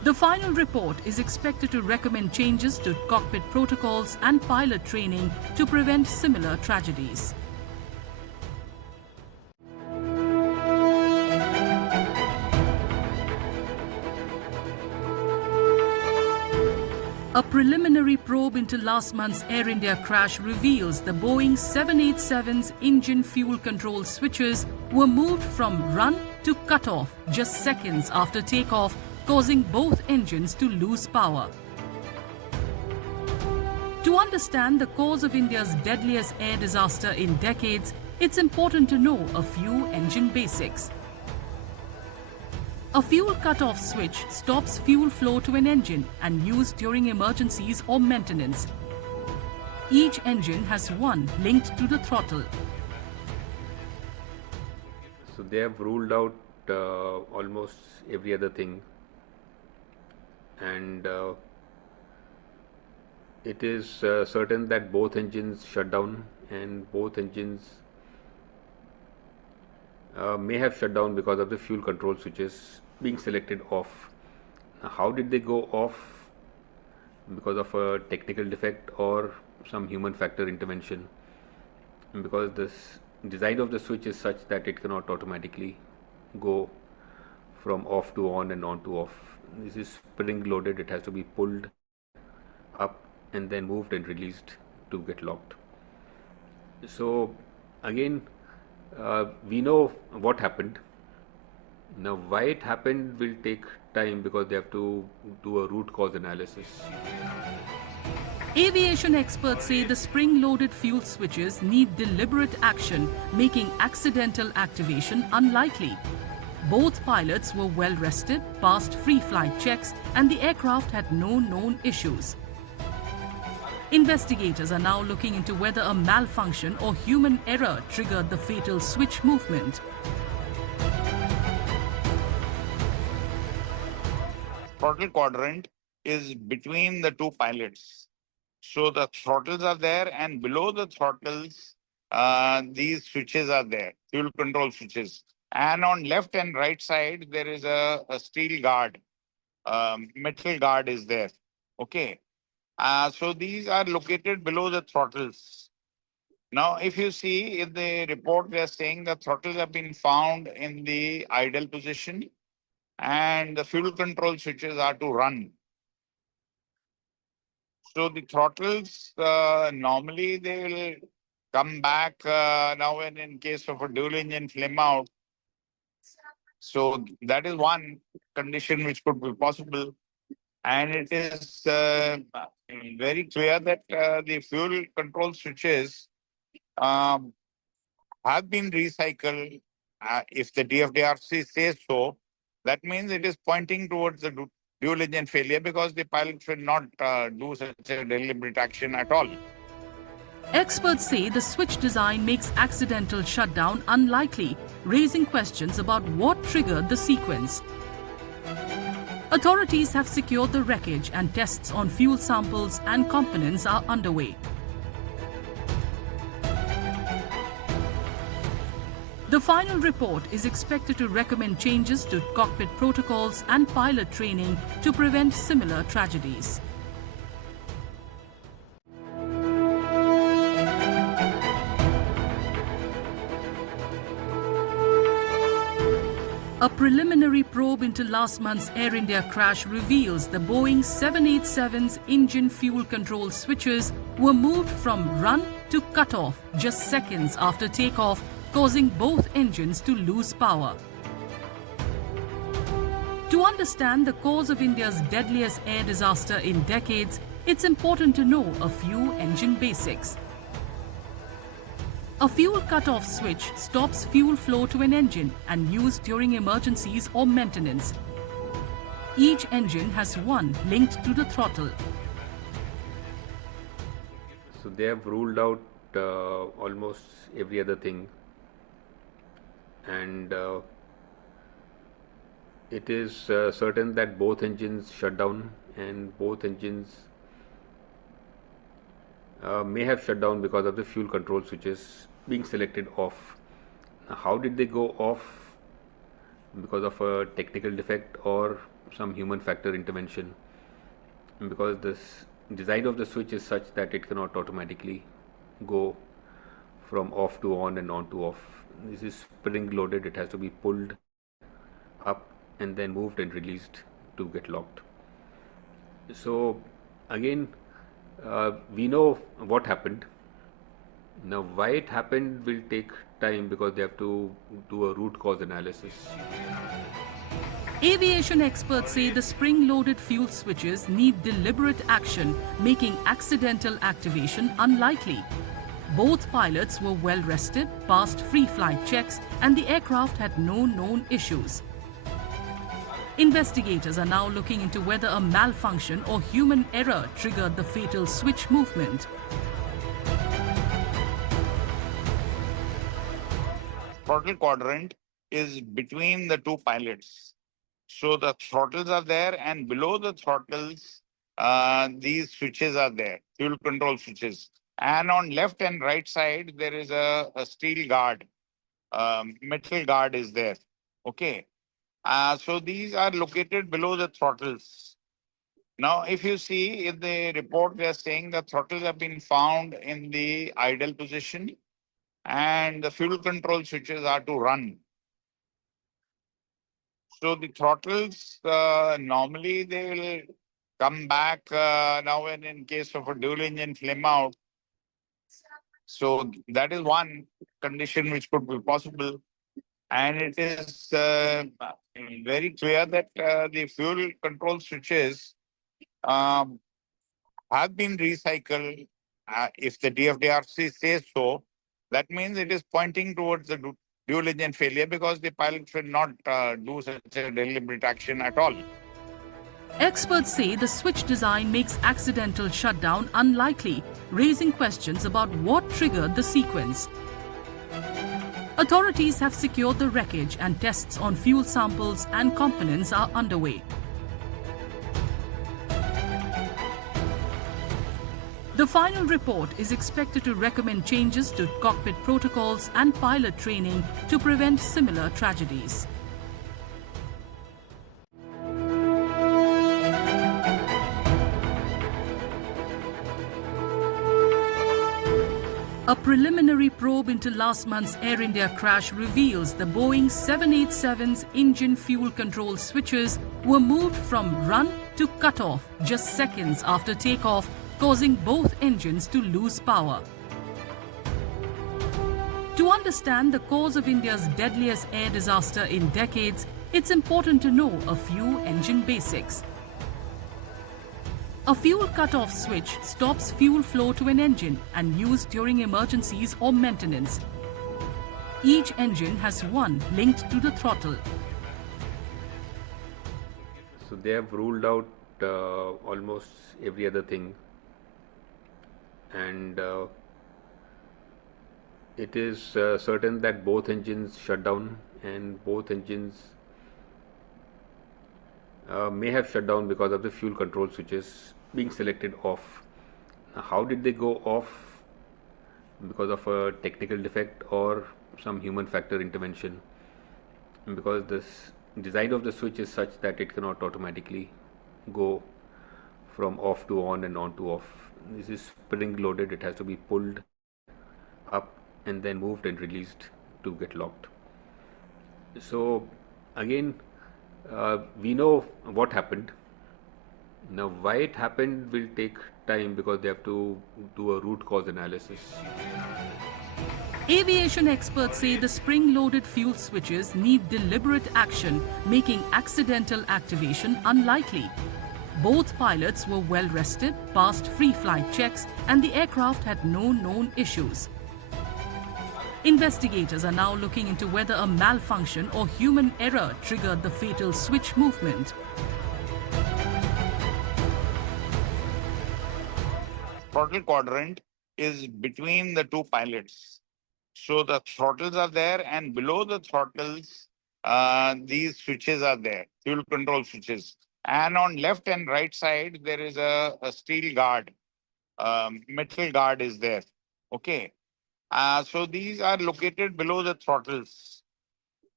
The final report is expected to recommend changes to cockpit protocols and pilot training to prevent similar tragedies. A preliminary probe into last month's Air India crash reveals the Boeing 787's engine fuel control switches were moved from run to cutoff just seconds after takeoff, causing both engines to lose power. To understand the cause of India's deadliest air disaster in decades, it's important to know a few engine basics. A fuel cut-off switch stops fuel flow to an engine and used during emergencies or maintenance. Each engine has one linked to the throttle. So they have ruled out almost every other thing, and it is certain that both engines shut down, and both engines may have shut down because of the fuel control switches being selected off. Now, how did they go off? Because of a technical defect or some human factor intervention, because this design of the switch is such that it cannot automatically go from off to on and on to off. This is spring loaded, it has to be pulled up and then moved and released to get locked. So again, we know what happened. Now why it happened will take time, because they have to do a root cause analysis. Aviation experts say the spring-loaded fuel switches need deliberate action, making accidental activation unlikely. Both pilots were well rested, passed free flight checks, and the aircraft had no known issues. Investigators are now looking into whether a malfunction or human error triggered the fatal switch movement. Throttle quadrant is between the two pilots. So the throttles are there, and below the throttles, these switches are there, fuel control switches. And on left and right side, there is a steel guard, metal guard is there. Okay. So these are located below the throttles. Now, if you see in the report, they are saying the throttles have been found in the idle position, and the fuel control switches are to run. So the throttles, normally they will come back now and in case of a dual engine flame out. So that is one condition which could be possible. And it is very clear that the fuel control switches have been recycled. If the DFDRC says so, that means it is pointing towards the dual engine failure, because the pilot should not do such a deliberate action at all. Experts say the switch design makes accidental shutdown unlikely, raising questions about what triggered the sequence. Authorities have secured the wreckage, and tests on fuel samples and components are underway. The final report is expected to recommend changes to cockpit protocols and pilot training to prevent similar tragedies. A preliminary probe into last month's Air India crash reveals the Boeing 787's engine fuel control switches were moved from run to cutoff just seconds after takeoff, causing both engines to lose power. To understand the cause of India's deadliest air disaster in decades, it's important to know a few engine basics. A fuel cut-off switch stops fuel flow to an engine and used during emergencies or maintenance. Each engine has one linked to the throttle. So they have ruled out almost every other thing, and it is certain that both engines shut down, and both engines may have shut down because of the fuel control switches being selected off. Now, how did they go off? Because of a technical defect or some human factor intervention, because this design of the switch is such that it cannot automatically go from off to on and on to off. This is spring loaded, it has to be pulled up and then moved and released to get locked. So again, we know what happened. Now why it happened will take time because they have to do a root cause analysis. Aviation experts say the spring-loaded fuel switches need deliberate action, making accidental activation unlikely. Both pilots were well rested, passed free flight checks, and the aircraft had no known issues. Investigators are now looking into whether a malfunction or human error triggered the fatal switch movement. Throttle quadrant is between the two pilots. So the throttles are there, and below the throttles, these switches are there, fuel control switches. And on left and right side, there is a steel guard, metal guard is there. Okay. So these are located below the throttles. Now, if you see in the report, they are saying the throttles have been found in the idle position and the fuel control switches are to run. So the throttles, normally they will come back now and in case of a dual engine flame out. So that is one condition which could be possible. And it is very clear that the fuel control switches um, have been recycled. If the DFDRC says so, that means it is pointing towards the dual engine failure because the pilot should not do such a deliberate action at all. Experts say the switch design makes accidental shutdown unlikely, raising questions about what triggered the sequence. Authorities have secured the wreckage and tests on fuel samples and components are underway. The final report is expected to recommend changes to cockpit protocols and pilot training to prevent similar tragedies. A preliminary probe into last month's Air India crash reveals the Boeing 787's engine fuel control switches were moved from run to cutoff just seconds after takeoff, causing both engines to lose power. To understand the cause of India's deadliest air disaster in decades, it's important to know a few engine basics. A fuel cutoff switch stops fuel flow to an engine and used during emergencies or maintenance. Each engine has one linked to the throttle. So they have ruled out almost every other thing, and it is certain that both engines shut down, and both engines may have shut down because of the fuel control switches being selected off. Now, how did they go off? Because of a technical defect or some human factor intervention, because this design of the switch is such that it cannot automatically go from off to on and on to off. This is spring loaded, it has to be pulled up and then moved and released to get locked. So again, we know what happened. Now why it happened will take time because they have to do a root cause analysis. Aviation experts say the spring-loaded fuel switches need deliberate action, making accidental activation unlikely. Both pilots were well rested, passed free flight checks, and the aircraft had no known issues. Investigators are now looking into whether a malfunction or human error triggered the fatal switch movement. Throttle quadrant is between the two pilots. So the throttles are there, and below the throttles, these switches are there, fuel control switches. And on left and right side, there is a steel guard, metal guard is there. Okay. So these are located below the throttles.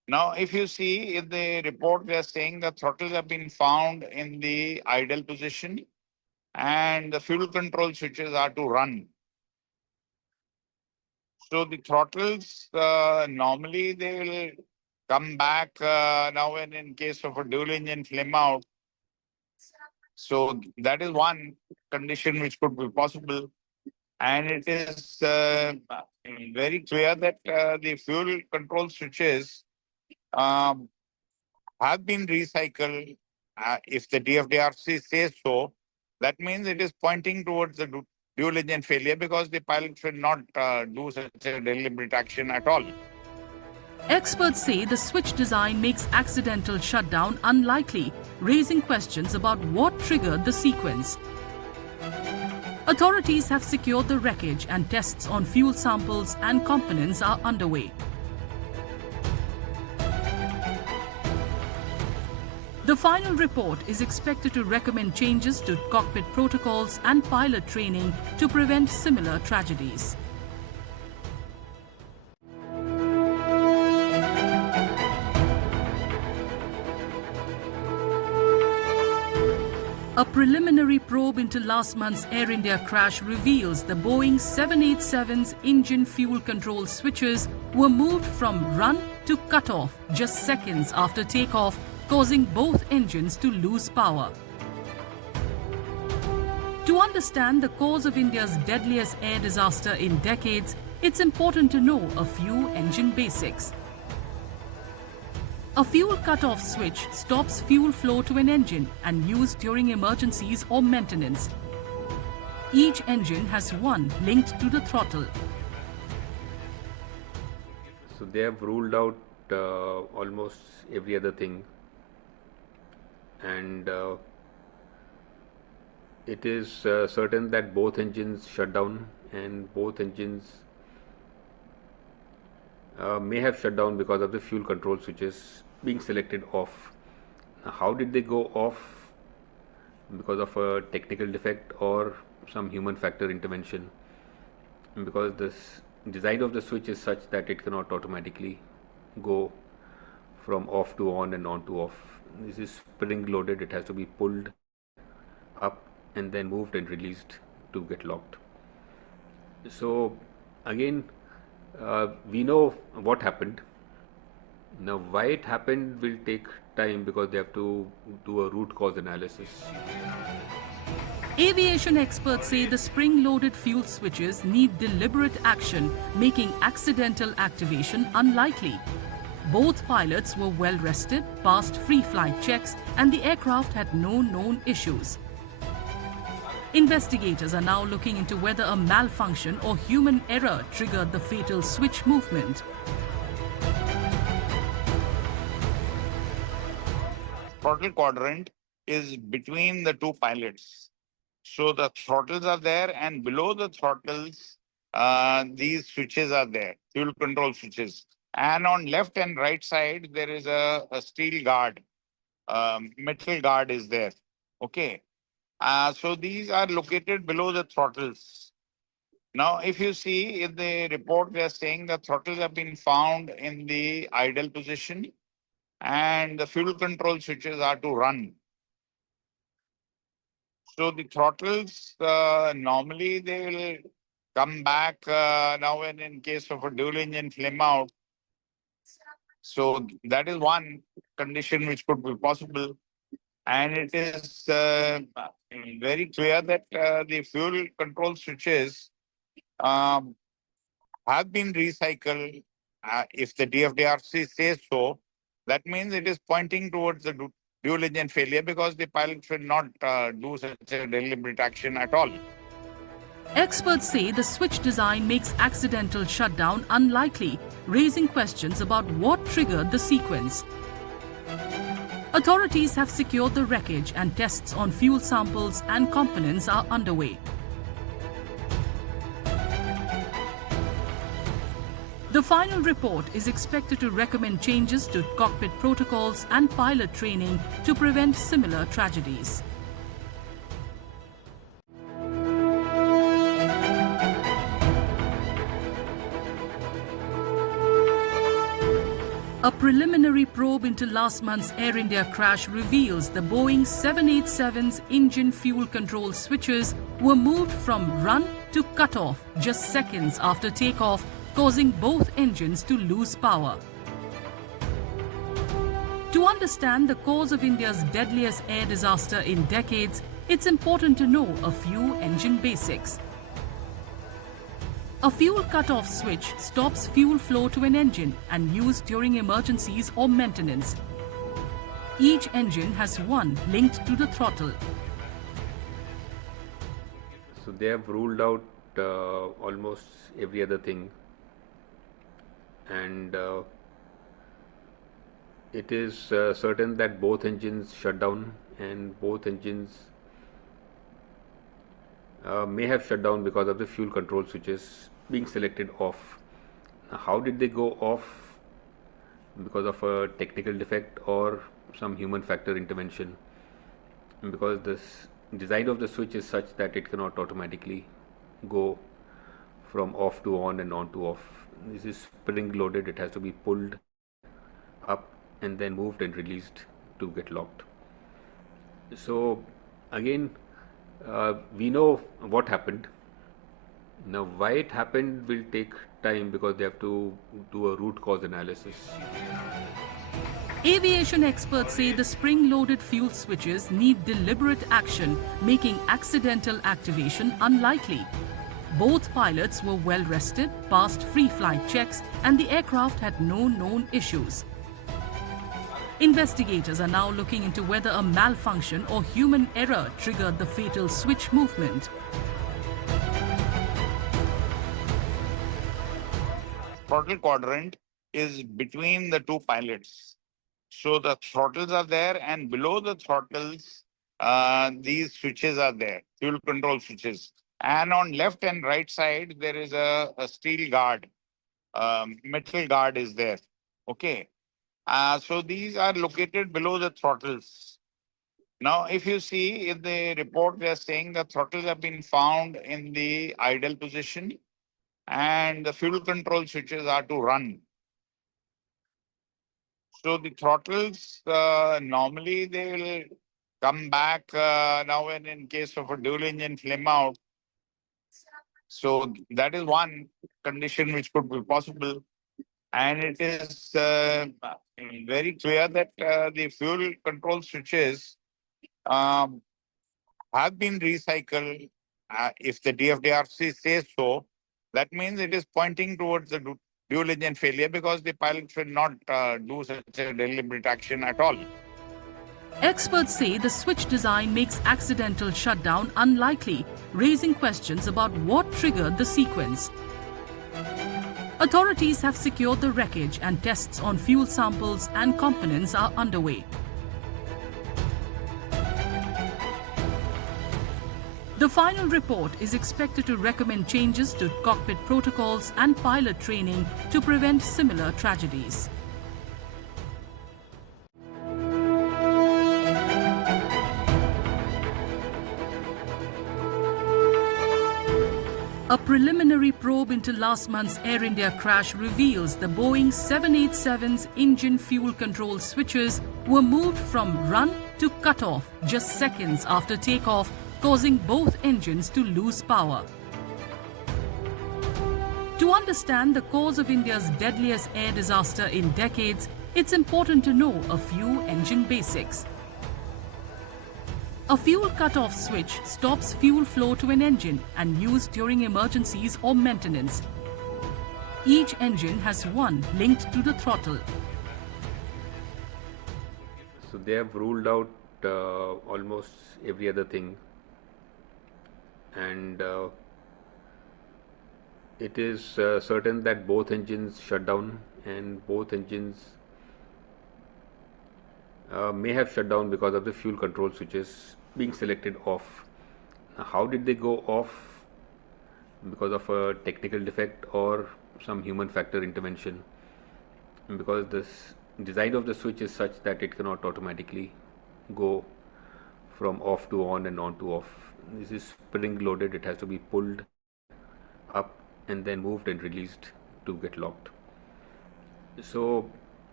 Now, if you see in the report, they are saying the throttles have been found in the idle position and the fuel control switches are to run. So the throttles, normally they will come back now and in case of a dual engine flame out. So that is one condition which could be possible. And it is very clear that the fuel control switches um, have been recycled. If the DFDRC says so, that means it is pointing towards the dual engine failure because the pilot should not do such a deliberate action at all. Experts say the switch design makes accidental shutdown unlikely, raising questions about what triggered the sequence. Authorities have secured the wreckage and tests on fuel samples and components are underway. The final report is expected to recommend changes to cockpit protocols and pilot training to prevent similar tragedies. A preliminary probe into last month's Air India crash reveals the Boeing 787's engine fuel control switches were moved from run to cutoff just seconds after takeoff, causing both engines to lose power. To understand the cause of India's deadliest air disaster in decades, it's important to know a few engine basics. A fuel cut-off switch stops fuel flow to an engine and used during emergencies or maintenance. Each engine has one linked to the throttle. So they have ruled out almost every other thing, and it is certain that both engines shut down, and both engines may have shut down because of the fuel control switches being selected off. Now, how did they go off? Because of a technical defect or some human factor intervention? Because this design of the switch is such that it cannot automatically go from off to on and on to off. This is spring loaded. It has to be pulled up and then moved and released to get locked. So again, we know what happened. Now, why it happened will take time because they have to do a root cause analysis. Aviation experts say the spring-loaded fuel switches need deliberate action, making accidental activation unlikely. Both pilots were well rested, passed free flight checks, and the aircraft had no known issues. Investigators are now looking into whether a malfunction or human error triggered the fatal switch movement. Throttle quadrant is between the two pilots. So the throttles are there, and below the throttles, these switches are there, fuel control switches. And on left and right side, there is a steel guard, metal guard is there. Okay. So these are located below the throttles. Now, if you see in the report, they are saying the throttles have been found in the idle position and the fuel control switches are to run. So the throttles, normally they will come back now and in case of a dual engine flame out. So that is one condition which could be possible. And it is very clear that the fuel control switches have been recycled. If the DFDRC says so, that means it is pointing towards the dual engine failure because the pilot should not do such a deliberate action at all. Experts say the switch design makes accidental shutdown unlikely, raising questions about what triggered the sequence. Authorities have secured the wreckage and tests on fuel samples and components are underway. The final report is expected to recommend changes to cockpit protocols and pilot training to prevent similar tragedies. A preliminary probe into last month's Air India crash reveals the Boeing 787's engine fuel control switches were moved from run to cutoff just seconds after takeoff, causing both engines to lose power. To understand the cause of India's deadliest air disaster in decades, it's important to know a few engine basics. A fuel cut-off switch stops fuel flow to an engine and used during emergencies or maintenance. Each engine has one linked to the throttle. So they have ruled out almost every other thing, and it is certain that both engines shut down, and both engines may have shut down because of the fuel control switches being selected off. Now, how did they go off? Because of a technical defect or some human factor intervention, because this design of the switch is such that it cannot automatically go from off to on and on to off. This is spring loaded. It has to be pulled up and then moved and released to get locked. So again, we know what happened. Now why it happened will take time, because they have to do a root cause analysis. Aviation experts say the spring-loaded fuel switches need deliberate action, making accidental activation unlikely. Both pilots were well rested, passed free flight checks, and the aircraft had no known issues. Investigators are now looking into whether a malfunction or human error triggered the fatal switch movement. Throttle quadrant is between the two pilots. So the throttles are there, and below the throttles, these switches are there, fuel control switches. And on left and right side, there is a steel guard, metal guard is there. Okay. So these are located below the throttles. Now, if you see in the report, they are saying the throttles have been found in the idle position, and the fuel control switches are to run. So the throttles, normally they will come back now and in case of a dual engine flame out. So that is one condition which could be possible. And it is very clear that the fuel control switches have been recycled. If the DFDRC says so, that means it is pointing towards the dual engine failure, because the pilot should not do such a deliberate action at all. Experts say the switch design makes accidental shutdown unlikely, raising questions about what triggered the sequence. Authorities have secured the wreckage, and tests on fuel samples and components are underway. The final report is expected to recommend changes to cockpit protocols and pilot training to prevent similar tragedies. A preliminary probe into last month's Air India crash reveals the Boeing 787's engine fuel control switches were moved from run to cutoff just seconds after takeoff, causing both engines to lose power. To understand the cause of India's deadliest air disaster in decades, it's important to know a few engine basics. A fuel cut-off switch stops fuel flow to an engine and used during emergencies or maintenance. Each engine has one linked to the throttle. So they have ruled out almost every other thing, and it is certain that both engines shut down, and both engines may have shut down because of the fuel control switches being selected off. Now, how did they go off? Because of a technical defect or some human factor intervention, because this design of the switch is such that it cannot automatically go from off to on and on to off. This is spring loaded. It has to be pulled up and then moved and released to get locked. So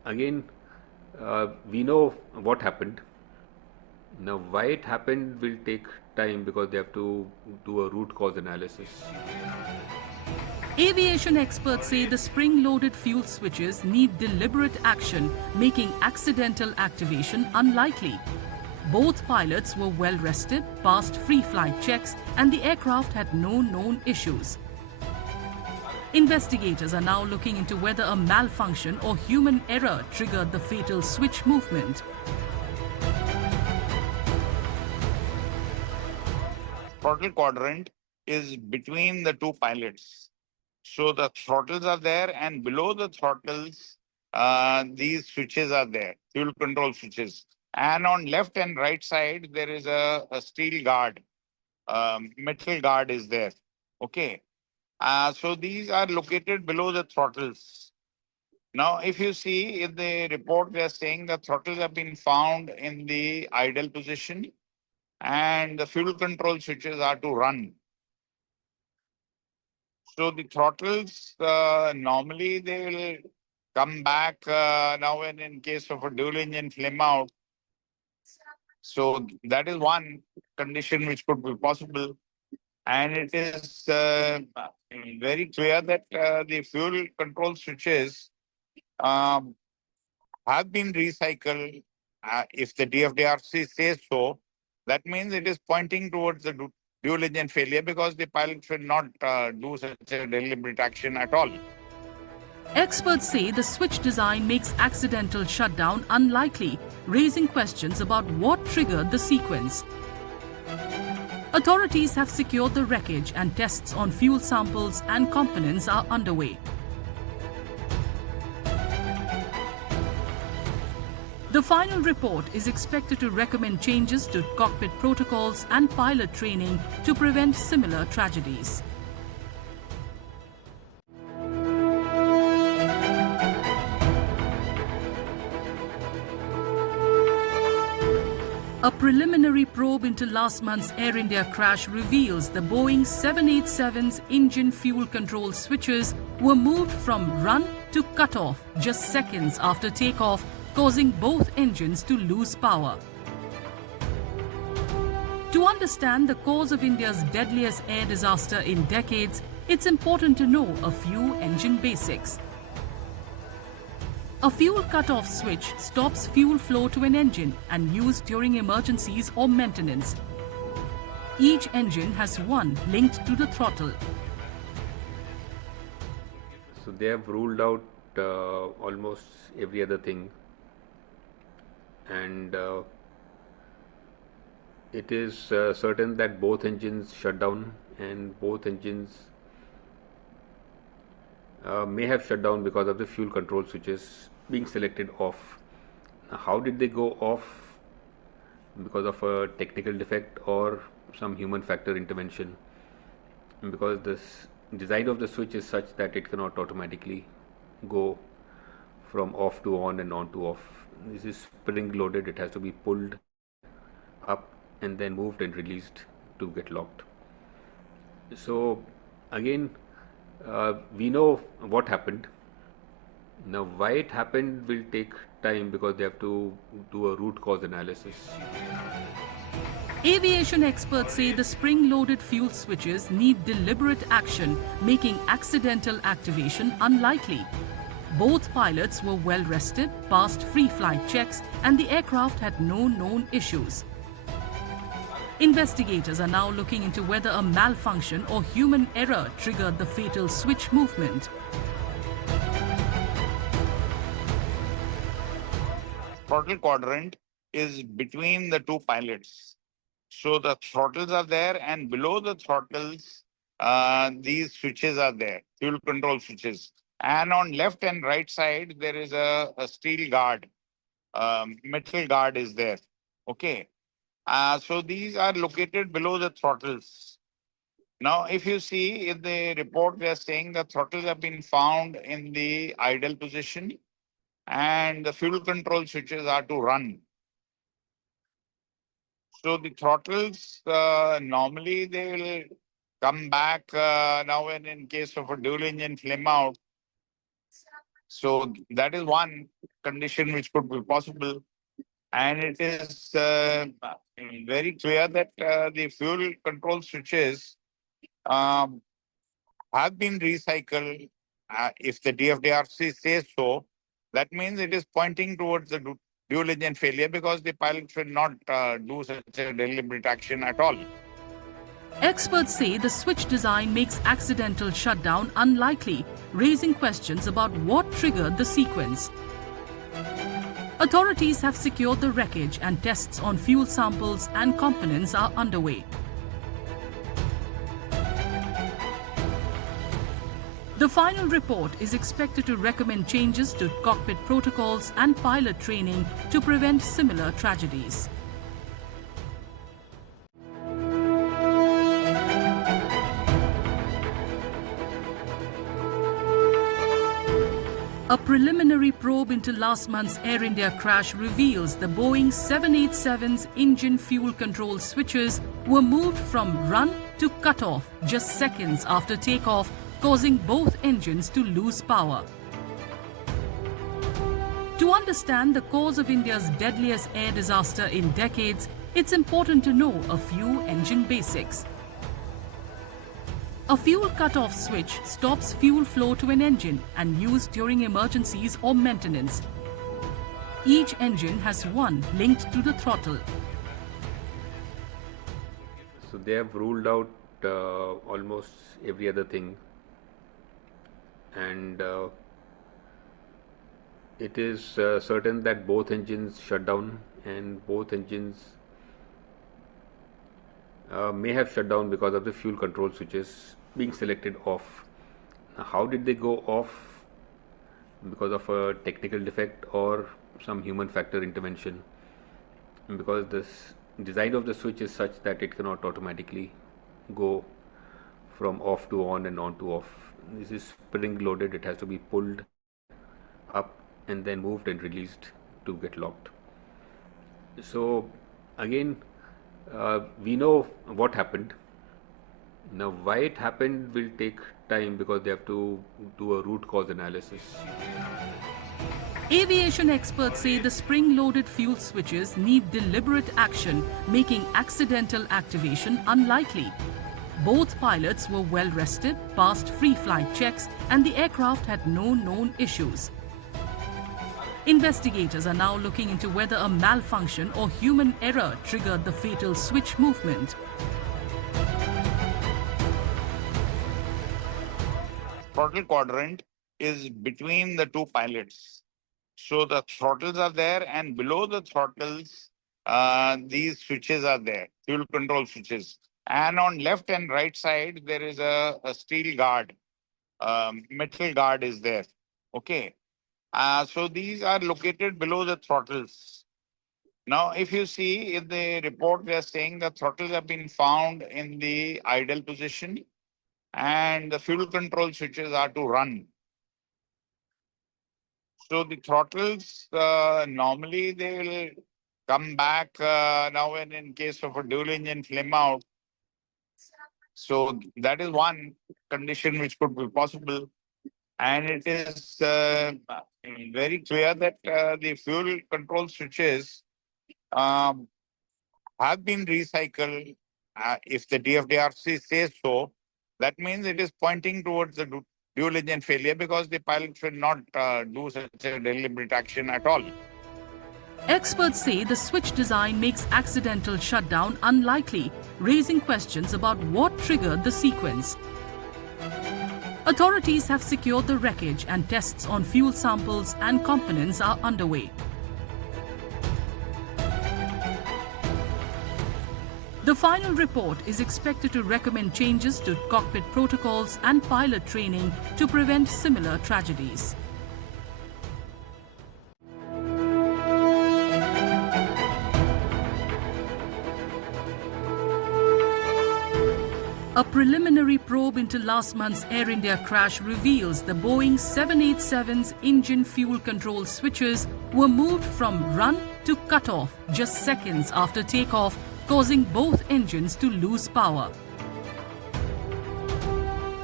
again, we know what happened. Now, why it happened will take time because they have to do a root cause analysis. Aviation experts say the spring-loaded fuel switches need deliberate action, making accidental activation unlikely. Both pilots were well rested, passed free flight checks, and the aircraft had no known issues. Investigators are now looking into whether a malfunction or human error triggered the fatal switch movement. Throttle quadrant is between the two pilots. So the throttles are there, and below the throttles, these switches are there, fuel control switches. And on left and right side, there is a steel guard, metal guard is there. Okay. So these are located below the throttles. Now, if you see in the report, they are saying the throttles have been found in the idle position and the fuel control switches are to run. So the throttles, normally they will come back now and in case of a dual engine flame out. So that is one condition which could be possible. And it is very clear that the fuel control switches um, have been recycled. If the DFDRC says so, that means it is pointing towards the dual engine failure because the pilot should not do such a deliberate action at all. Experts say the switch design makes accidental shutdown unlikely, raising questions about what triggered the sequence. Authorities have secured the wreckage and tests on fuel samples and components are underway. The final report is expected to recommend changes to cockpit protocols and pilot training to prevent similar tragedies. A preliminary probe into last month's Air India crash reveals the Boeing 787's engine fuel control switches were moved from run to cutoff just seconds after takeoff, causing both engines to lose power. To understand the cause of India's deadliest air disaster in decades, it's important to know a few engine basics. A fuel cutoff switch stops fuel flow to an engine and used during emergencies or maintenance. Each engine has one linked to the throttle. So they have ruled out almost every other thing, and it is certain that both engines shut down, and both engines may have shut down because of the fuel control switches being selected off. Now, how did they go off? Because of a technical defect or some human factor intervention, because this design of the switch is such that it cannot automatically go from off to on and on to off. This is spring loaded, it has to be pulled up and then moved and released to get locked. So again, we know what happened. Now, why it happened will take time because they have to do a root cause analysis. Aviation experts say the spring-loaded fuel switches need deliberate action, making accidental activation unlikely. Both pilots were well rested, passed free flight checks, and the aircraft had no known issues. Investigators are now looking into whether a malfunction or human error triggered the fatal switch movement. Throttle quadrant is between the two pilots. So the throttles are there, and below the throttles, these switches are there, fuel control switches. And on left and right side, there is a steel guard, metal guard is there. Okay. So these are located below the throttles. Now, if you see in the report, they are saying the throttles have been found in the idle position and the fuel control switches are to run. So the throttles, normally they will come back now and in case of a dual engine flame out. So that is one condition which could be possible. And it is very clear that the fuel control switches um, have been recycled. If the DFDRC says so, that means it is pointing towards the dual engine failure, because the pilots will not do such a deliberate action at all. Experts say the switch design makes accidental shutdown unlikely, raising questions about what triggered the sequence. Authorities have secured the wreckage and tests on fuel samples and components are underway. The final report is expected to recommend changes to cockpit protocols and pilot training to prevent similar tragedies. A preliminary probe into last month's Air India crash reveals the Boeing 787's engine fuel control switches were moved from run to cutoff just seconds after takeoff, causing both engines to lose power. To understand the cause of India's deadliest air disaster in decades, it's important to know a few engine basics. A fuel cut-off switch stops fuel flow to an engine and used during emergencies or maintenance. Each engine has one linked to the throttle. So they have ruled out almost every other thing, and it is certain that both engines shut down, and both engines may have shut down because of the fuel control switches being selected off. Now, how did they go off? Because of a technical defect or some human factor intervention, because this design of the switch is such that it cannot automatically go from off to on and on to off. This is spring loaded. It has to be pulled up and then moved and released to get locked. So again, we know what happened. Now, why it happened will take time, because they have to do a root cause analysis. Aviation experts say the spring-loaded fuel switches need deliberate action, making accidental activation unlikely. Both pilots were well rested, passed free flight checks, and the aircraft had no known issues. Investigators are now looking into whether a malfunction or human error triggered the fatal switch movement. Throttle quadrant is between the two pilots. So the throttles are there, and below the throttles, these switches are there, fuel control switches. And on left and right side, there is a steel guard, metal guard is there. Okay. So these are located below the throttles. Now, if you see in the report, they are saying the throttles have been found in the idle position, and the fuel control switches are to run. So the throttles, normally they will come back now and in case of a dual engine flame out. So that is one condition which could be possible. And it is very clear that the fuel control switches have been recycled. If the DFDRC says so, that means it is pointing towards the dual engine failure, because the pilots will not do such a deliberate action at all. Experts say the switch design makes accidental shutdown unlikely, raising questions about what triggered the sequence. Authorities have secured the wreckage and tests on fuel samples and components are underway. The final report is expected to recommend changes to cockpit protocols and pilot training to prevent similar tragedies. A preliminary probe into last month's Air India crash reveals the Boeing 787's engine fuel control switches were moved from run to cutoff just seconds after takeoff, causing both engines to lose power.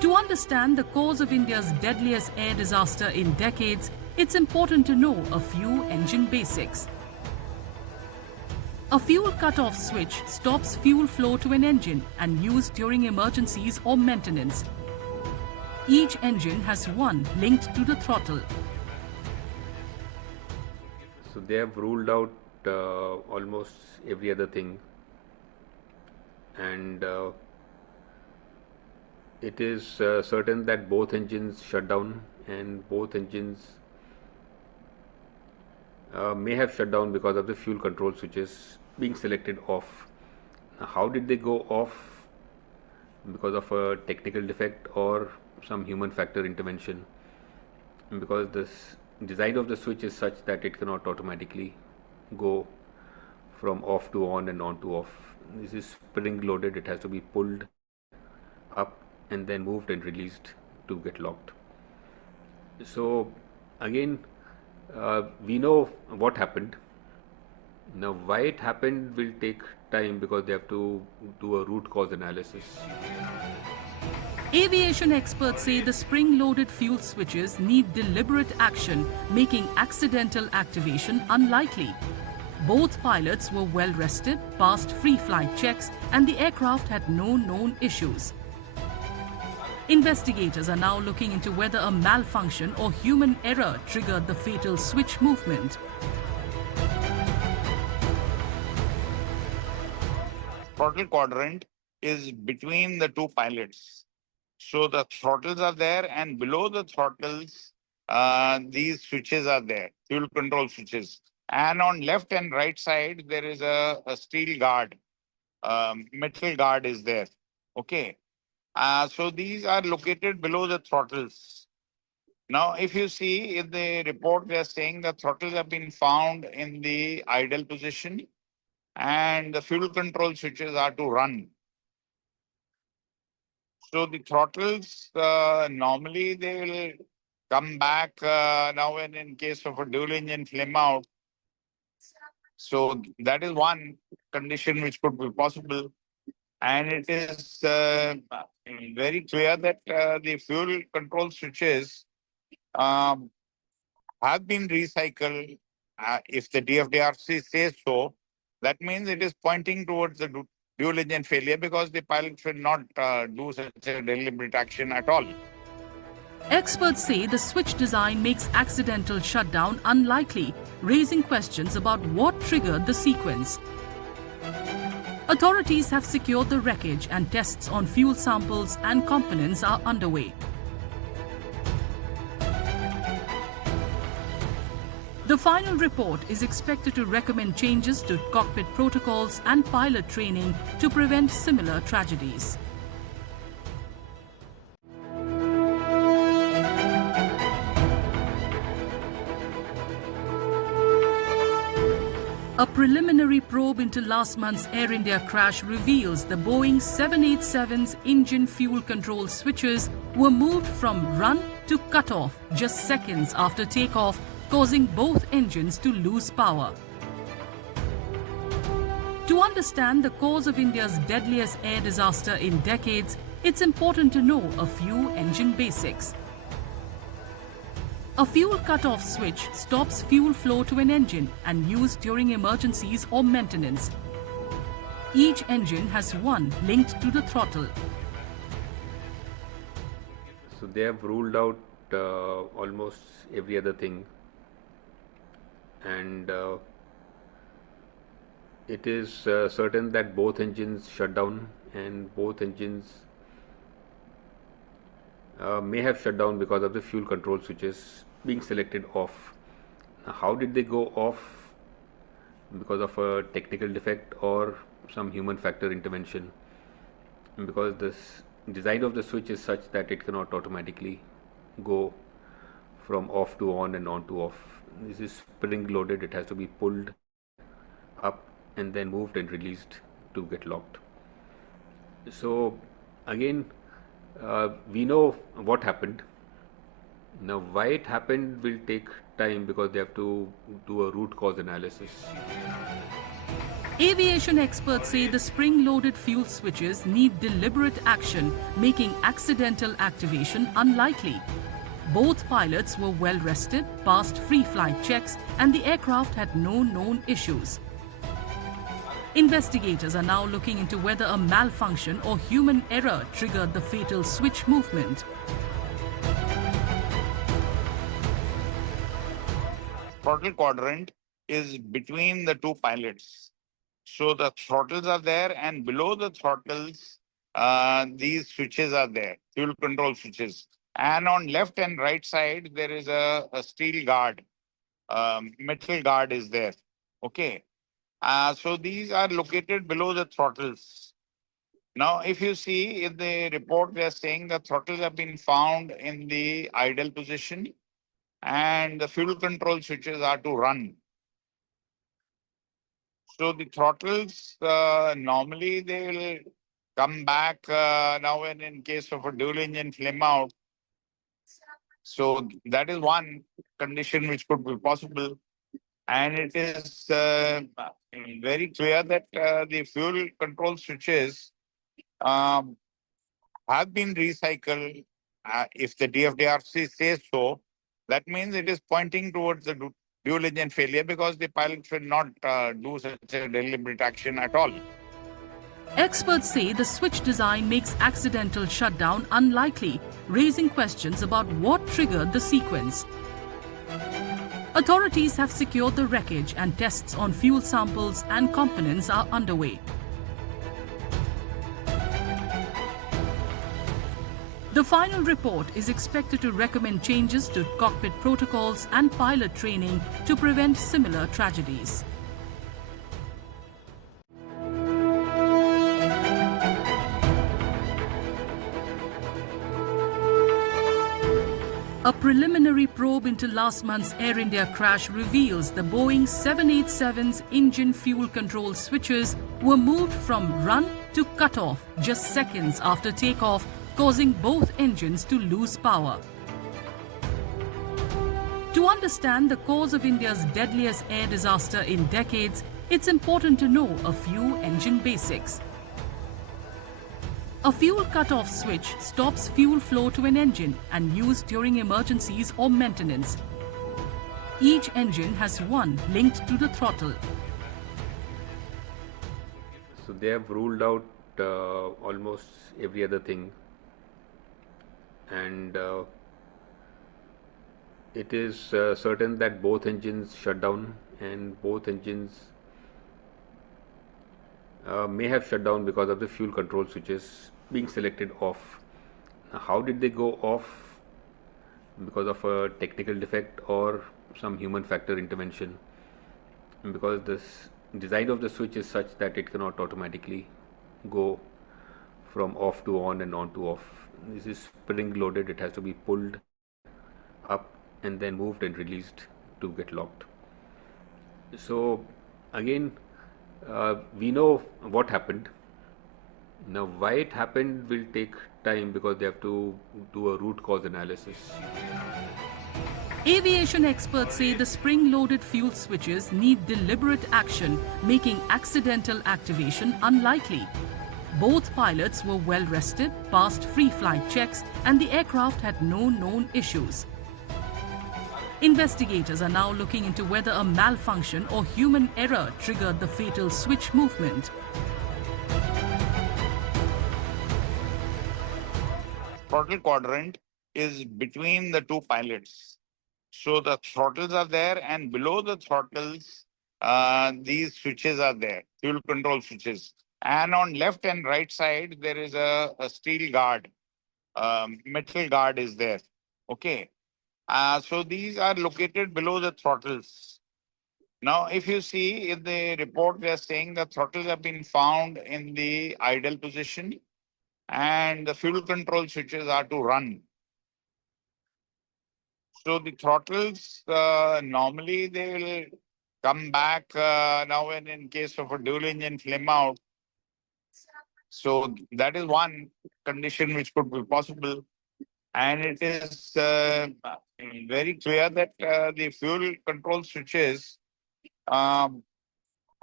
To understand the cause of India's deadliest air disaster in decades, it's important to know a few engine basics. A fuel cut-off switch stops fuel flow to an engine and used during emergencies or maintenance. Each engine has one linked to the throttle. So they have ruled out almost every other thing, and it is certain that both engines shut down, and both engines may have shut down because of the fuel control switches being selected off. Now, how did they go off? Because of a technical defect or some human factor intervention, because this design of the switch is such that it cannot automatically go from off to on and on to off. This is spring loaded, it has to be pulled up and then moved and released to get locked. So again, we know what happened. Now why it happened will take time, because they have to do a root cause analysis. Aviation experts say the spring-loaded fuel switches need deliberate action, making accidental activation unlikely. Both pilots were well rested, passed free flight checks, and the aircraft had no known issues. Investigators are now looking into whether a malfunction or human error triggered the fatal switch movement. Throttle quadrant is between the two pilots. So the throttles are there, and below the throttles, these switches are there, fuel control switches. And on left and right side, there is a steel guard, metal guard is there. Okay. So these are located below the throttles. Now, if you see in the report, they are saying the throttles have been found in the idle position, and the fuel control switches are to run. So the throttles, normally they will come back now and in case of a dual engine flame out. So that is one condition which could be possible. And it is very clear that the fuel control switches have been recycled. If the DFDRC says so, that means it is pointing towards the dual engine failure, because the pilots will not do such a deliberate action at all. Experts say the switch design makes accidental shutdown unlikely, raising questions about what triggered the sequence. Authorities have secured the wreckage, and tests on fuel samples and components are underway. The final report is expected to recommend changes to cockpit protocols and pilot training to prevent similar tragedies. A preliminary probe into last month's Air India crash reveals the Boeing 787's engine fuel control switches were moved from run to cut-off just seconds after takeoff, causing both engines to lose power. To understand the cause of India's deadliest air disaster in decades, it's important to know a few engine basics. A fuel cut-off switch stops fuel flow to an engine and used during emergencies or maintenance. Each engine has one linked to the throttle. So they have ruled out almost every other thing, and it is certain that both engines shut down, and both engines may have shut down because of the fuel control switches being selected off. Now, how did they go off? Because of a technical defect or some human factor intervention, because this design of the switch is such that it cannot automatically go from off to on and on to off. This is spring loaded, it has to be pulled up and then moved and released to get locked. So again, we know what happened. Now why it happened will take time, because they have to do a root cause analysis. Aviation experts say the spring-loaded fuel switches need deliberate action, making accidental activation unlikely. Both pilots were well rested, passed free flight checks, and the aircraft had no known issues. Investigators are now looking into whether a malfunction or human error triggered the fatal switch movement. Throttle quadrant is between the two pilots. So the throttles are there, and below the throttles, these switches are there, fuel control switches. And on left and right side, there is a steel guard, metal guard is there. Okay. So these are located below the throttles. Now, if you see in the report, they are saying the throttles have been found in the idle position and the fuel control switches are to run. So the throttles, normally they will come back now and in case of a dual engine flame out. So that is one condition which could be possible. And it is very clear that the fuel control switches um, have been recycled. If the DFDRC says so, that means it is pointing towards the dual engine failure because the pilot should not do such a deliberate action at all. Experts say the switch design makes accidental shutdown unlikely, raising questions about what triggered the sequence. Authorities have secured the wreckage and tests on fuel samples and components are underway. The final report is expected to recommend changes to cockpit protocols and pilot training to prevent similar tragedies. A preliminary probe into last month's Air India crash reveals the Boeing 787's engine fuel control switches were moved from run to cutoff just seconds after takeoff, causing both engines to lose power. To understand the cause of India's deadliest air disaster in decades, it's important to know a few engine basics. A fuel cutoff switch stops fuel flow to an engine and used during emergencies or maintenance. Each engine has one linked to the throttle. So they have ruled out almost every other thing, and it is certain that both engines shut down, and both engines may have shut down because of the fuel control switches being selected off. Now, how did they go off? Because of a technical defect or some human factor intervention? Because this design of the switch is such that it cannot automatically go from off to on and on to off. This is spring loaded, it has to be pulled up and then moved and released to get locked. So again, we know what happened. Now why it happened will take time because they have to do a root cause analysis. Aviation experts say the spring-loaded fuel switches need deliberate action, making accidental activation unlikely. Both pilots were well rested, passed free flight checks, and the aircraft had no known issues. Investigators are now looking into whether a malfunction or human error triggered the fatal switch movement. Throttle quadrant is between the two pilots. So the throttles are there, and below the throttles, these switches are there, fuel control switches. And on left and right side, there is a steel guard, metal guard is there. Okay. So these are located below the throttles. Now, if you see in the report, they are saying the throttles have been found in the idle position and the fuel control switches are to run. So the throttles, normally they will come back now and in case of a dual engine flame out. So that is one condition which could be possible. And it is very clear that the fuel control switches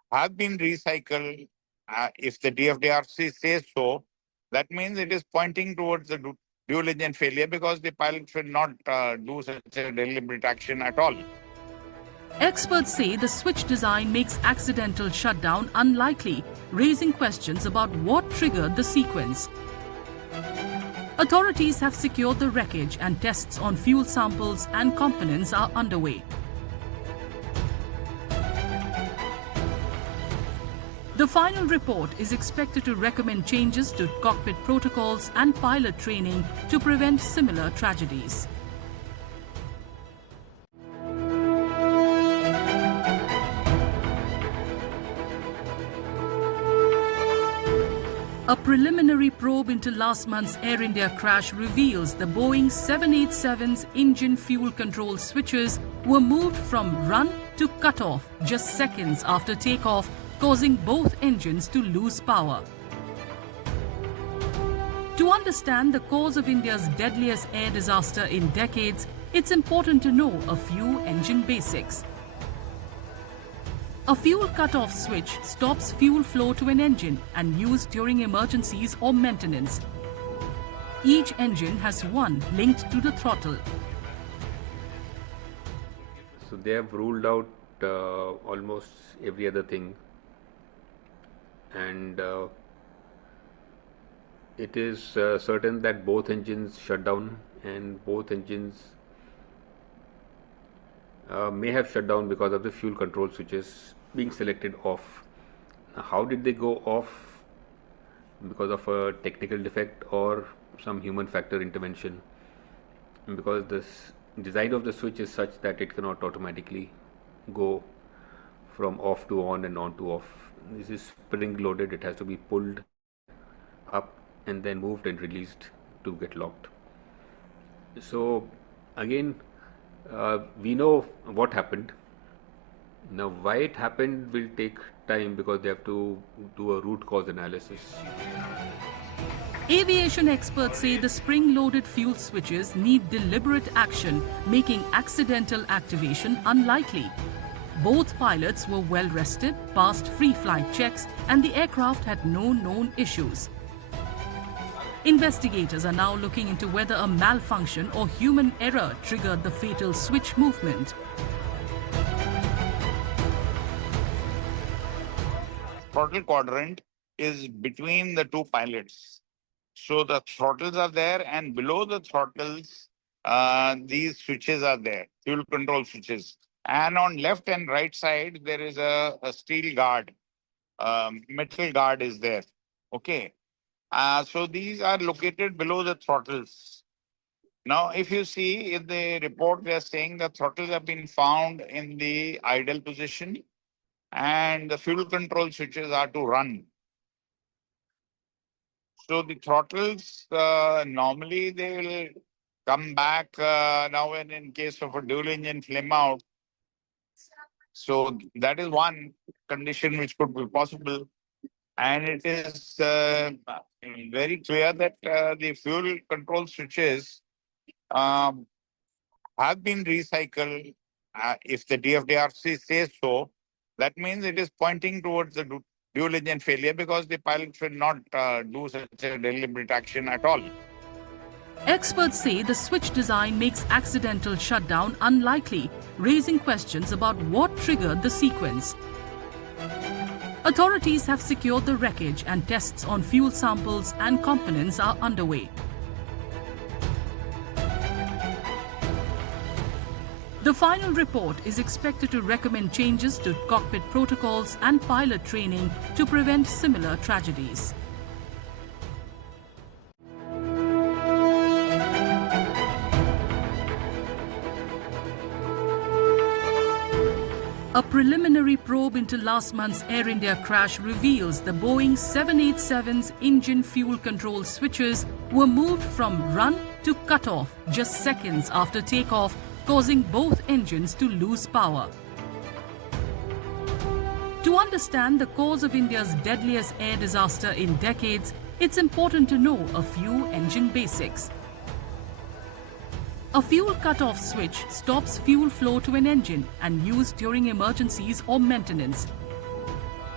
have been recycled. If the DFDRC says so, that means it is pointing towards the dual engine failure because the pilot should not do such a deliberate action at all. Experts say the switch design makes accidental shutdown unlikely, raising questions about what triggered the sequence. Authorities have secured the wreckage and tests on fuel samples and components are underway. The final report is expected to recommend changes to cockpit protocols and pilot training to prevent similar tragedies. A preliminary probe into last month's Air India crash reveals the Boeing 787's engine fuel control switches were moved from run to cutoff just seconds after takeoff, causing both engines to lose power. To understand the cause of India's deadliest air disaster in decades, it's important to know a few engine basics. A fuel cut-off switch stops fuel flow to an engine and used during emergencies or maintenance. Each engine has one linked to the throttle. So they have ruled out almost every other thing, and it is certain that both engines shut down, and both engines may have shut down because of the fuel control switches being selected off. Now, how did they go off? Because of a technical defect or some human factor intervention, because this design of the switch is such that it cannot automatically go from off to on and on to off. This is spring loaded, it has to be pulled up and then moved and released to get locked. So again, we know what happened. Now why it happened will take time because they have to do a root cause analysis. Aviation experts say the spring-loaded fuel switches need deliberate action, making accidental activation unlikely. Both pilots were well rested, passed free flight checks, and the aircraft had no known issues. Investigators are now looking into whether a malfunction or human error triggered the fatal switch movement. Throttle quadrant is between the two pilots. So the throttles are there, and below the throttles, these switches are there, fuel control switches. And on left and right side, there is a steel guard, metal guard is there. Okay. So these are located below the throttles. Now, if you see in the report, they are saying the throttles have been found in the idle position and the fuel control switches are to run. So the throttles, normally they will come back now and in case of a dual engine flame out. So that is one condition which could be possible. And it is very clear that the fuel control switches have been recycled. If the DFDRC says so, that means it is pointing towards the dual engine failure because the pilot should not do such a deliberate action at all. Experts say the switch design makes accidental shutdown unlikely, raising questions about what triggered the sequence. Authorities have secured the wreckage and tests on fuel samples and components are underway. The final report is expected to recommend changes to cockpit protocols and pilot training to prevent similar tragedies. A preliminary probe into last month's Air India crash reveals the Boeing 787's engine fuel control switches were moved from run to cutoff just seconds after takeoff, causing both engines to lose power. To understand the cause of India's deadliest air disaster in decades, it's important to know a few engine basics. A fuel cut-off switch stops fuel flow to an engine and used during emergencies or maintenance.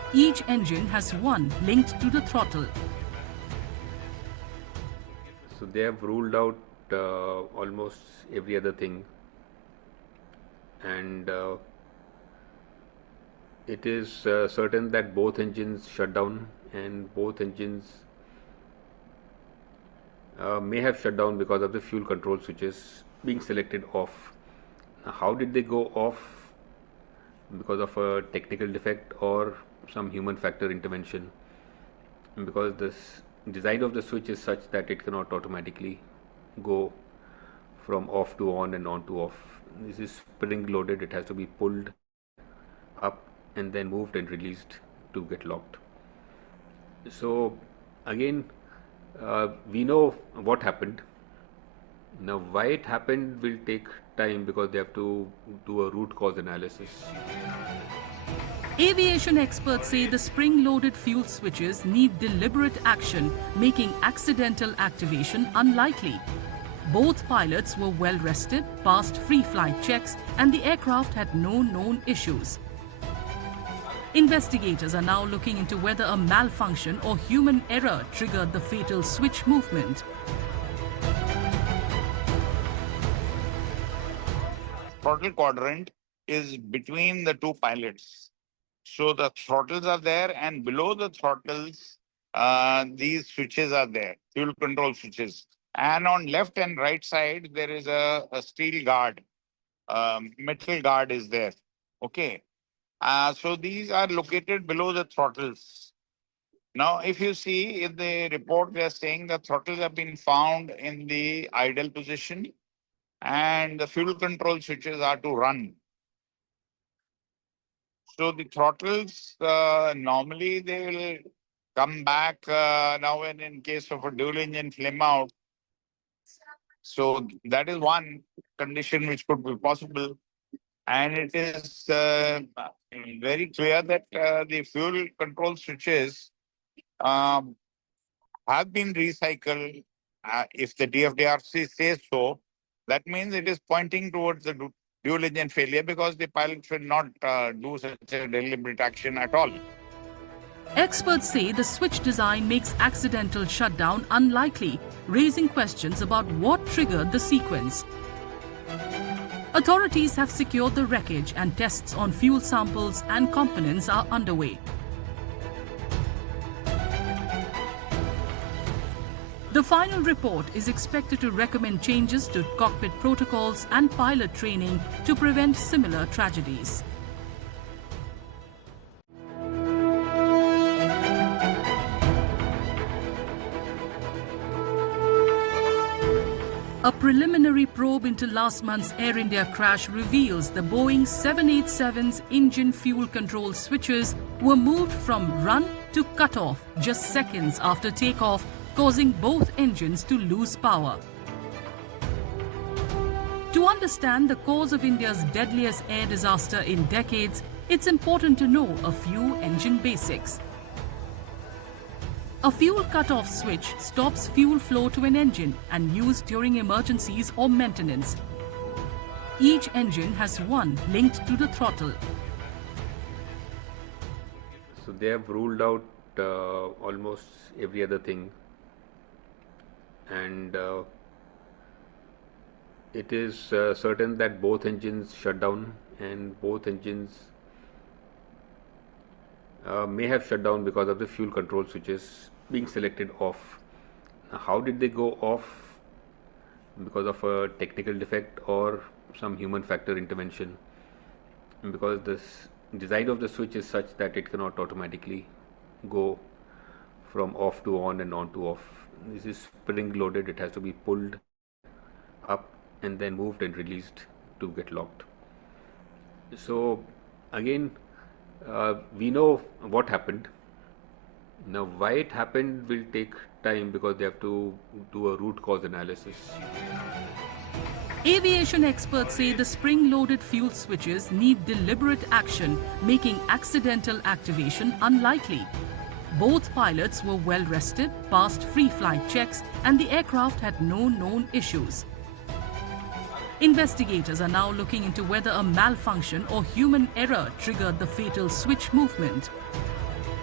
Each engine has one linked to the throttle. So they have ruled out almost every other thing, and it is certain that both engines shut down, and both engines may have shut down because of the fuel control switches being selected off. Now, how did they go off? Because of a technical defect or some human factor intervention, because this design of the switch is such that it cannot automatically go from off to on and on to off. This is spring loaded, it has to be pulled up and then moved and released to get locked. So again, we know what happened. Now why it happened will take time, because they have to do a root cause analysis. Aviation experts say the spring-loaded fuel switches need deliberate action, making accidental activation unlikely. Both pilots were well rested, passed free flight checks, and the aircraft had no known issues. Investigators are now looking into whether a malfunction or human error triggered the fatal switch movement. Throttle quadrant is between the two pilots. So the throttles are there, and below the throttles, these switches are there, fuel control switches. And on left and right side, there is a steel guard, metal guard is there. Okay. So these are located below the throttles. Now, if you see in the report, they are saying the throttles have been found in the idle position, and the fuel control switches are to run. So the throttles, normally they will come back now and in case of a dual engine flame out. So that is one condition which could be possible. And it is very clear that the fuel control switches have been recycled. If the DFDRC says so, that means it is pointing towards the dual engine failure, because the pilot should not do such a deliberate action at all. Experts say the switch design makes accidental shutdown unlikely, raising questions about what triggered the sequence. Authorities have secured the wreckage, and tests on fuel samples and components are underway. The final report is expected to recommend changes to cockpit protocols and pilot training to prevent similar tragedies. A preliminary probe into last month's Air India crash reveals the Boeing 787's engine fuel control switches were moved from run to cutoff just seconds after takeoff, causing both engines to lose power. To understand the cause of India's deadliest air disaster in decades, it's important to know a few engine basics. A fuel cutoff switch stops fuel flow to an engine and used during emergencies or maintenance. Each engine has one linked to the throttle. So they have ruled out almost every other thing, and it is certain that both engines shut down, and both engines may have shut down because of the fuel control switches being selected off. Now, how did they go off? Because of a technical defect or some human factor intervention, because this design of the switch is such that it cannot automatically go from off to on and on to off. This is spring loaded, it has to be pulled up and then moved and released to get locked. So again, we know what happened. Now why it happened will take time, because they have to do a root cause analysis. Aviation experts say the spring-loaded fuel switches need deliberate action, making accidental activation unlikely. Both pilots were well rested, passed free flight checks, and the aircraft had no known issues. Investigators are now looking into whether a malfunction or human error triggered the fatal switch movement.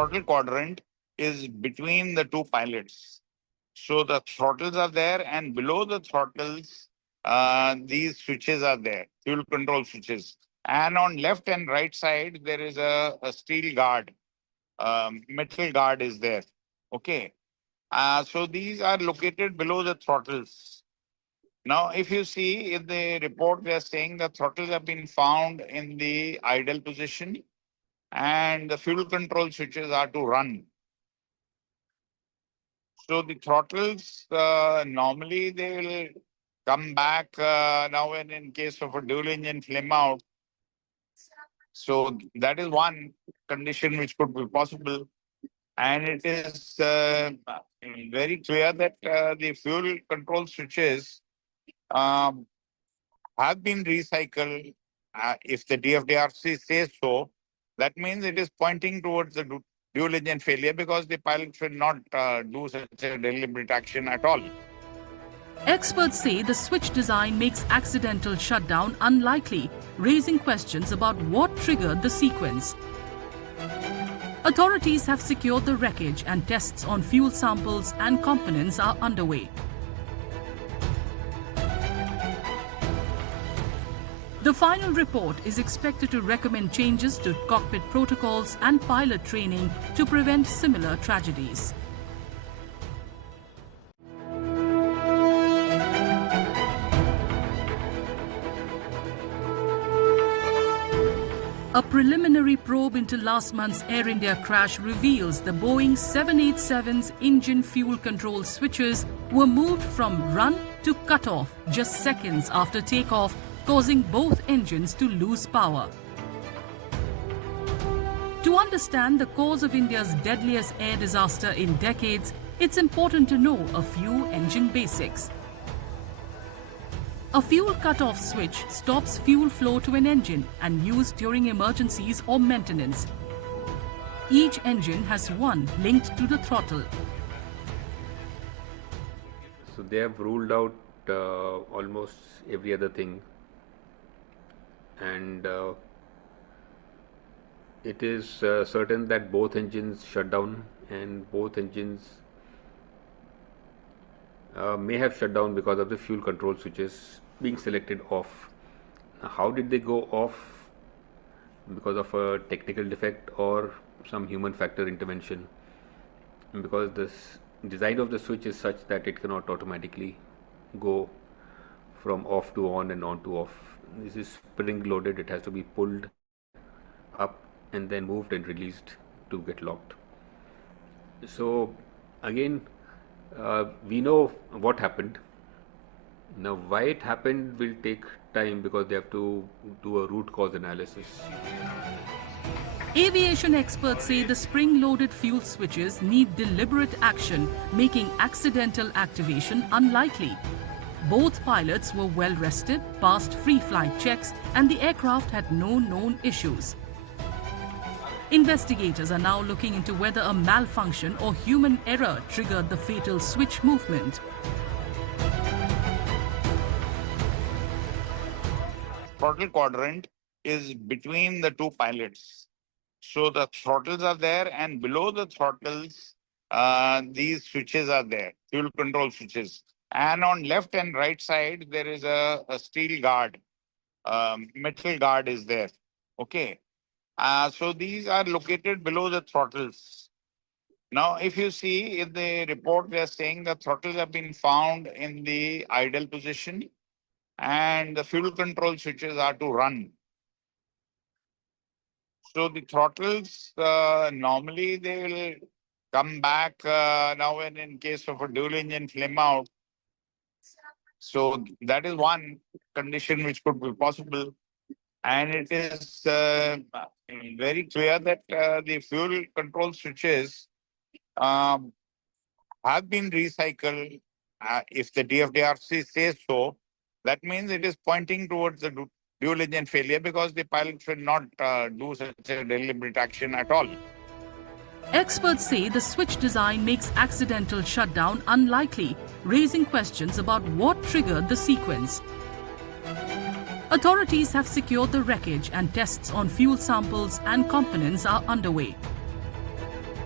throttle quadrant is between the two pilots. So the throttles are there, and below the throttles, these switches are there, fuel control switches. And on left and right side, there is a steel guard, metal guard is there. Okay. So these are located below the throttles. Now, if you see in the report, they are saying the throttles have been found in the idle position and the fuel control switches are to run. So the throttles, normally they will come back now and in case of a dual engine flame out. So that is one condition which could be possible. And it is very clear that the fuel control switches um, have been recycled. If the DFDRC says so, that means it is pointing towards the dual engine failure because the pilot should not do such a deliberate action at all. Experts say the switch design makes accidental shutdown unlikely, raising questions about what triggered the sequence. Authorities have secured the wreckage and tests on fuel samples and components are underway. The final report is expected to recommend changes to cockpit protocols and pilot training to prevent similar tragedies. A preliminary probe into last month's Air India crash reveals the Boeing 787's engine fuel control switches were moved from run to cutoff just seconds after takeoff, causing both engines to lose power. To understand the cause of India's deadliest air disaster in decades, it's important to know a few engine basics. A fuel cutoff switch stops fuel flow to an engine and used during emergencies or maintenance. Each engine has one linked to the throttle. So they have ruled out almost every other thing, and it is certain that both engines shut down, and both engines may have shut down because of the fuel control switches being selected off. Now, how did they go off? Because of a technical defect or some human factor intervention, because this design of the switch is such that it cannot automatically go from off to on and on to off. This is spring loaded, it has to be pulled up and then moved and released to get locked. So again, we know what happened. Now why it happened will take time because they have to do a root cause analysis. Aviation experts say the spring-loaded fuel switches need deliberate action, making accidental activation unlikely. Both pilots were well rested, passed free flight checks, and the aircraft had no known issues. Investigators are now looking into whether a malfunction or human error triggered the fatal switch movement. Throttle quadrant is between the two pilots. So the throttles are there, and below the throttles, these switches are there, fuel control switches. And on left and right side, there is a steel guard, metal guard is there. Okay. So these are located below the throttles. Now, if you see in the report, they are saying the throttles have been found in the idle position and the fuel control switches are to run. So the throttles, normally they will come back now and in case of a dual engine flame out. So that is one condition which could be possible. And it is very clear that the fuel control switches have been recycled. If the DFDRC says so, that means it is pointing towards the dual engine failure because the pilot should not do such a deliberate action at all. Experts say the switch design makes accidental shutdown unlikely, raising questions about what triggered the sequence. Authorities have secured the wreckage and tests on fuel samples and components are underway.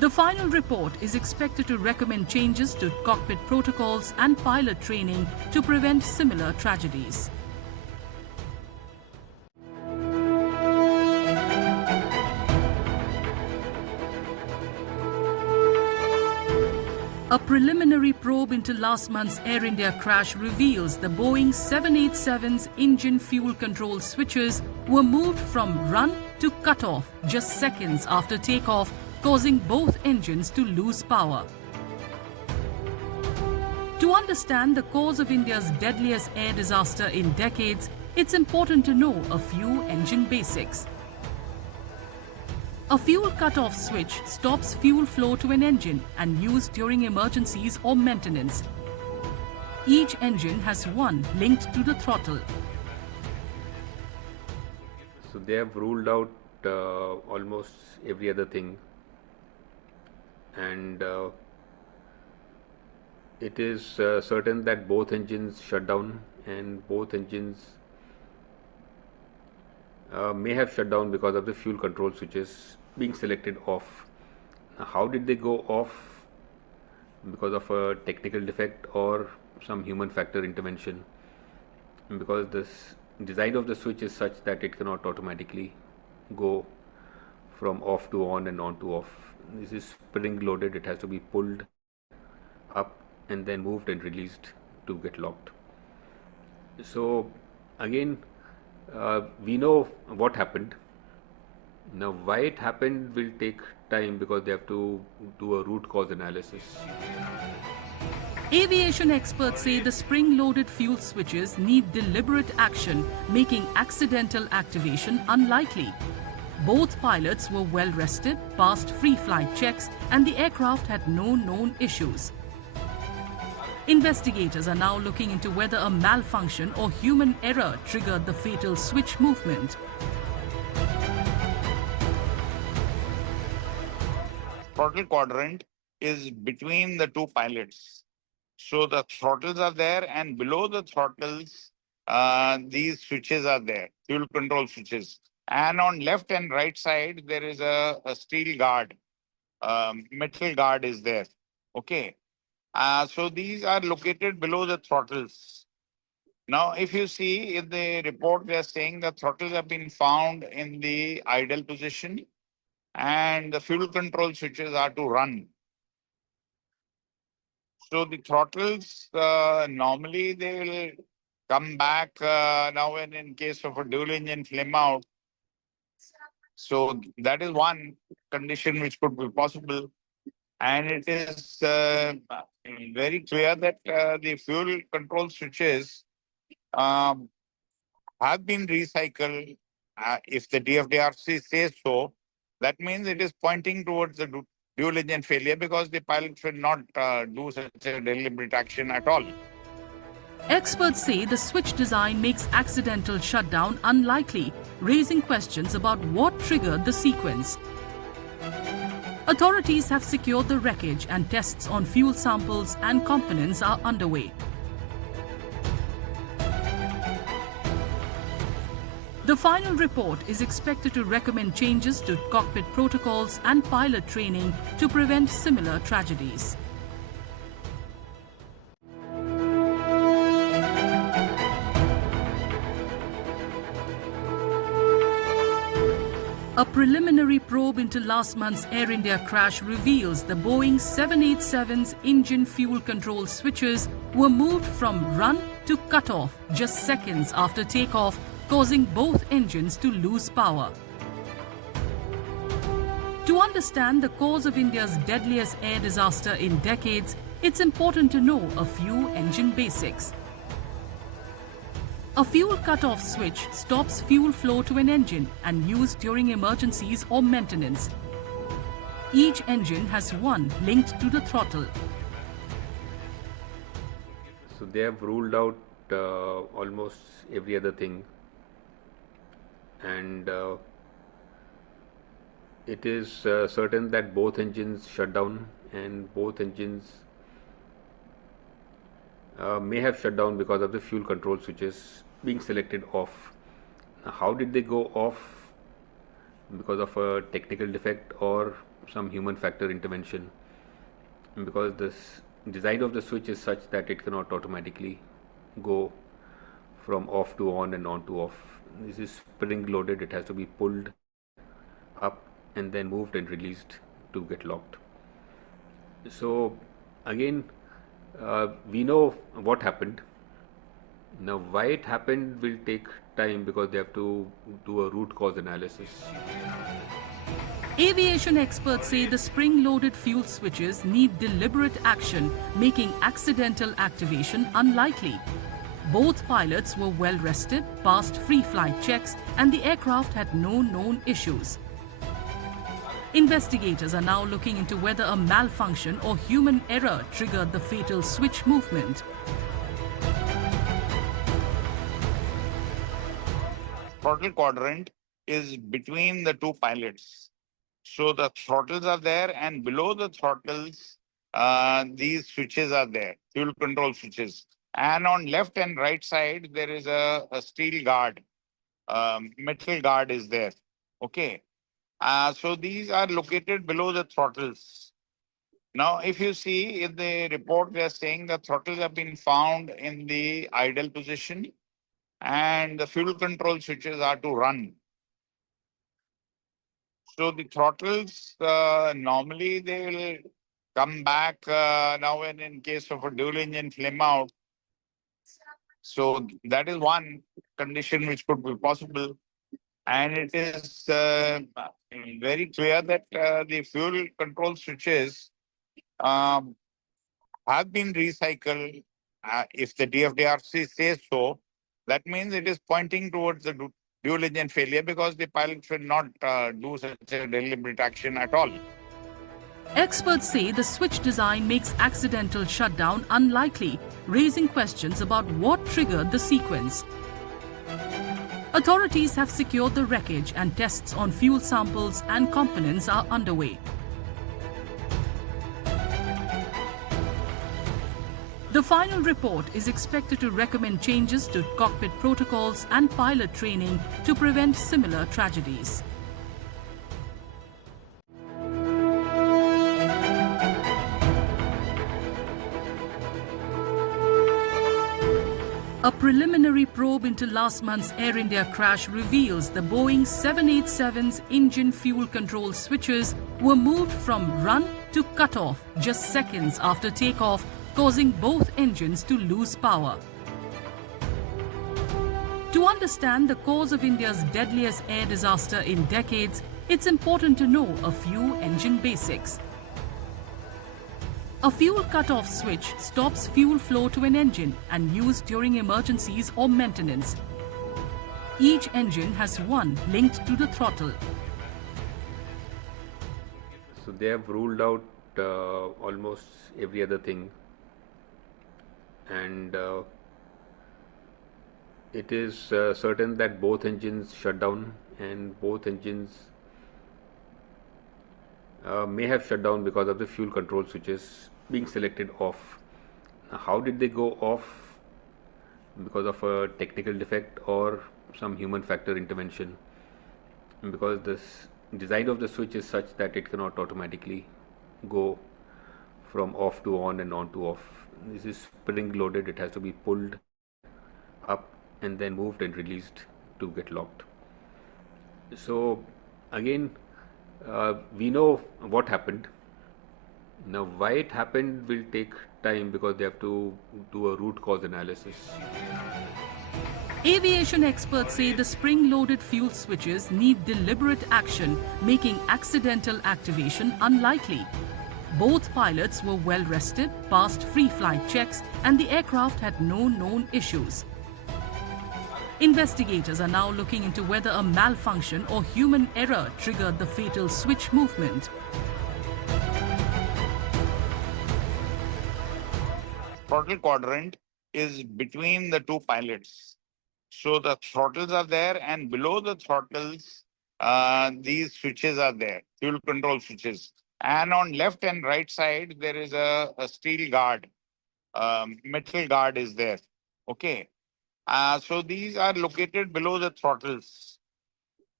The final report is expected to recommend changes to cockpit protocols and pilot training to prevent similar tragedies. A preliminary probe into last month's Air India crash reveals the Boeing 787's engine fuel control switches were moved from run to cutoff just seconds after takeoff, causing both engines to lose power. To understand the cause of India's deadliest air disaster in decades, it's important to know a few engine basics. A fuel cut-off switch stops fuel flow to an engine and used during emergencies or maintenance. Each engine has one linked to the throttle. So they have ruled out almost every other thing, and it is certain that both engines shut down, and both engines may have shut down because of the fuel control switches being selected off. Now, how did they go off? Because of a technical defect or some human factor intervention, because this design of the switch is such that it cannot automatically go from off to on and on to off. This is spring loaded, it has to be pulled up and then moved and released to get locked. So again, we know what happened. Now why it happened will take time, because they have to do a root cause analysis. Aviation experts say the spring-loaded fuel switches need deliberate action, making accidental activation unlikely. Both pilots were well rested, passed free flight checks, and the aircraft had no known issues. Investigators are now looking into whether a malfunction or human error triggered the fatal switch movement. Throttle quadrant is between the two pilots. So the throttles are there, and below the throttles, these switches are there, fuel control switches. And on left and right side, there is a steel guard, metal guard is there. Okay. So these are located below the throttles. Now, if you see in the report, they are saying the throttles have been found in the idle position, and the fuel control switches are to run. So the throttles, normally they will come back now and in case of a dual engine flame out. So that is one condition which could be possible. And it is very clear that the fuel control switches have been recycled. If the DFDRC says so, that means it is pointing towards the dual engine failure, because the pilot should not do such a deliberate action at all. Experts say the switch design makes accidental shutdown unlikely, raising questions about what triggered the sequence. Authorities have secured the wreckage, and tests on fuel samples and components are underway. The final report is expected to recommend changes to cockpit protocols and pilot training to prevent similar tragedies. A preliminary probe into last month's Air India crash reveals the Boeing 787's engine fuel control switches were moved from run to cutoff just seconds after takeoff, causing both engines to lose power. To understand the cause of India's deadliest air disaster in decades, it's important to know a few engine basics. A fuel cut-off switch stops fuel flow to an engine and used during emergencies or maintenance. Each engine has one linked to the throttle. So they have ruled out almost every other thing, and it is certain that both engines shut down, and both engines may have shut down because of the fuel control switches being selected off. Now, how did they go off? Because of a technical defect or some human factor intervention, because this design of the switch is such that it cannot automatically go from off to on and on to off. This is spring loaded. It has to be pulled up and then moved and released to get locked. So again, we know what happened. Now why it happened will take time, because they have to do a root cause analysis. Aviation experts say the spring-loaded fuel switches need deliberate action, making accidental activation unlikely. Both pilots were well rested, passed free flight checks, and the aircraft had no known issues. Investigators are now looking into whether a malfunction or human error triggered the fatal switch movement. Throttle quadrant is between the two pilots. So the throttles are there, and below the throttles, these switches are there, fuel control switches. And on left and right side, there is a steel guard, metal guard is there. Okay. So these are located below the throttles. Now, if you see in the report, they are saying the throttles have been found in the idle position, and the fuel control switches are to run. So the throttles, normally they will come back now and in case of a dual engine flame out. So that is one condition which could be possible. And it is very clear that the fuel control switches have been recycled. If the DFDRC says so, that means it is pointing towards the dual engine failure, because the pilot should not do such a deliberate action at all. Experts say the switch design makes accidental shutdown unlikely, raising questions about what triggered the sequence. Authorities have secured the wreckage, and tests on fuel samples and components are underway. The final report is expected to recommend changes to cockpit protocols and pilot training to prevent similar tragedies. A preliminary probe into last month's Air India crash reveals the Boeing 787's engine fuel control switches were moved from run to cutoff just seconds after takeoff, causing both engines to lose power. To understand the cause of India's deadliest air disaster in decades, it's important to know a few engine basics. A fuel cutoff switch stops fuel flow to an engine and used during emergencies or maintenance. Each engine has one linked to the throttle. So they have ruled out almost every other thing, and it is certain that both engines shut down, and both engines may have shut down because of the fuel control switches being selected off. Now, how did they go off? Because of a technical defect or some human factor intervention, because this design of the switch is such that it cannot automatically go from off to on and on to off. This is spring loaded. It has to be pulled up and then moved and released to get locked. So again, we know what happened. Now why it happened will take time, because they have to do a root cause analysis. Aviation experts say the spring-loaded fuel switches need deliberate action, making accidental activation unlikely. Both pilots were well rested, passed free flight checks, and the aircraft had no known issues. Investigators are now looking into whether a malfunction or human error triggered the fatal switch movement. Throttle quadrant is between the two pilots. So the throttles are there, and below the throttles, these switches are there, fuel control switches. And on left and right side, there is a steel guard, metal guard is there. Okay. So these are located below the throttles.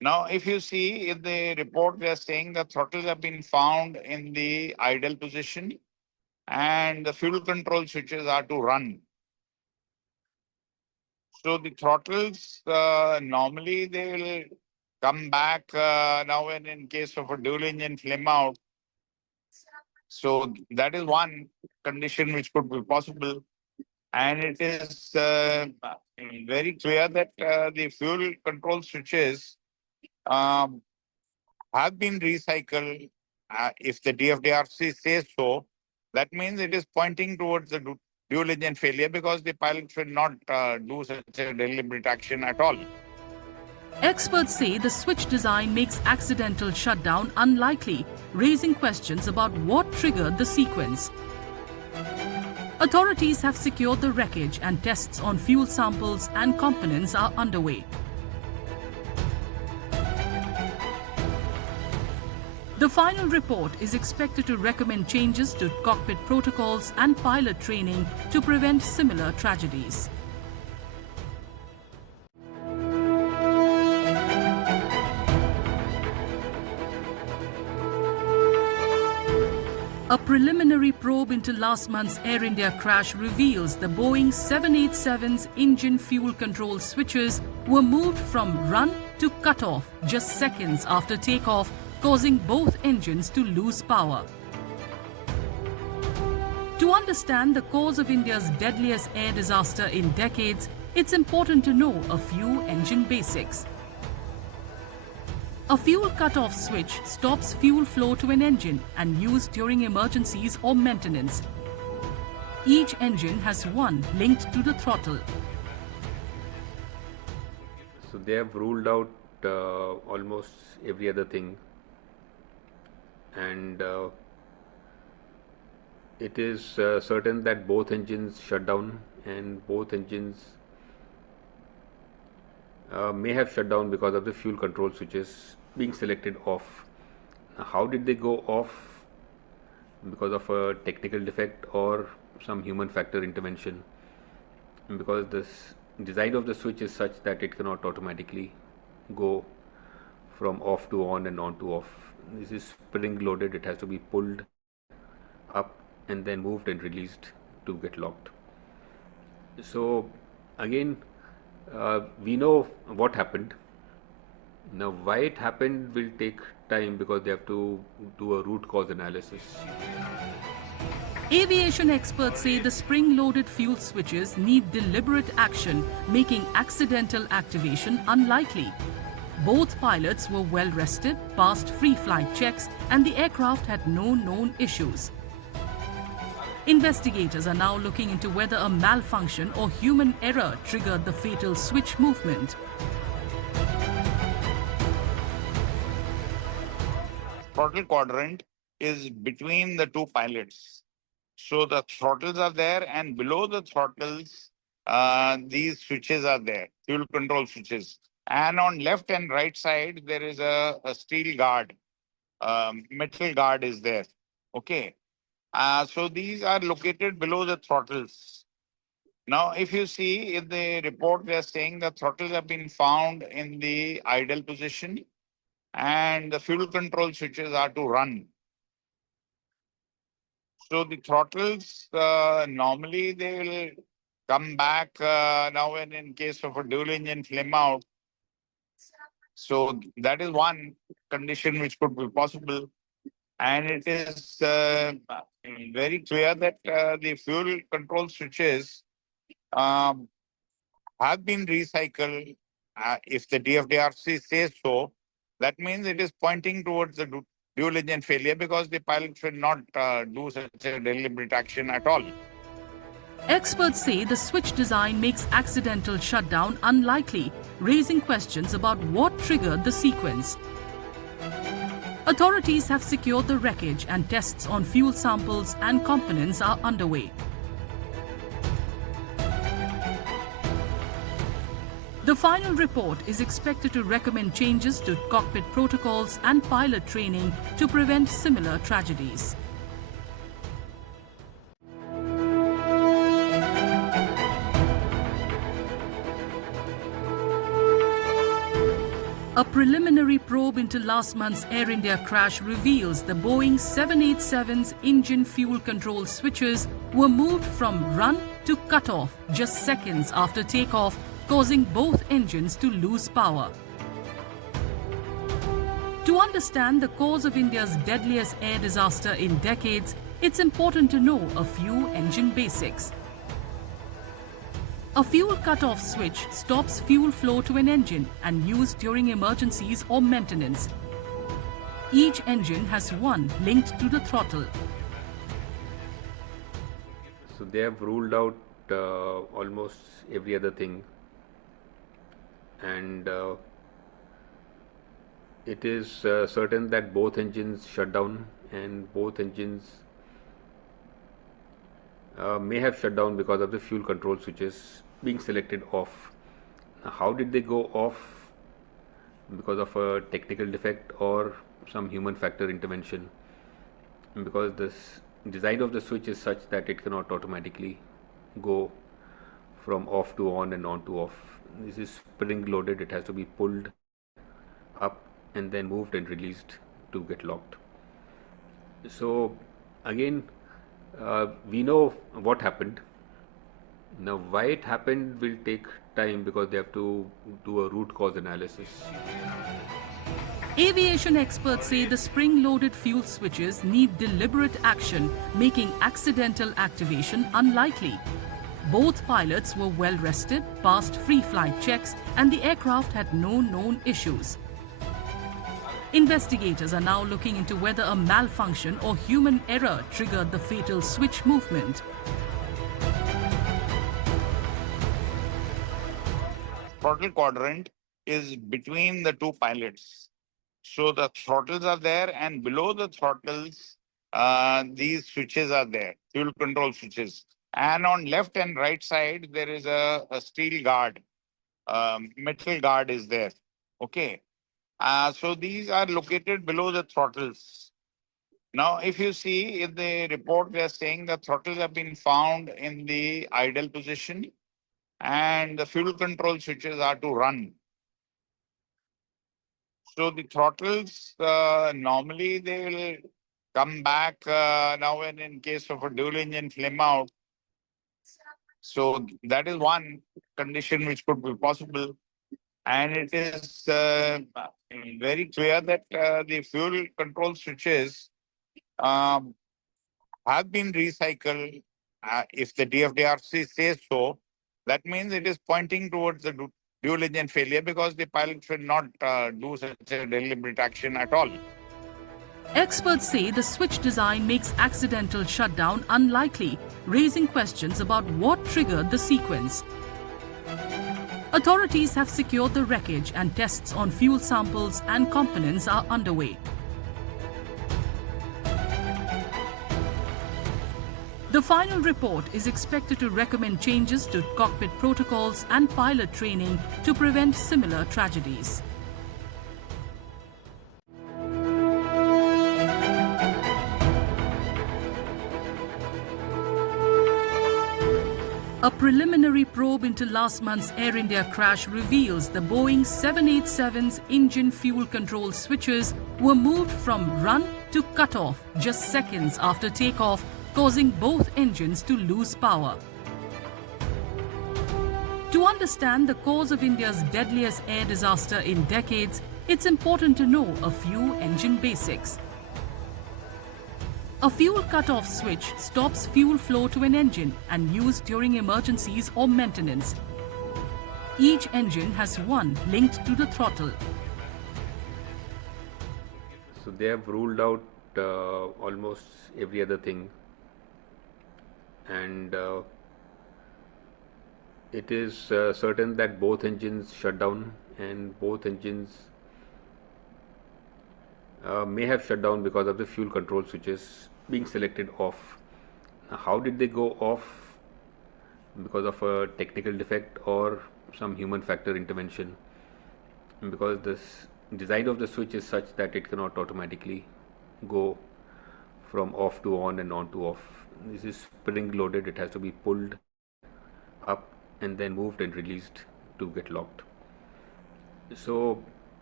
Now, if you see in the report, they are saying the throttles have been found in the idle position and the fuel control switches are to run. So the throttles, normally they will come back now and in case of a dual engine flame out. So that is one condition which could be possible. And it is very clear that the fuel control switches um, have been recycled. If the DFDRC says so, that means it is pointing towards the dual engine failure because the pilot should not do such a deliberate action at all. Experts say the switch design makes accidental shutdown unlikely, raising questions about what triggered the sequence. Authorities have secured the wreckage and tests on fuel samples and components are underway. The final report is expected to recommend changes to cockpit protocols and pilot training to prevent similar tragedies. A preliminary probe into last month's Air India crash reveals the Boeing 787's engine fuel control switches were moved from run to cutoff just seconds after takeoff, causing both engines to lose power. To understand the cause of India's deadliest air disaster in decades, it's important to know a few engine basics. A fuel cut-off switch stops fuel flow to an engine and used during emergencies or maintenance. Each engine has one linked to the throttle. So they have ruled out almost every other thing, and it is certain that both engines shut down, and both engines may have shut down because of the fuel control switches being selected off. Now, how did they go off? Because of a technical defect or some human factor intervention, because this design of the switch is such that it cannot automatically go from off to on and on to off. This is spring loaded, it has to be pulled up and then moved and released to get locked. So again, we know what happened. Now why it happened will take time because they have to do a root cause analysis. Aviation experts say the spring-loaded fuel switches need deliberate action, making accidental activation unlikely. Both pilots were well rested, passed free flight checks, and the aircraft had no known issues. Investigators are now looking into whether a malfunction or human error triggered the fatal switch movement. Throttle quadrant is between the two pilots. So the throttles are there, and below the throttles, these switches are there, fuel control switches. And on left and right side, there is a steel guard, metal guard is there. Okay. So these are located below the throttles. Now, if you see in the report, they are saying the throttles have been found in the idle position and the fuel control switches are to run. So the throttles, normally they will come back now and in case of a dual engine flame out. So that is one condition which could be possible. And it is very clear that the fuel control switches have been recycled. If the DFDRC says so, that means it is pointing towards the dual engine failure because the pilot should not do such a deliberate action at all. Experts say the switch design makes accidental shutdown unlikely, raising questions about what triggered the sequence. Authorities have secured the wreckage and tests on fuel samples and components are underway. The final report is expected to recommend changes to cockpit protocols and pilot training to prevent similar tragedies. A preliminary probe into last month's Air India crash reveals the Boeing 787's engine fuel control switches were moved from run to cutoff just seconds after takeoff, causing both engines to lose power. To understand the cause of India's deadliest air disaster in decades, it's important to know a few engine basics. A fuel cut-off switch stops fuel flow to an engine and used during emergencies or maintenance. Each engine has one linked to the throttle. So they have ruled out almost every other thing, and it is certain that both engines shut down, and both engines may have shut down because of the fuel control switches being selected off. Now, how did they go off? Because of a technical defect or some human factor intervention, because this design of the switch is such that it cannot automatically go from off to on and on to off. This is spring loaded. It has to be pulled up and then moved and released to get locked. So again, we know what happened. Now why it happened will take time, because they have to do a root cause analysis. Aviation experts say the spring-loaded fuel switches need deliberate action, making accidental activation unlikely. Both pilots were well rested, passed free flight checks, and the aircraft had no known issues. Investigators are now looking into whether a malfunction or human error triggered the fatal switch movement. Throttle quadrant is between the two pilots. So the throttles are there, and below the throttles, these switches are there, fuel control switches. And on left and right side, there is a steel guard, metal guard is there. Okay. So these are located below the throttles. Now, if you see in the report, they are saying the throttles have been found in the idle position, and the fuel control switches are to run. So the throttles, normally they will come back now and in case of a dual engine flame out. So that is one condition which could be possible. And it is very clear that the fuel control switches have been recycled. If the DFDRC says so, that means it is pointing towards the dual engine failure, because the pilots will not do such a deliberate action at all. Experts say the switch design makes accidental shutdown unlikely, raising questions about what triggered the sequence. Authorities have secured the wreckage, and tests on fuel samples and components are underway. The final report is expected to recommend changes to cockpit protocols and pilot training to prevent similar tragedies. A preliminary probe into last month's Air India crash reveals the Boeing 787's engine fuel control switches were moved from run to cutoff just seconds after takeoff, causing both engines to lose power. To understand the cause of India's deadliest air disaster in decades, it's important to know a few engine basics. A fuel cut-off switch stops fuel flow to an engine and used during emergencies or maintenance. Each engine has one linked to the throttle. So they have ruled out almost every other thing, and it is certain that both engines shut down, and both engines may have shut down because of the fuel control switches being selected off. Now, how did they go off? Because of a technical defect or some human factor intervention, because this design of the switch is such that it cannot automatically go from off to on and on to off. This is spring loaded. It has to be pulled up and then moved and released to get locked. So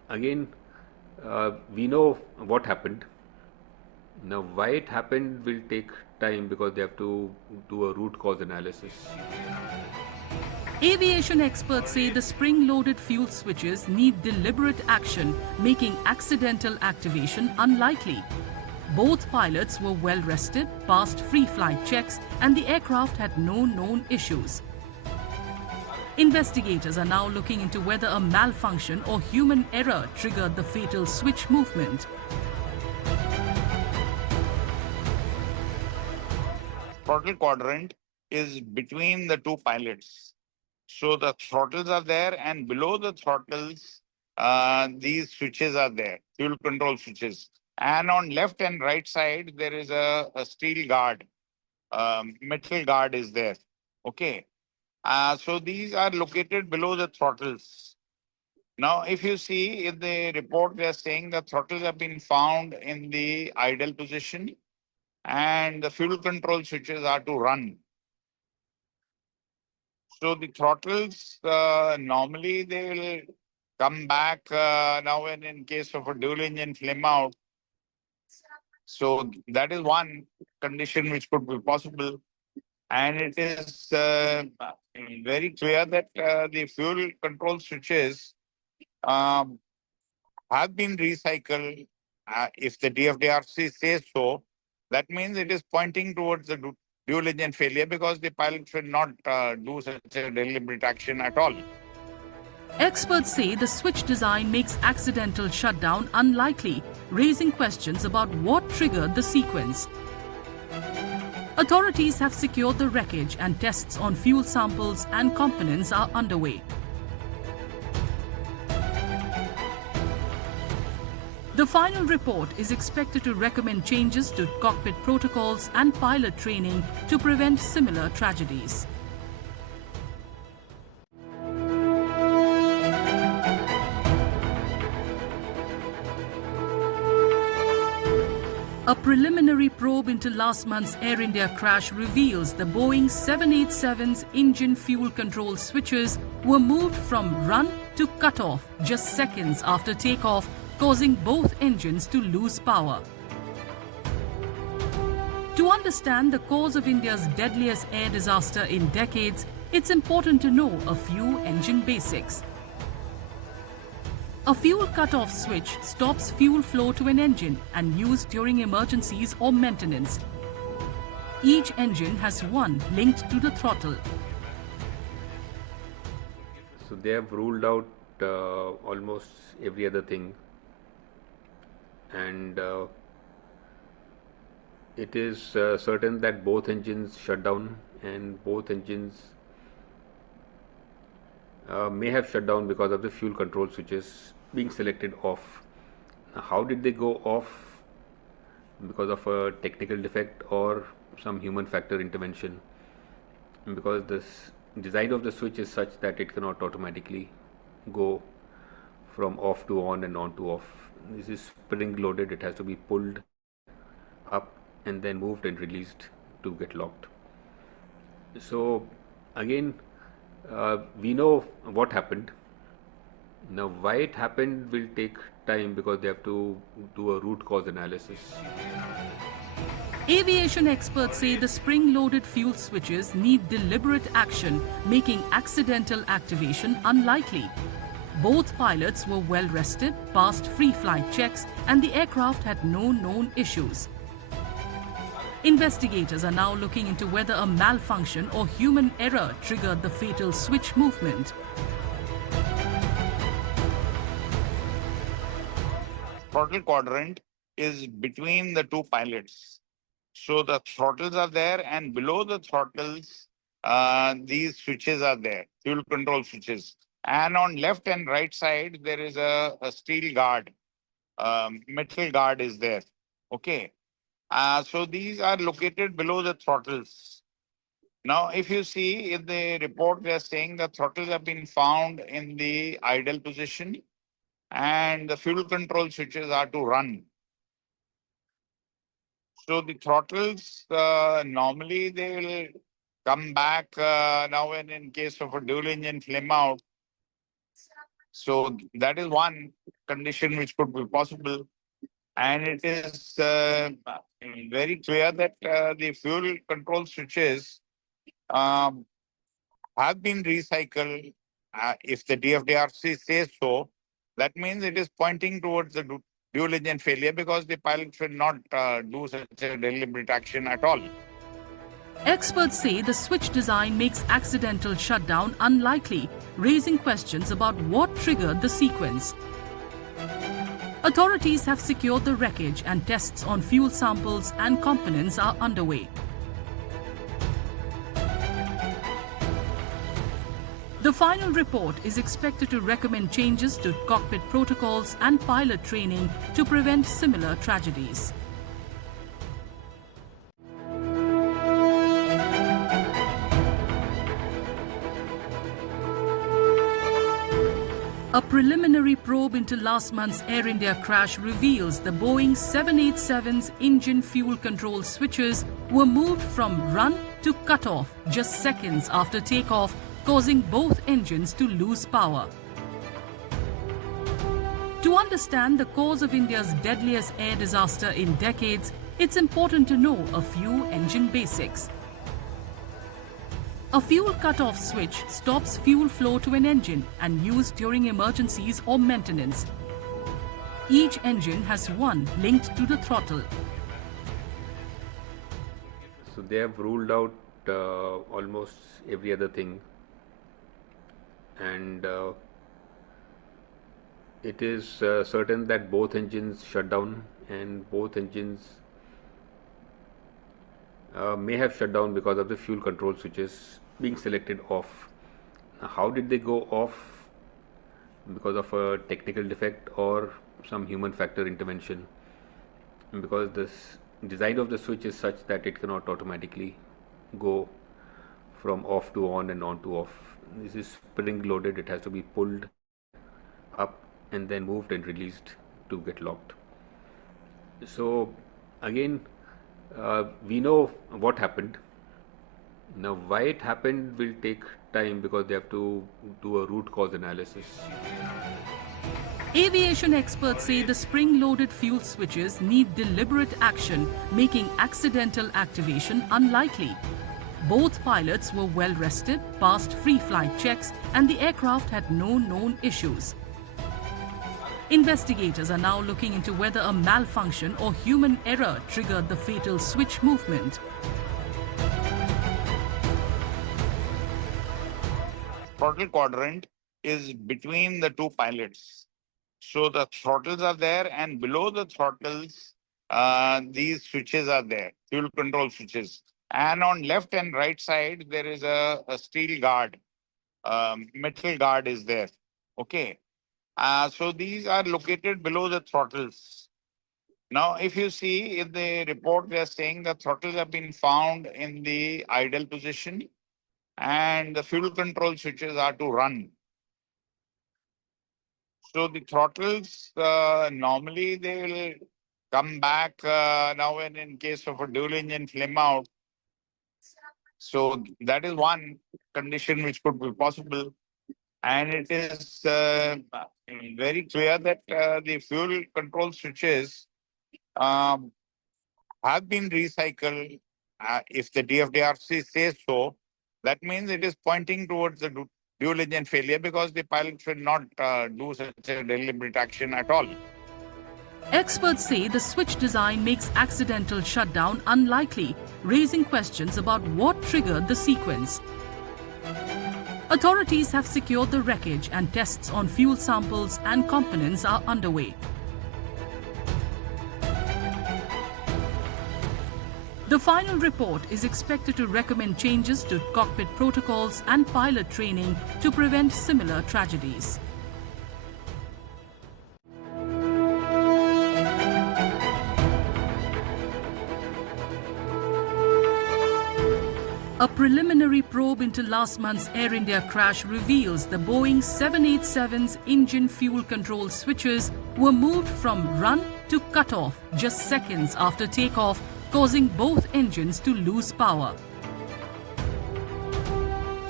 again, we know what happened. Now, why it happened will take time because they have to do a root cause analysis. Aviation experts say the spring-loaded fuel switches need deliberate action, making accidental activation unlikely. Both pilots were well rested, passed free flight checks, and the aircraft had no known issues. Investigators are now looking into whether a malfunction or human error triggered the fatal switch movement. Throttle quadrant is between the two pilots. So the throttles are there, and below the throttles, these switches are there, fuel control switches. And on left and right side, there is a steel guard, metal guard is there. Okay. So these are located below the throttles. Now, if you see in the report, they are saying the throttles have been found in the idle position and the fuel control switches are to run. So the throttles, normally they will come back now and in case of a dual engine flame out. So that is one condition which could be possible. And it is very clear that the fuel control switches um, have been recycled. If the DFDRC says so, that means it is pointing towards the dual engine failure because the pilot should not do such a deliberate action at all. Experts say the switch design makes accidental shutdown unlikely, raising questions about what triggered the sequence. Authorities have secured the wreckage and tests on fuel samples and components are underway. The final report is expected to recommend changes to cockpit protocols and pilot training to prevent similar tragedies. A preliminary probe into last month's Air India crash reveals the Boeing 787's engine fuel control switches were moved from run to cutoff just seconds after takeoff, causing both engines to lose power. To understand the cause of India's deadliest air disaster in decades, it's important to know a few engine basics. A fuel cutoff switch stops fuel flow to an engine and used during emergencies or maintenance. Each engine has one linked to the throttle. So they have ruled out almost every other thing, and it is certain that both engines shut down, and both engines may have shut down because of the fuel control switches being selected off. Now, how did they go off? Because of a technical defect or some human factor intervention? Because this design of the switch is such that it cannot automatically go from off to on and on to off. This is spring loaded, it has to be pulled up and then moved and released to get locked. So again, we know what happened. Now, why it happened will take time because they have to do a root cause analysis. Aviation experts say the spring-loaded fuel switches need deliberate action, making accidental activation unlikely. Both pilots were well rested, passed free flight checks, and the aircraft had no known issues. Investigators are now looking into whether a malfunction or human error triggered the fatal switch movement. Throttle quadrant is between the two pilots. So the throttles are there, and below the throttles, these switches are there, fuel control switches. And on left and right side, there is a steel guard, metal guard is there. Okay. So these are located below the throttles. Now, if you see in the report, they are saying the throttles have been found in the idle position and the fuel control switches are to run. So the throttles, normally they will come back now and in case of a dual engine flame out. So that is one condition which could be possible. And it is very clear that the fuel control switches um, have been recycled. If the DFDRC says so, that means it is pointing towards the dual engine failure because the pilot should not do such a deliberate action at all. Experts say the switch design makes accidental shutdown unlikely, raising questions about what triggered the sequence. Authorities have secured the wreckage and tests on fuel samples and components are underway. The final report is expected to recommend changes to cockpit protocols and pilot training to prevent similar tragedies. A preliminary probe into last month's Air India crash reveals the Boeing 787's engine fuel control switches were moved from run to cutoff just seconds after takeoff, causing both engines to lose power. To understand the cause of India's deadliest air disaster in decades, it's important to know a few engine basics. A fuel cutoff switch stops fuel flow to an engine and used during emergencies or maintenance. Each engine has one linked to the throttle. So they have ruled out almost every other thing, and it is certain that both engines shut down, and both engines may have shut down because of the fuel control switches being selected off. Now, how did they go off? Because of a technical defect or some human factor intervention, because this design of the switch is such that it cannot automatically go from off to on and on to off. This is spring loaded, it has to be pulled up and then moved and released to get locked. So again, we know what happened. Now why it happened will take time because they have to do a root cause analysis. Aviation experts say the spring-loaded fuel switches need deliberate action, making accidental activation unlikely. Both pilots were well rested, passed free flight checks, and the aircraft had no known issues. Investigators are now looking into whether a malfunction or human error triggered the fatal switch movement. Throttle quadrant is between the two pilots. So the throttles are there, and below the throttles, these switches are there, fuel control switches. And on left and right side, there is a steel guard, metal guard is there. Okay. So these are located below the throttles. Now, if you see in the report, they are saying the throttles have been found in the idle position and the fuel control switches are to run. So the throttles, normally they will come back now and in case of a dual engine flame out. So that is one condition which could be possible. And it is very clear that the fuel control switches have been recycled. If the DFDRC says so, that means it is pointing towards the dual engine failure because the pilot should not do such a deliberate action at all. Experts say the switch design makes accidental shutdown unlikely, raising questions about what triggered the sequence. Authorities have secured the wreckage and tests on fuel samples and components are underway. The final report is expected to recommend changes to cockpit protocols and pilot training to prevent similar tragedies. A preliminary probe into last month's Air India crash reveals the Boeing 787's engine fuel control switches were moved from run to cutoff just seconds after takeoff, causing both engines to lose power. To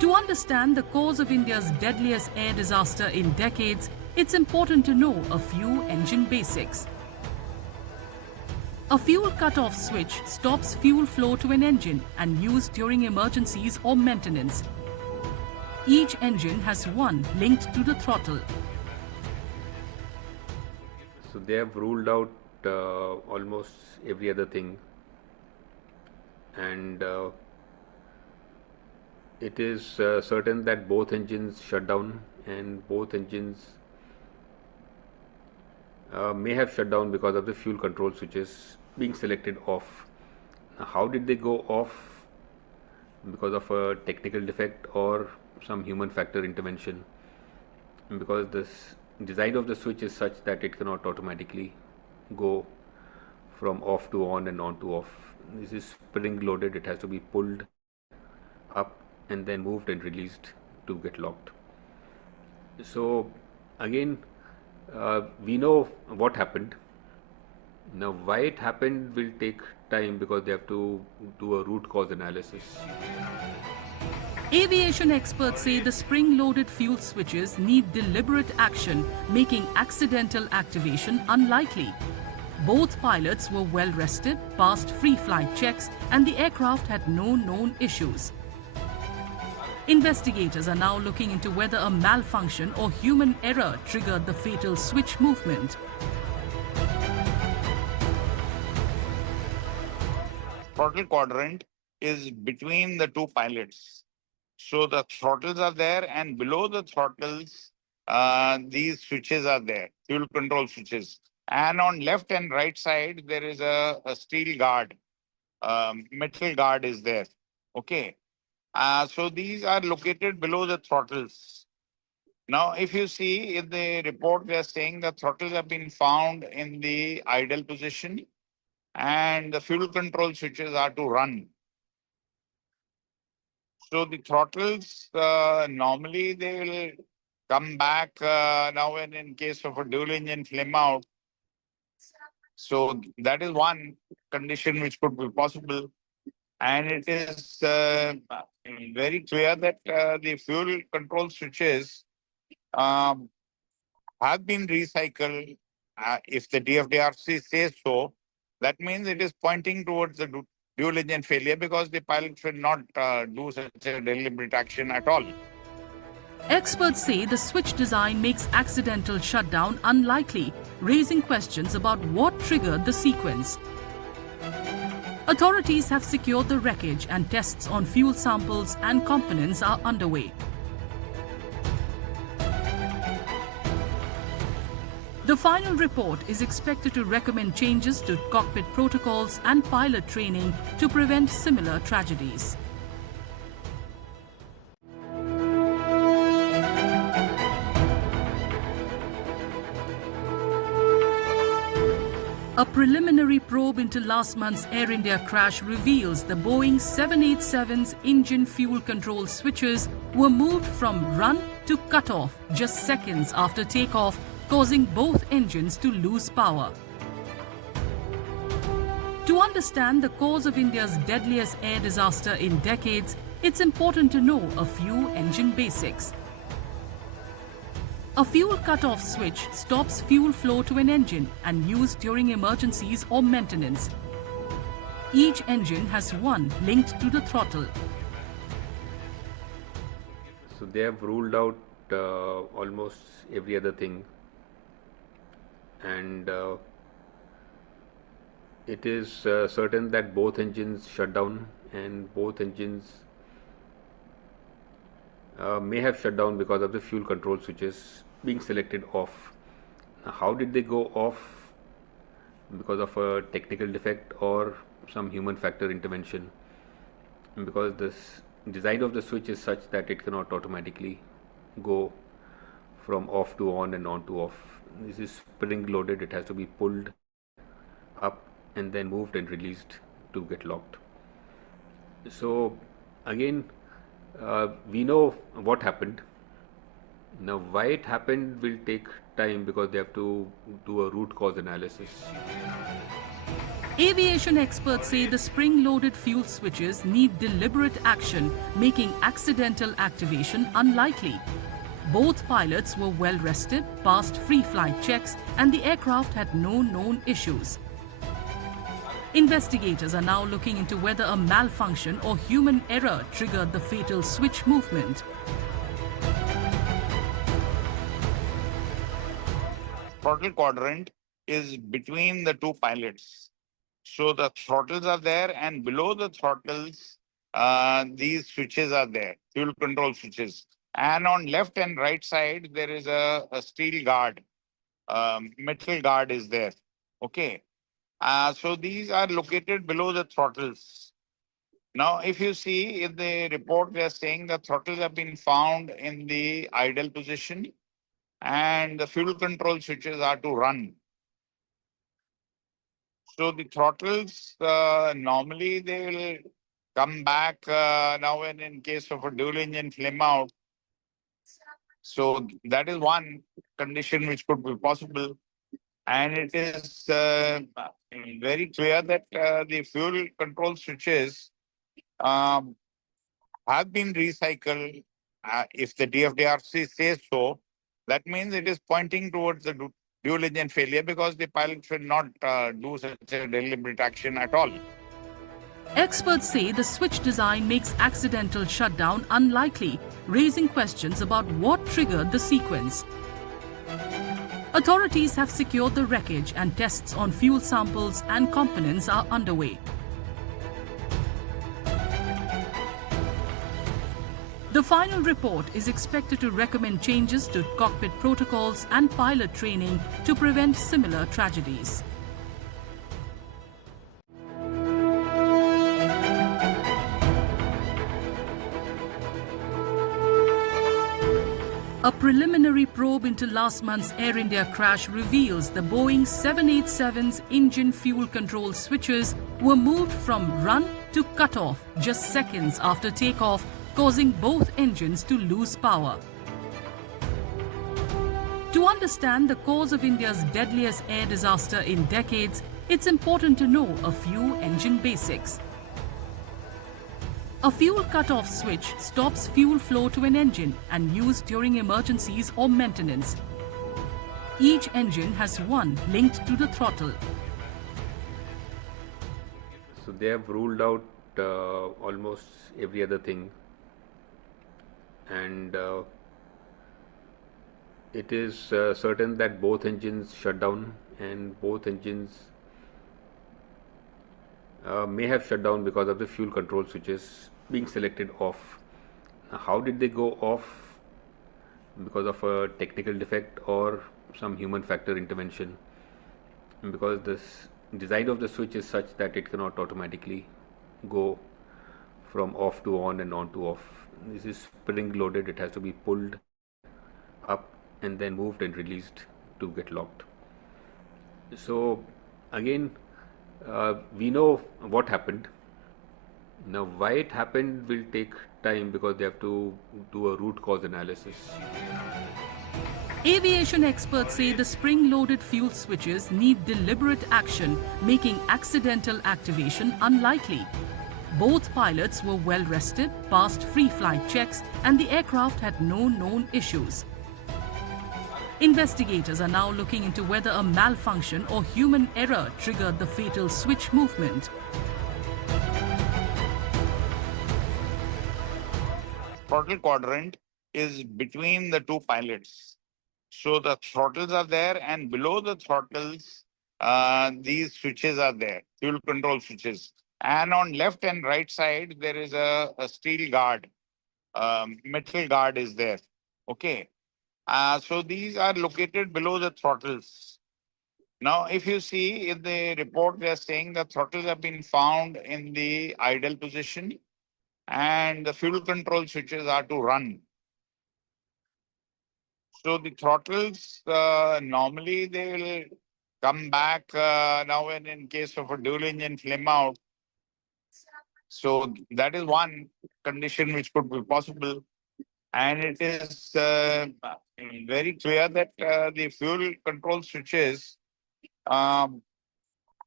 To understand the cause of India's deadliest air disaster in decades, it's important to know a few engine basics. A fuel cut-off switch stops fuel flow to an engine and used during emergencies or maintenance. Each engine has one linked to the throttle. So they have ruled out almost every other thing, and it is certain that both engines shut down, and both engines may have shut down because of the fuel control switches being selected off. Now, how did they go off? Because of a technical defect or some human factor intervention, because this design of the switch is such that it cannot automatically go from off to on and on to off. This is spring loaded, it has to be pulled up and then moved and released to get locked. So again, we know what happened. Now why it happened will take time, because they have to do a root cause analysis. Aviation experts say the spring-loaded fuel switches need deliberate action, making accidental activation unlikely. Both pilots were well rested, passed free flight checks, and the aircraft had no known issues. Investigators are now looking into whether a malfunction or human error triggered the fatal switch movement. Throttle quadrant is between the two pilots. So the throttles are there, and below the throttles, these switches are there, fuel control switches. And on left and right side, there is a steel guard, metal guard is there. Okay. So these are located below the throttles. Now, if you see in the report, they are saying the throttles have been found in the idle position, and the fuel control switches are to run. So the throttles, normally they will come back now and in case of a dual engine flame out. So that is one condition which could be possible. And it is very clear that the fuel control switches have been recycled. If the DFDRC says so, that means it is pointing towards the dual engine failure, because the pilot should not do such a deliberate action at all. Experts say the switch design makes accidental shutdown unlikely, raising questions about what triggered the sequence. Authorities have secured the wreckage, and tests on fuel samples and components are underway. The final report is expected to recommend changes to cockpit protocols and pilot training to prevent similar tragedies. A preliminary probe into last month's Air India crash reveals the Boeing 787's engine fuel control switches were moved from run to cut-off just seconds after takeoff, causing both engines to lose power. To understand the cause of India's deadliest air disaster in decades, it's important to know a few engine basics. A fuel cut-off switch stops fuel flow to an engine and used during emergencies or maintenance. Each engine has one linked to the throttle. So they have ruled out almost every other thing, and it is certain that both engines shut down, and both engines may have shut down because of the fuel control switches being selected off. Now, how did they go off? Because of a technical defect or some human factor intervention, because this design of the switch is such that it cannot automatically go from off to on and on to off. This is spring loaded, it has to be pulled up and then moved and released to get locked. So again, we know what happened. Now why it happened will take time, because they have to do a root cause analysis. Aviation experts say the spring-loaded fuel switches need deliberate action, making accidental activation unlikely. Both pilots were well rested, passed free flight checks, and the aircraft had no known issues. Investigators are now looking into whether a malfunction or human error triggered the fatal switch movement. Throttle quadrant is between the two pilots. So the throttles are there, and below the throttles, these switches are there, fuel control switches. And on left and right side, there is a steel guard, metal guard is there. Okay. So these are located below the throttles. Now, if you see in the report, they are saying the throttles have been found in the idle position and the fuel control switches are to run. So the throttles, normally they will come back now and in case of a dual engine flame out. So that is one condition which could be possible. And it is very clear that the fuel control switches um, have been recycled. If the DFDRC says so, that means it is pointing towards the dual engine failure because the pilot should not do such a deliberate action at all. Experts say the switch design makes accidental shutdown unlikely, raising questions about what triggered the sequence. Authorities have secured the wreckage and tests on fuel samples and components are underway. The final report is expected to recommend changes to cockpit protocols and pilot training to prevent similar tragedies. A preliminary probe into last month's Air India crash reveals the Boeing 787's engine fuel control switches were moved from run to cutoff just seconds after takeoff, causing both engines to lose power. To understand the cause of India's deadliest air disaster in decades, it's important to know a few engine basics. A fuel cut-off switch stops fuel flow to an engine and used during emergencies or maintenance. Each engine has one linked to the throttle. So they have ruled out almost every other thing, and it is certain that both engines shut down, and both engines may have shut down because of the fuel control switches being selected off. Now, how did they go off? Because of a technical defect or some human factor intervention? Because this design of the switch is such that it cannot automatically go from off to on and on to off. This is spring loaded, it has to be pulled up and then moved and released to get locked. So again, we know what happened. Now why it happened will take time because they have to do a root cause analysis. Aviation experts say the spring-loaded fuel switches need deliberate action, making accidental activation unlikely. Both pilots were well rested, passed free flight checks, and the aircraft had no known issues. Investigators are now looking into whether a malfunction or human error triggered the fatal switch movement. Throttle quadrant is between the two pilots. So the throttles are there, and below the throttles, these switches are there, fuel control switches. And on left and right side, there is a steel guard, metal guard is there. Okay. So these are located below the throttles. Now, if you see in the report, they are saying the throttles have been found in the idle position and the fuel control switches are to run. So the throttles, normally they will come back now and in case of a dual engine flame out. So that is one condition which could be possible. And it is very clear that the fuel control switches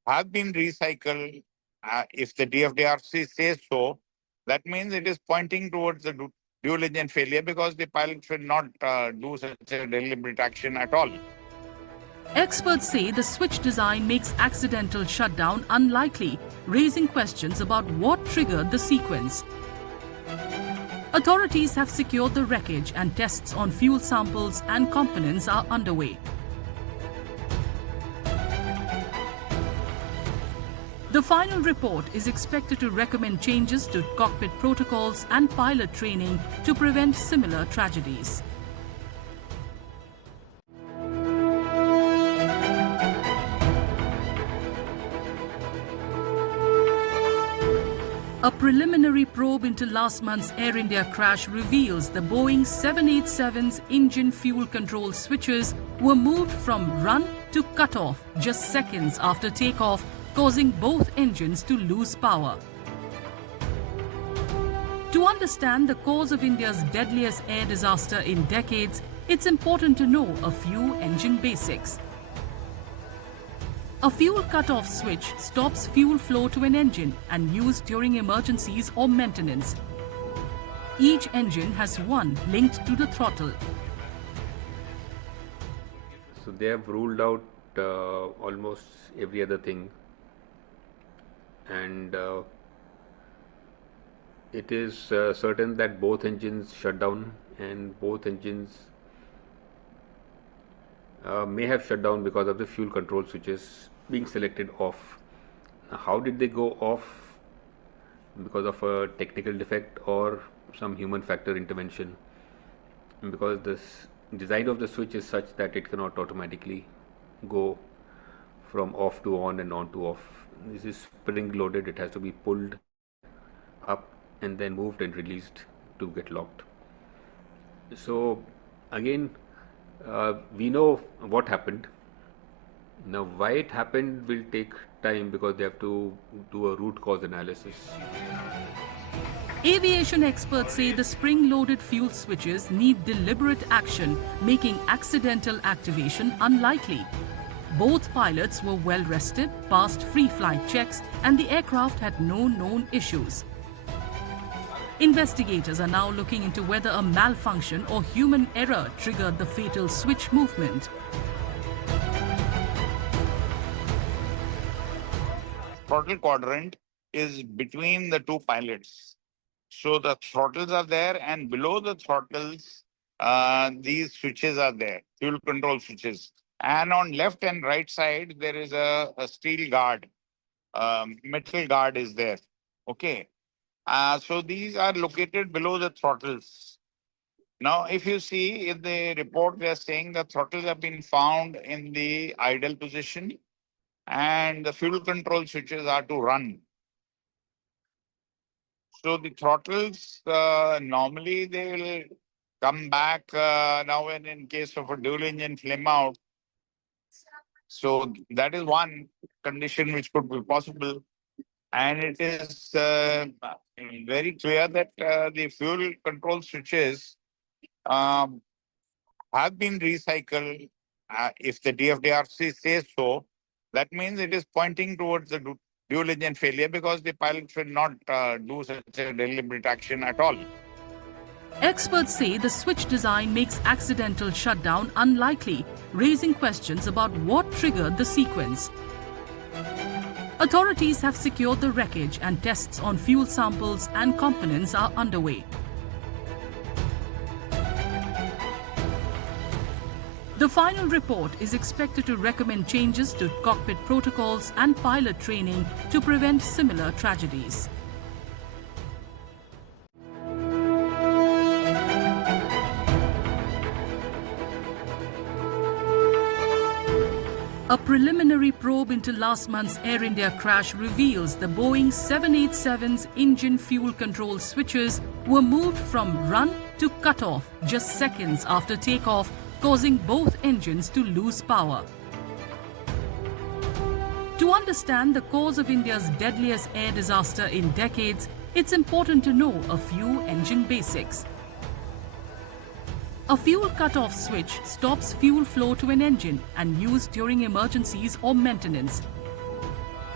have been recycled. If the DFDRC says so, that means it is pointing towards the dual engine failure because the pilot should not do such a deliberate action at all. Experts say the switch design makes accidental shutdown unlikely, raising questions about what triggered the sequence. Authorities have secured the wreckage and tests on fuel samples and components are underway. The final report is expected to recommend changes to cockpit protocols and pilot training to prevent similar tragedies. A preliminary probe into last month's Air India crash reveals the Boeing 787's engine fuel control switches were moved from run to cutoff just seconds after takeoff, causing both engines to lose power. To understand the cause of India's deadliest air disaster in decades, it's important to know a few engine basics. A fuel cut-off switch stops fuel flow to an engine and used during emergencies or maintenance. Each engine has one linked to the throttle. So they have ruled out almost every other thing, and it is certain that both engines shut down, and both engines may have shut down because of the fuel control switches being selected off. Now, how did they go off? Because of a technical defect or some human factor intervention, because the design of the switch is such that it cannot automatically go from off to on and on to off. This is spring loaded, it has to be pulled up and then moved and released to get locked. So again, we know what happened. Now why it happened will take time because they have to do a root cause analysis. Aviation experts say the spring-loaded fuel switches need deliberate action, making accidental activation unlikely. Both pilots were well rested, passed free flight checks, and the aircraft had no known issues. Investigators are now looking into whether a malfunction or human error triggered the fatal switch movement. Throttle quadrant is between the two pilots. So the throttles are there, and below the throttles, these switches are there, fuel control switches. And on left and right side, there is a steel guard, metal guard is there. Okay. So these are located below the throttles. Now, if you see in the report, they are saying the throttles have been found in the idle position and the fuel control switches are to run. So the throttles, normally they will come back now and in case of a dual engine flame out. So that is one condition which could be possible. And it is very clear that the fuel control switches have been recycled. If the DFDRC says so, that means it is pointing towards the dual engine failure because the pilot should not do such a deliberate action at all. Experts say the switch design makes accidental shutdown unlikely, raising questions about what triggered the sequence. Authorities have secured the wreckage and tests on fuel samples and components are underway. The final report is expected to recommend changes to cockpit protocols and pilot training to prevent similar tragedies. A preliminary probe into last month's Air India crash reveals the Boeing 787's engine fuel control switches were moved from run to cutoff just seconds after takeoff, causing both engines to lose power. To understand the cause of India's deadliest air disaster in decades, it's important to know a few engine basics. A fuel cut-off switch stops fuel flow to an engine and used during emergencies or maintenance.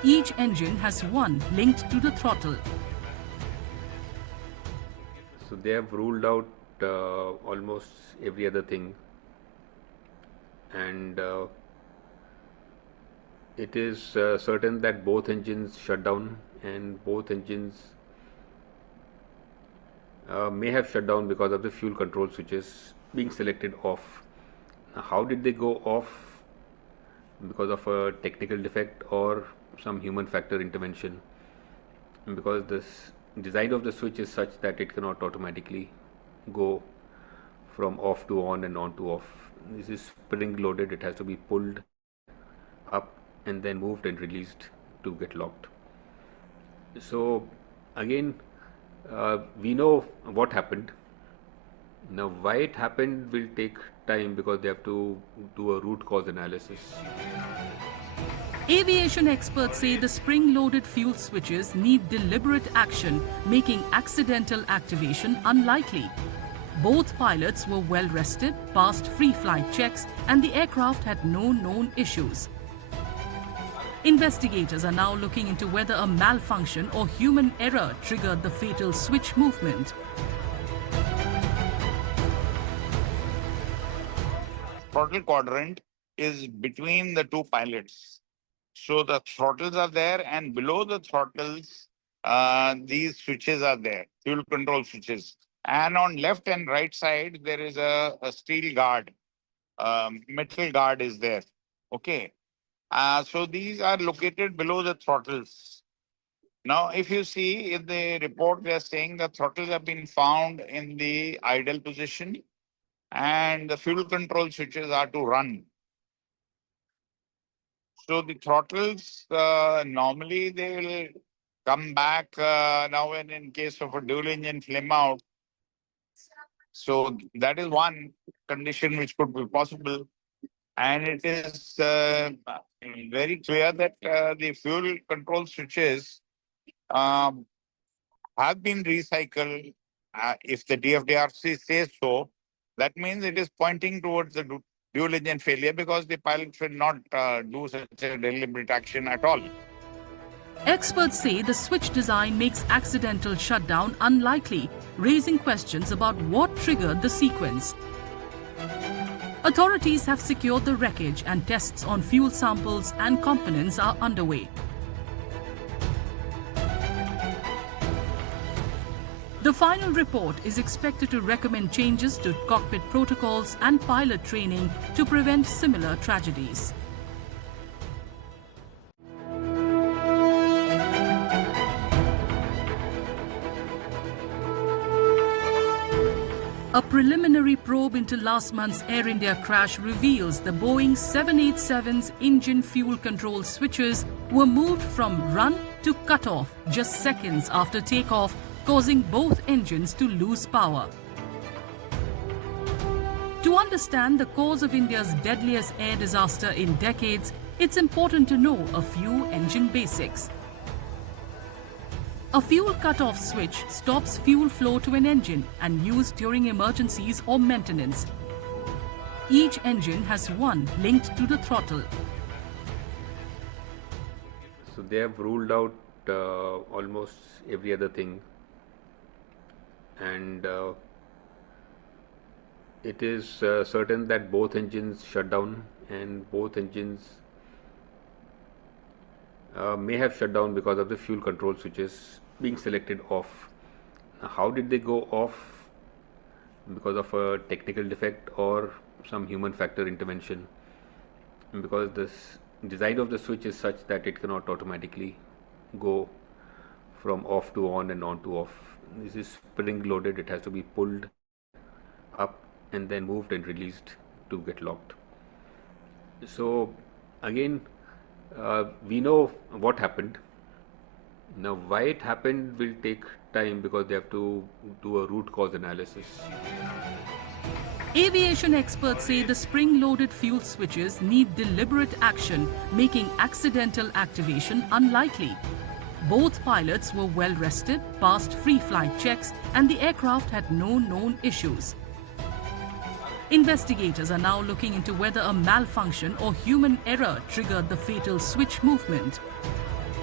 Each engine has one linked to the throttle. So they have ruled out almost every other thing, and it is certain that both engines shut down, and both engines may have shut down because of the fuel control switches being selected off. Now, how did they go off? Because of a technical defect or some human factor intervention, because this design of the switch is such that it cannot automatically go from off to on and on to off. This is spring loaded. It has to be pulled up and then moved and released to get locked. So again, we know what happened. Now why it happened will take time, because they have to do a root cause analysis. Aviation experts say the spring-loaded fuel switches need deliberate action, making accidental activation unlikely. Both pilots were well rested, passed free flight checks, and the aircraft had no known issues. Investigators are now looking into whether a malfunction or human error triggered the fatal switch movement. Throttle quadrant is between the two pilots. So the throttles are there, and below the throttles, these switches are there, fuel control switches. And on left and right side, there is a steel guard, metal guard is there. Okay. So these are located below the throttles. Now, if you see in the report, they are saying the throttles have been found in the idle position, and the fuel control switches are to run. So the throttles, normally they will come back now and in case of a dual engine flame out. So that is one condition which could be possible. And it is very clear that the fuel control switches have been recycled. If the DFDRC says so, that means it is pointing towards the dual engine failure, because the pilot should not do such a deliberate action at all. Experts say the switch design makes accidental shutdown unlikely, raising questions about what triggered the sequence. Authorities have secured the wreckage, and tests on fuel samples and components are underway. The final report is expected to recommend changes to cockpit protocols and pilot training to prevent similar tragedies. A preliminary probe into last month's Air India crash reveals the Boeing 787's engine fuel control switches were moved from run to cut-off just seconds after takeoff, causing both engines to lose power. To understand the cause of India's deadliest air disaster in decades, it's important to know a few engine basics. A fuel cut-off switch stops fuel flow to an engine and used during emergencies or maintenance. Each engine has one linked to the throttle. So they have ruled out almost every other thing, and it is certain that both engines shut down, and both engines may have shut down because of the fuel control switches being selected off. Now, how did they go off? Because of a technical defect or some human factor intervention, because this design of the switch is such that it cannot automatically go from off to on and on to off. This is spring loaded. It has to be pulled up and then moved and released to get locked. So again, we know what happened. Now why it happened will take time, because they have to do a root cause analysis. Aviation experts say the spring-loaded fuel switches need deliberate action, making accidental activation unlikely. Both pilots were well rested, passed free flight checks, and the aircraft had no known issues. Investigators are now looking into whether a malfunction or human error triggered the fatal switch movement.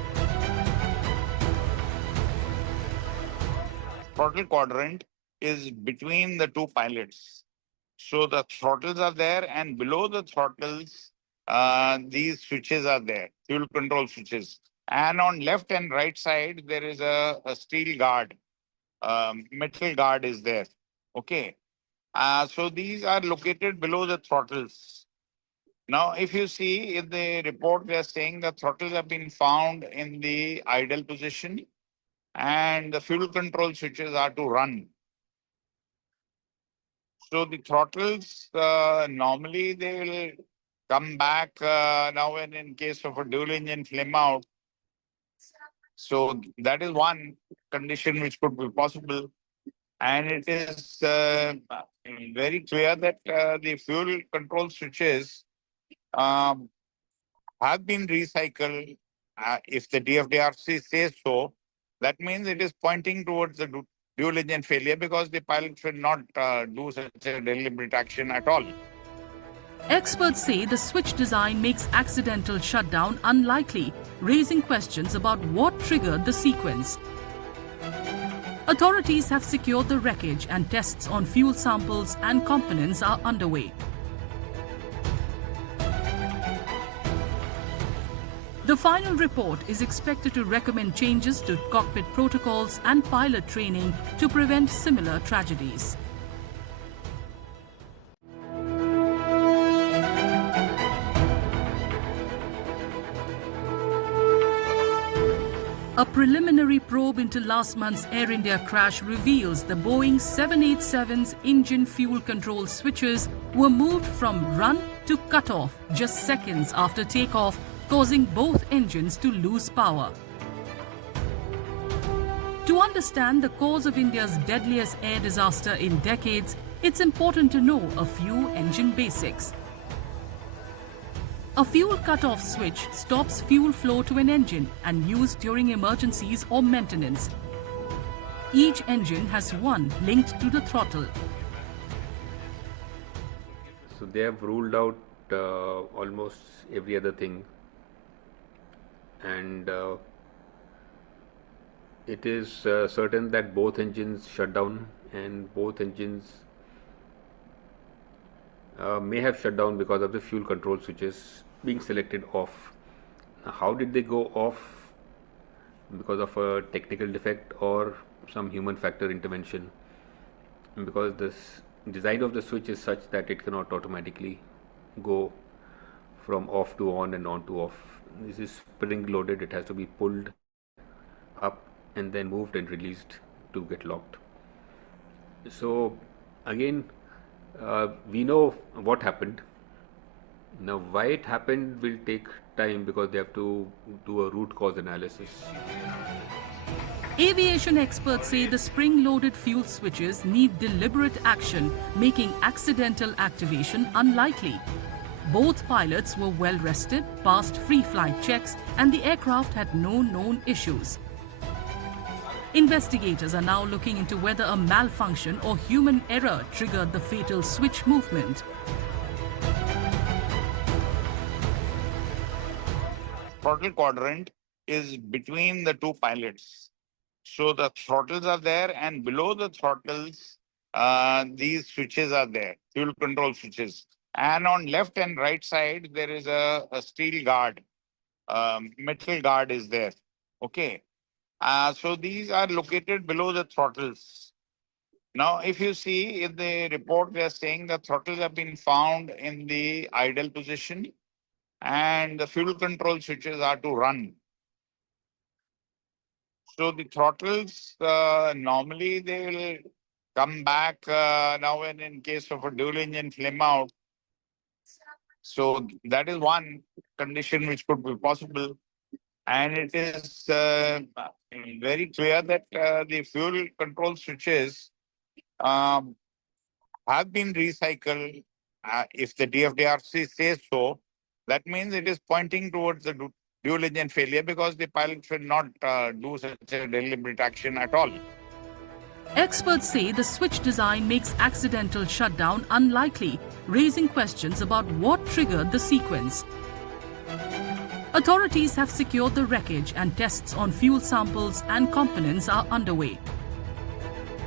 throttle quadrant is between the two pilots. So the throttles are there, and below the throttles, these switches are there, fuel control switches. And on left and right side, there is a steel guard, metal guard is there. Okay. So these are located below the throttles. Now, if you see in the report, they are saying the throttles have been found in the idle position and the fuel control switches are to run. So the throttles, normally they will come back now and in case of a dual engine flame out. So that is one condition which could be possible. And it is very clear that the fuel control switches um, have been recycled. If the DFDRC says so, that means it is pointing towards the dual engine failure because the pilot should not do such a deliberate action at all. Experts say the switch design makes accidental shutdown unlikely, raising questions about what triggered the sequence. Authorities have secured the wreckage and tests on fuel samples and components are underway. The final report is expected to recommend changes to cockpit protocols and pilot training to prevent similar tragedies. A preliminary probe into last month's Air India crash reveals the Boeing 787's engine fuel control switches were moved from run to cutoff just seconds after takeoff, causing both engines to lose power. To understand the cause of India's deadliest air disaster in decades, it's important to know a few engine basics. A fuel cut-off switch stops fuel flow to an engine and used during emergencies or maintenance. Each engine has one linked to the throttle. So they have ruled out almost every other thing, and it is certain that both engines shut down, and both engines may have shut down because of the fuel control switches being selected off. Now, how did they go off? Because of a technical defect or some human factor intervention, because this design of the switch is such that it cannot automatically go from off to on and on to off. This is spring loaded, it has to be pulled up and then moved and released to get locked. So again, we know what happened. Now why it happened will take time because they have to do a root cause analysis. Aviation experts say the spring-loaded fuel switches need deliberate action, making accidental activation unlikely. Both pilots were well rested, passed free flight checks, and the aircraft had no known issues. Investigators are now looking into whether a malfunction or human error triggered the fatal switch movement. Throttle quadrant is between the two pilots. So the throttles are there, and below the throttles, these switches are there, fuel control switches. And on left and right side, there is a steel guard, metal guard is there. Okay. So these are located below the throttles. Now, if you see in the report, they are saying the throttles have been found in the idle position and the fuel control switches are to run. So the throttles, normally they will come back now and in case of a dual engine flame out. So that is one condition which could be possible. And it is very clear that the fuel control switches have been recycled. If the DFDRC says so, that means it is pointing towards the dual engine failure because the pilot should not do such a deliberate action at all. Experts say the switch design makes accidental shutdown unlikely, raising questions about what triggered the sequence. Authorities have secured the wreckage and tests on fuel samples and components are underway.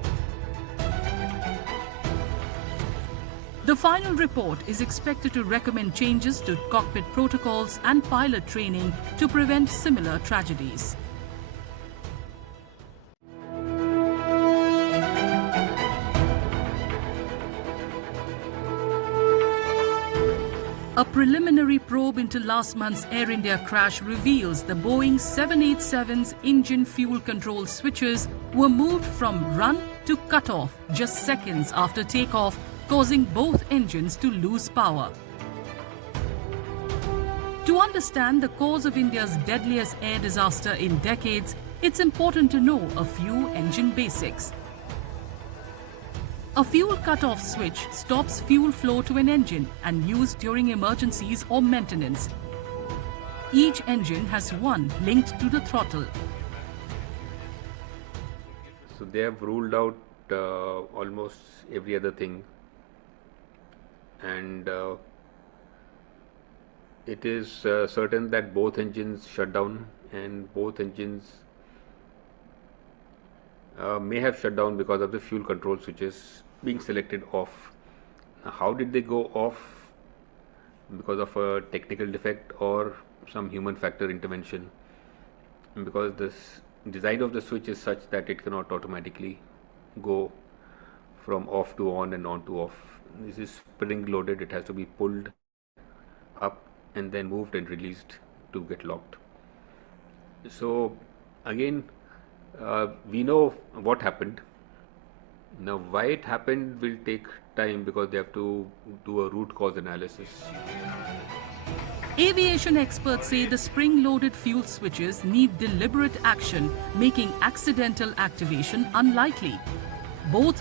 The final report is expected to recommend changes to cockpit protocols and pilot training to prevent similar tragedies. A preliminary probe into last month's Air India crash reveals the Boeing 787's engine fuel control switches were moved from run to cutoff just seconds after takeoff, causing both engines to lose power. To understand the cause of India's deadliest air disaster in decades, it's important to know a few engine basics. A fuel cutoff switch stops fuel flow to an engine and used during emergencies or maintenance. Each engine has one linked to the throttle. So they have ruled out almost every other thing, and it is certain that both engines shut down, and both engines may have shut down because of the fuel control switches being selected off. Now, how did they go off? Because of a technical defect or some human factor intervention, because this design of the switch is such that it cannot automatically go from off to on and on to off. This is spring loaded. It has to be pulled up and then moved and released to get locked. So again, we know what happened. Now, why it happened will take time because they have to do a root cause analysis. Aviation experts say the spring-loaded fuel switches need deliberate action, making accidental activation unlikely. Both